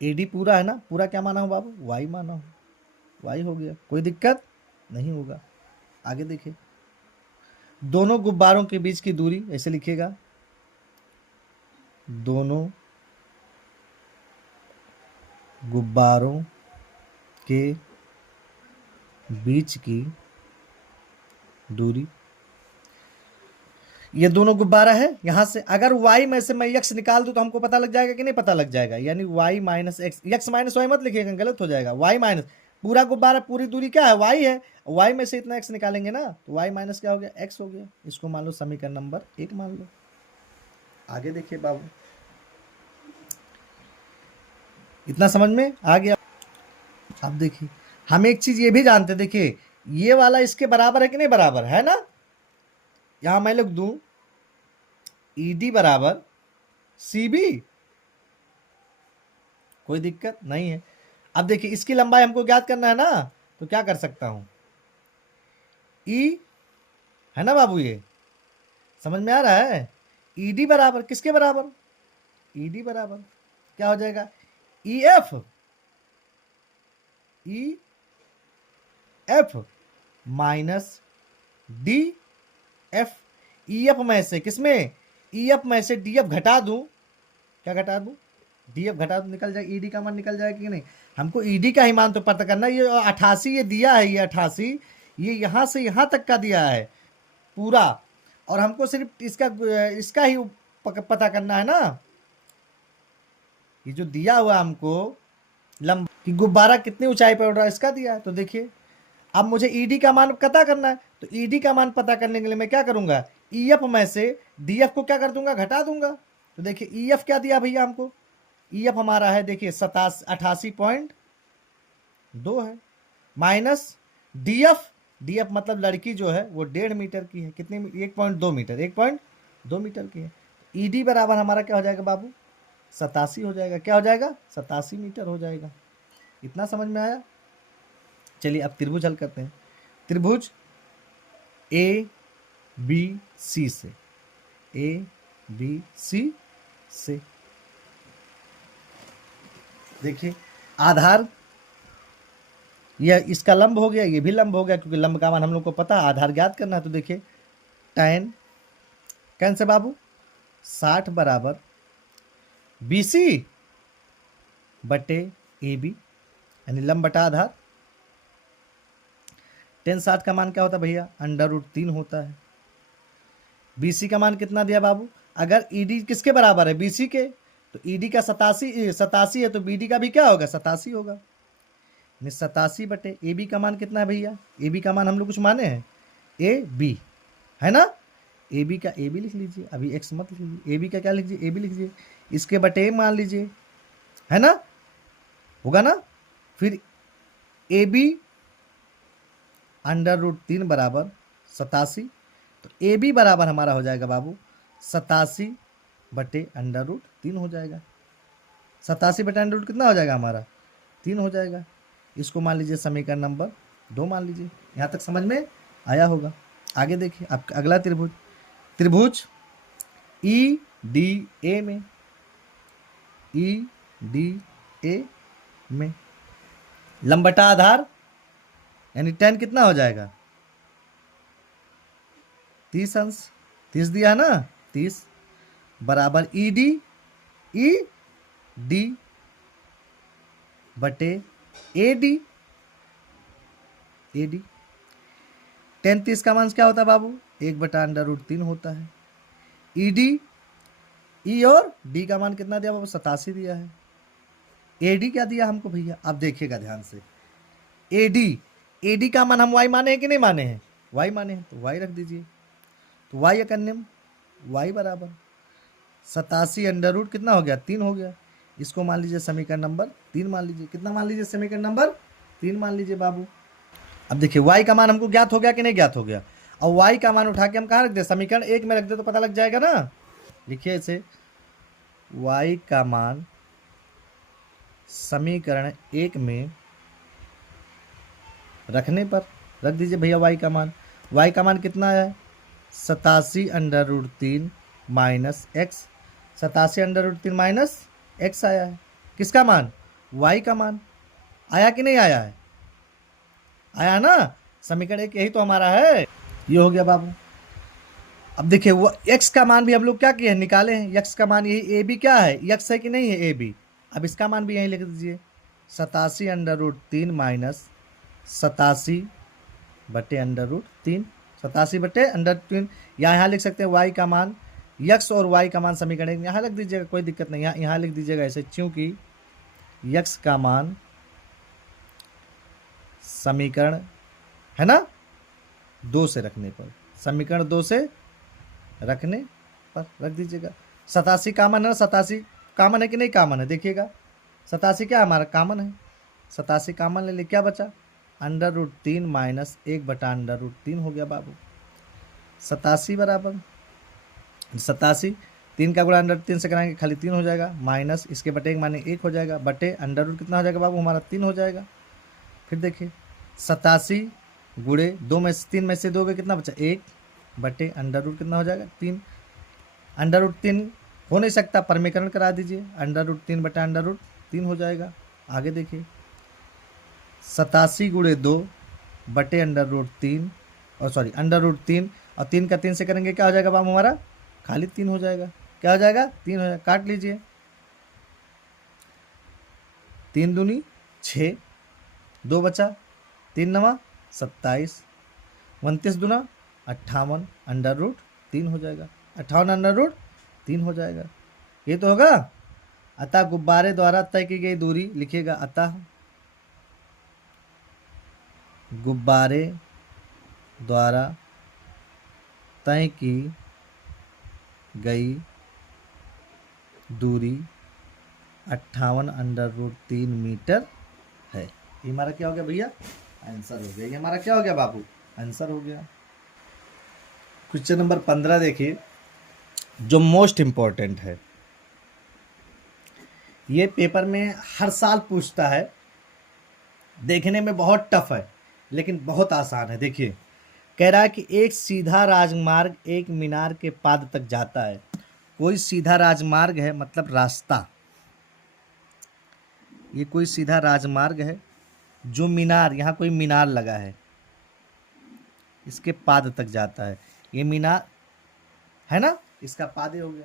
ए डी पूरा है ना, पूरा क्या माना हो बाबू, y माना हो, y हो गया, कोई दिक्कत नहीं होगा। आगे देखिए, दोनों गुब्बारों के बीच की दूरी ऐसे लिखिएगा, दोनों गुब्बारों के बीच की दूरी, ये दोनों गुब्बारा है। यहां से अगर y में से मैं x निकाल दूं तो हमको पता लग जाएगा कि नहीं पता लग जाएगा, यानी y minus x, x minus y मत लिखिएगा, गलत हो जाएगा। y माइनस पूरा गुब्बारा पूरी दूरी क्या है, y है, y में से इतना x निकालेंगे ना तो y माइनस क्या हो गया, x हो गया। इसको मान लो समीकरण नंबर 1 मान लो। आगे देखिए बाबू, इतना समझ में आ गया। अब देखिए हम एक चीज ये भी जानते, देखिए ये वाला इसके बराबर है कि नहीं, बराबर है ना। यहां मैं लिख दूं ईडी बराबर सीबी, कोई दिक्कत नहीं है। अब देखिए इसकी लंबाई हमको ज्ञात करना है ना, तो क्या कर सकता हूं, ई है ना बाबू, ये समझ में आ रहा है। ईडी बराबर किसके बराबर, ईडी बराबर क्या हो जाएगा, E F, E F minus D F. E F में से किसमें, ई एफ में से डी एफ घटा दूं, क्या घटा दूं, डी एफ घटा दूं, निकल जाएगा, ईडी का मान निकल जाएगा कि नहीं। हमको ईडी का ही मान तो पता करना है। ये 88 ये दिया है, ये 88 ये यहां से यहां तक का दिया है पूरा, और हमको सिर्फ इसका ही पता करना है ना। ये जो दिया हुआ हमको लंबा कि गुब्बारा कितनी ऊंचाई पर उड़ रहा है, इसका दिया है। तो देखिए अब मुझे ईडी का मान पता करना है, तो ईडी का मान पता करने के लिए मैं क्या करूंगा, ईएफ में से डीएफ को क्या कर दूंगा, घटा दूंगा। तो देखिए ईएफ क्या दिया भैया हमको, ईएफ हमारा है देखिए 88.2 है, माइनस डीएफ, डीएफ मतलब लड़की जो है वो 1.5 मीटर की है, कितनी, 1.2 मीटर, 1.2 मीटर की है। ईडी बराबर हमारा क्या हो जाएगा बाबू, 87 हो जाएगा, क्या हो जाएगा, 87 मीटर हो जाएगा। इतना समझ में आया। चलिए अब त्रिभुज हल करते हैं। त्रिभुज ए बी सी से, ए बी सी से देखिए आधार, यह इसका लंब हो गया, ये भी लंब हो गया, क्योंकि लंब का मान हम लोग को पता है, आधार ज्ञात करना है। तो देखिए tan कैन से बाबू 60 बराबर BC बटे AB, यानी लंब बटा आधार। tan 60 का मान क्या होता है भैया, √3 होता है। BC का मान कितना दिया बाबू, अगर ED किसके बराबर है, BC के, तो ED का 87 है, तो BD का भी क्या होगा, 87 होगा। 87 बटे AB का मान कितना है भैया, AB का मान हम लोग कुछ माने हैं, AB है ना, AB का AB लिख लीजिए, अभी x मत लिख लीजिए, AB का क्या लिख लीजिए, AB लिख लीजिए, इसके बटे मान लीजिए, है ना, होगा ना। फिर AB √3 बराबर 87, तो AB बराबर हमारा हो जाएगा बाबू 87 बटे √3 हो जाएगा। 87 बटे √ कितना हो जाएगा हमारा, 3 हो जाएगा। इसको मान लीजिए समीकरण नंबर 2 मान लीजिए। यहाँ तक समझ में आया होगा। आगे देखिए अब अगला त्रिभुज, त्रिभुज EDA में, EDA में लंब बटा आधार, यानी tan कितना हो जाएगा, 30 अंश, 30 दिया है ना, 30 बराबर ED बटे AD, tan 30 का मान क्या होता है बाबू, 1 बटा √3 होता है। ED E और D का मान कितना दिया बाबू, 87 दिया है। AD क्या दिया हमको भैया, आप देखिएगा ध्यान से, AD का मान हम y माने हैं कि नहीं माने हैं, y माने हैं, तो y रख दीजिए। तो y एकन्यम y बराबर 87 √ कितना हो गया, 3 हो गया। इसको मान लीजिए समीकरण नंबर 3 मान लीजिए, कितना मान लीजिए, समीकरण नंबर 3 मान लीजिए बाबू। अब देखिए y का मान हमको ज्ञात हो गया कि नहीं ज्ञात हो गया, और y का मान उठा के हम कहाँ रख दे, समीकरण 1 में रख दे तो पता लग जाएगा ना। लिखिए इसे, y का मान समीकरण 1 में रखने पर रख दीजिए भैया y का मान। y का मान कितना है, 87 √3 माइनस x, 87 √3 माइनस x आया है। किसका मान, y का मान आया कि नहीं आया है, आया ना। समीकरण 1 यही तो हमारा है, ये हो गया बाबू। अब देखिए वो x का मान भी हम लोग क्या किए हैं, निकाले हैं। x का मान यही AB क्या है, x है कि नहीं है AB। अब इसका मान भी यहीं लिख दीजिए, 87 √3 माइनस 87 बटे √3, 87 बटे √3। यहाँ लिख सकते हैं y का मान, x और y का मान समीकरण यहाँ लिख दीजिएगा, कोई दिक्कत नहीं, यहाँ लिख दीजिएगा ऐसे, क्योंकि x का मान समीकरण है ना 2 से रखने पर, समीकरण 2 से रखने पर रख दीजिएगा। 87 कामन है ना, 87 कामन है कि नहीं कामन है, देखिएगा 87 क्या हमारा कॉमन है, 87 कॉमन ले ले, क्या बचा √3 माइनस 1/√3 हो गया बाबू। 87 बराबर 87, 3 का गुणा √3 से कराएंगे खाली 3 हो जाएगा, माइनस इसके बटे 1 माने 1 हो जाएगा, बटे √ कितना हो जाएगा बाबू हमारा 3 हो जाएगा। फिर देखिए 87 गुणे 2 में से 3 में से 2 में कितना बचा 1, बटे √ कितना हो जाएगा 3। √3 हो नहीं सकता, परमीकरण करा दीजिए, √3 बटा √3 हो जाएगा। आगे देखिए 87 गुणे 2 बटे √3 और सॉरी √3 और 3 का 3 से करेंगे क्या हो जाएगा बाबू हमारा खाली 3 हो जाएगा। क्या हो जाएगा 3 हो जाएगा, काट लीजिए, 3 दूनी 6, 2 बचा, 3 नवा 27, 29 दूना 58, √3 हो जाएगा, 58 √3 हो जाएगा। ये तो होगा। अतः गुब्बारे द्वारा तय की गई दूरी लिखिएगा, अतः गुब्बारे द्वारा तय की गई दूरी 58 √3 मीटर है। ये हमारा क्या हो गया भैया आंसर हो गया। ये हमारा क्या हो गया बाबू आंसर हो गया। क्वेश्चन नंबर 15 देखिए, जो मोस्ट इंपॉर्टेंट है, ये पेपर में हर साल पूछता है, देखने में बहुत टफ है लेकिन बहुत आसान है। देखिए कह रहा है कि एक सीधा राजमार्ग एक मीनार के पाद तक जाता है। कोई सीधा राजमार्ग है मतलब रास्ता, ये कोई सीधा राजमार्ग है जो मीनार, यहाँ कोई मीनार लगा है, इसके पाद तक जाता है। ये मीनार है ना, इसका पादे हो गया।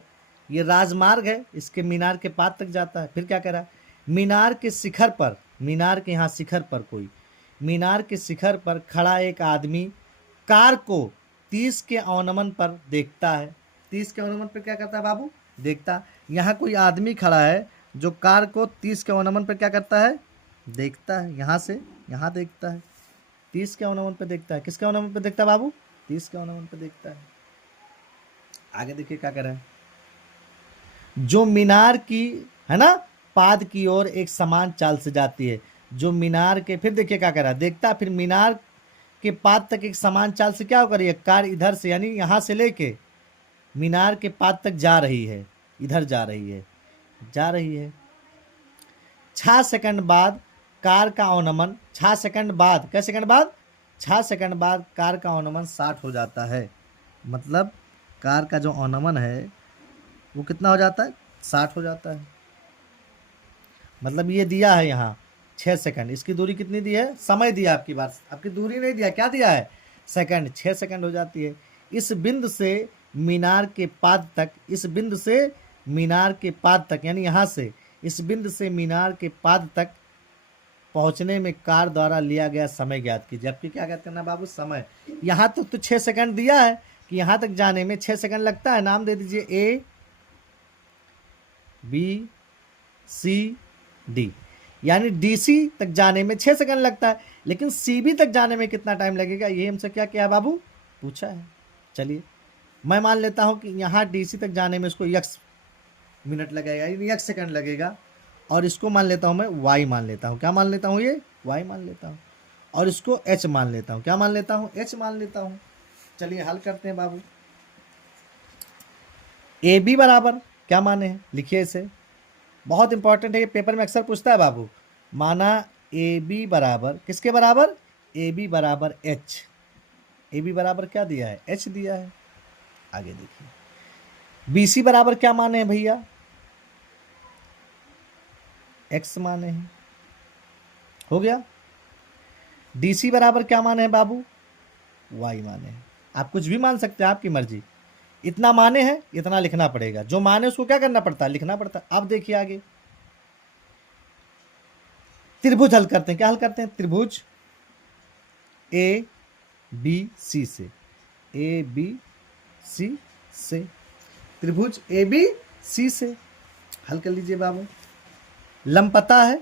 ये राजमार्ग है, इसके मीनार के पाद तक जाता है। फिर क्या कह रहा है, मीनार के शिखर पर, मीनार के यहाँ शिखर पर कोई, मीनार के शिखर पर खड़ा एक आदमी कार को 30 के अवनमन पर देखता है। 30 के अवनमन पर क्या करता है बाबू देखता। यहाँ कोई आदमी खड़ा है जो कार को 30 के अवनमन पर क्या करता है देखता है, यहाँ से यहाँ देखता है, 30 के अवनमन पर देखता है। किसके अवनमन पर देखता है बाबू 30 के अवनमन पर देखता है। आगे देखिए क्या कर रहा है, जो मीनार की है ना पाद की ओर एक समान चाल से जाती है, जो मीनार के, फिर देखिए क्या कर रहा है देखता, फिर मीनार के पाद तक एक समान चाल से क्या हो रही है, कार इधर से यानी यहाँ से लेके मीनार के पाद तक जा रही है, इधर जा रही है, जा रही है। 6 सेकंड बाद कार का अवनमन, 6 सेकंड बाद, क्या सेकंड बाद 6 सेकंड बाद कार का अवनमन 60 हो जाता है। मतलब कार का जो अवनमन है वो कितना हो जाता है 60 हो जाता है। मतलब ये दिया है यहाँ 6 सेकंड, इसकी दूरी कितनी दी है, समय दिया आपकी बात, आपकी दूरी नहीं दिया, क्या दिया है सेकंड, 6 सेकंड हो जाती है। इस बिंदु से मीनार के पाद तक, इस बिंदु से मीनार के पाद तक यानी यहाँ से इस बिंदु से मीनार के पाद तक पहुँचने में कार द्वारा लिया गया समय ज्ञात कीजिए। आपकी क्या ज्ञात करना बाबू समय। यहाँ तक तो 6 सेकंड दिया है कि यहाँ तक जाने में 6 सेकंड लगता है। नाम दे दीजिए A B C D, यानी DC तक जाने में 6 सेकंड लगता है, लेकिन CB तक जाने में कितना टाइम लगेगा ये हमसे क्या किया बाबू पूछा है। चलिए मैं मान लेता हूँ कि यहाँ DC तक जाने में इसको x मिनट लगेगा यानी x सेकंड लगेगा, और इसको मान लेता हूँ मैं y मान लेता हूँ, क्या मान लेता हूँ ये y मान लेता हूँ, और इसको h मान लेता हूँ, क्या मान लेता हूँ h मान लेता हूँ। चलिए हल करते हैं बाबू। AB बराबर क्या माने हैं लिखिए इसे, बहुत इंपॉर्टेंट है ये, पेपर में अक्सर पूछता है बाबू। माना AB बराबर किसके बराबर, AB बराबर H, AB बराबर क्या दिया है H दिया है। आगे देखिए BC बराबर क्या माने हैं भैया X माने हैं, हो गया। DC बराबर क्या माने हैं बाबू Y माने हैं। आप कुछ भी मान सकते हैं आपकी मर्जी, इतना माने हैं इतना लिखना पड़ेगा, जो माने उसको क्या करना पड़ता है लिखना पड़ता है। अब देखिए आगे त्रिभुज हल करते हैं, क्या हल करते हैं त्रिभुज ABC से, ABC से, त्रिभुज ABC से हल कर लीजिए बाबू। लंब पता है,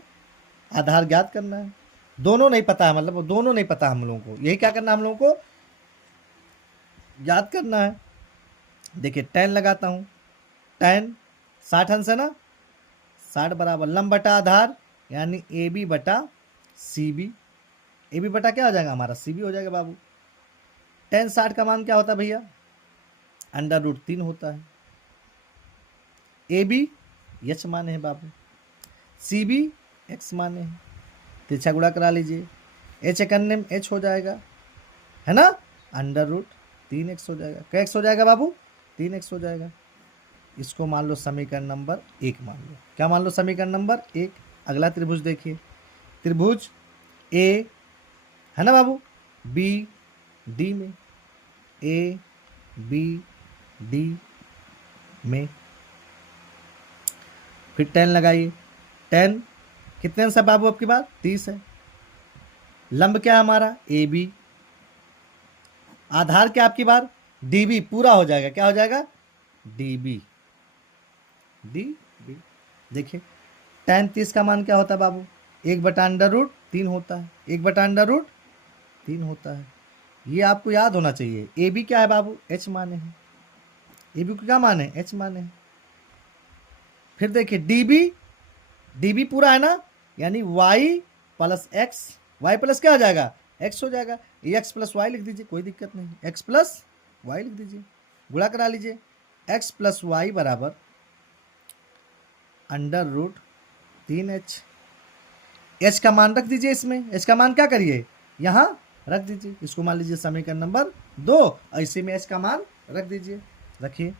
आधार ज्ञात करना है, दोनों नहीं पता है, मतलब दोनों नहीं पता हम लोगों को, यही क्या करना हम लोगों को याद करना है। देखिए tan लगाता हूँ, tan 60 अंश है ना, 60 बराबर लंब बटा आधार यानी ए बी बटा सी बी। ए बी बटा क्या हो जाएगा हमारा सी बी हो जाएगा बाबू। tan 60 का मान क्या होता है भैया √3 होता है। ए बी एच माने हैं बाबू, सी बी एक्स माने हैं, तिरछा गुणा करा लीजिए, एच एकन्ने एच हो जाएगा है ना, √3x हो जाएगा। क्या एक्स हो जाएगा बाबू 3x हो जाएगा। इसको मान लो समीकरण नंबर 1 मान लो। क्या मान लो समीकरण नंबर 1। अगला त्रिभुज देखिए, त्रिभुज ए है ना बाबू बी डी में, ए बी डी में, फिर 10 लगाइए। 10 कितने अंश है बाबू आपकी बात 30 है। लंब क्या है हमारा ए बी, आधार क्या आपकी बार डी बी, पूरा हो जाएगा क्या हो जाएगा डी बी डी बी। देखिए tan 30 का मान क्या होता है बाबू 1/√3 होता है, 1/√3 होता है। ये आपको याद होना चाहिए। ए बी क्या है बाबू एच माने हैं, ए बी को क्या माने एच माने हैं। फिर देखिए डी बी पूरा है ना, यानी y plus x, y plus क्या हो जाएगा x हो जाएगा। x प्लस वाई लिख दीजिए कोई दिक्कत नहीं, x प्लस वाई लिख दीजिए, गुणा करा लीजिए। x प्लस वाई बराबर √3h। h का मान रख दीजिए इसमें, h का मान क्या करिए यहाँ रख दीजिए, इसको मान लीजिए समीकरण नंबर 2, ऐसे में h का मान रख दीजिए। रखिए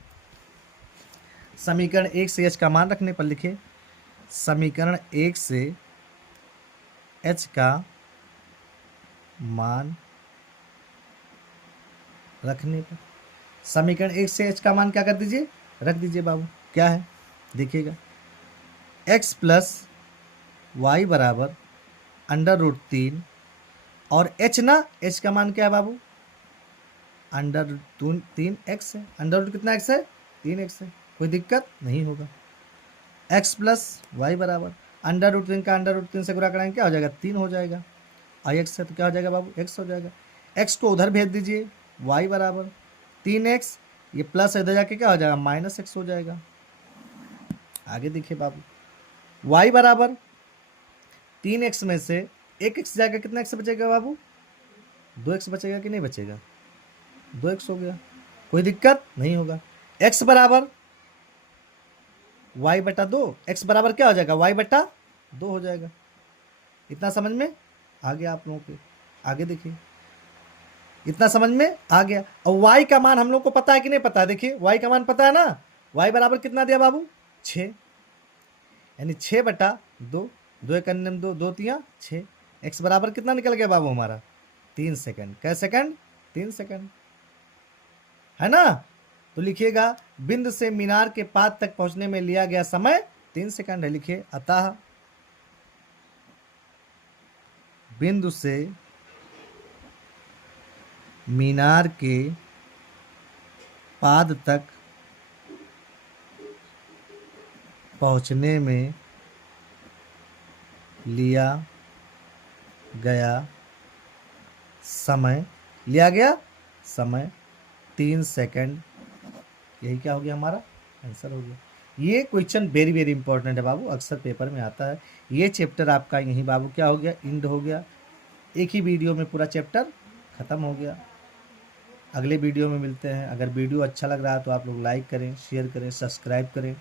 समीकरण 1 से h का मान रखने पर लिखिए समीकरण 1 से h का मान रखने पर, समीकरण 1 से h का मान क्या कर दीजिए रख दीजिए बाबू। क्या है देखिएगा x प्लस वाई बराबर √3 और h ना, h का मान क्या है बाबू √3x है। √ कितना x है 3x है, कोई दिक्कत नहीं होगा। x प्लस वाई बराबर √3 का √3 से गुणा कराएंगे क्या हो जाएगा 3 हो जाएगा, और x है तो क्या हो जाएगा बाबू x हो जाएगा। x को उधर भेज दीजिए, y बराबर 3x, ये प्लस इधर जाके क्या हो जाएगा -x हो जाएगा। आगे देखिए बाबू y बराबर 3x में से 1x जाएगा, कितना x बचेगा बाबू 2x बचेगा कि नहीं बचेगा 2x हो गया, कोई दिक्कत नहीं होगा। x बराबर y बटा 2, x बराबर क्या हो जाएगा y बटा 2 हो जाएगा। इतना समझ में आ गया आप लोगों के, आगे देखिए इतना समझ में आ गया। और y का मान हम लोग को पता है कि नहीं पता है, देखिए y का मान पता है ना, y बराबर कितना दिया बाबू 6, यानी 6/2, 2 एकन्ने 2, 2 तिया 6। x बराबर कितना निकल गया बाबू हमारा 3 सेकंड। कै सेकंड 3 सेकंड है ना। तो लिखिएगा बिंदु से मीनार के पाद तक पहुंचने में लिया गया समय 3 सेकंड है। लिखिए अतः बिंदु से मीनार के पाद तक पहुंचने में लिया गया समय 3 सेकंड। यही क्या हो गया हमारा आंसर हो गया। ये क्वेश्चन वेरी वेरी इंपॉर्टेंट है बाबू, अक्सर पेपर में आता है। ये चैप्टर आपका यहीं बाबू क्या हो गया इंड हो गया, एक ही वीडियो में पूरा चैप्टर ख़त्म हो गया। अगले वीडियो में मिलते हैं। अगर वीडियो अच्छा लग रहा है तो आप लोग लाइक करें, शेयर करें, सब्सक्राइब करें।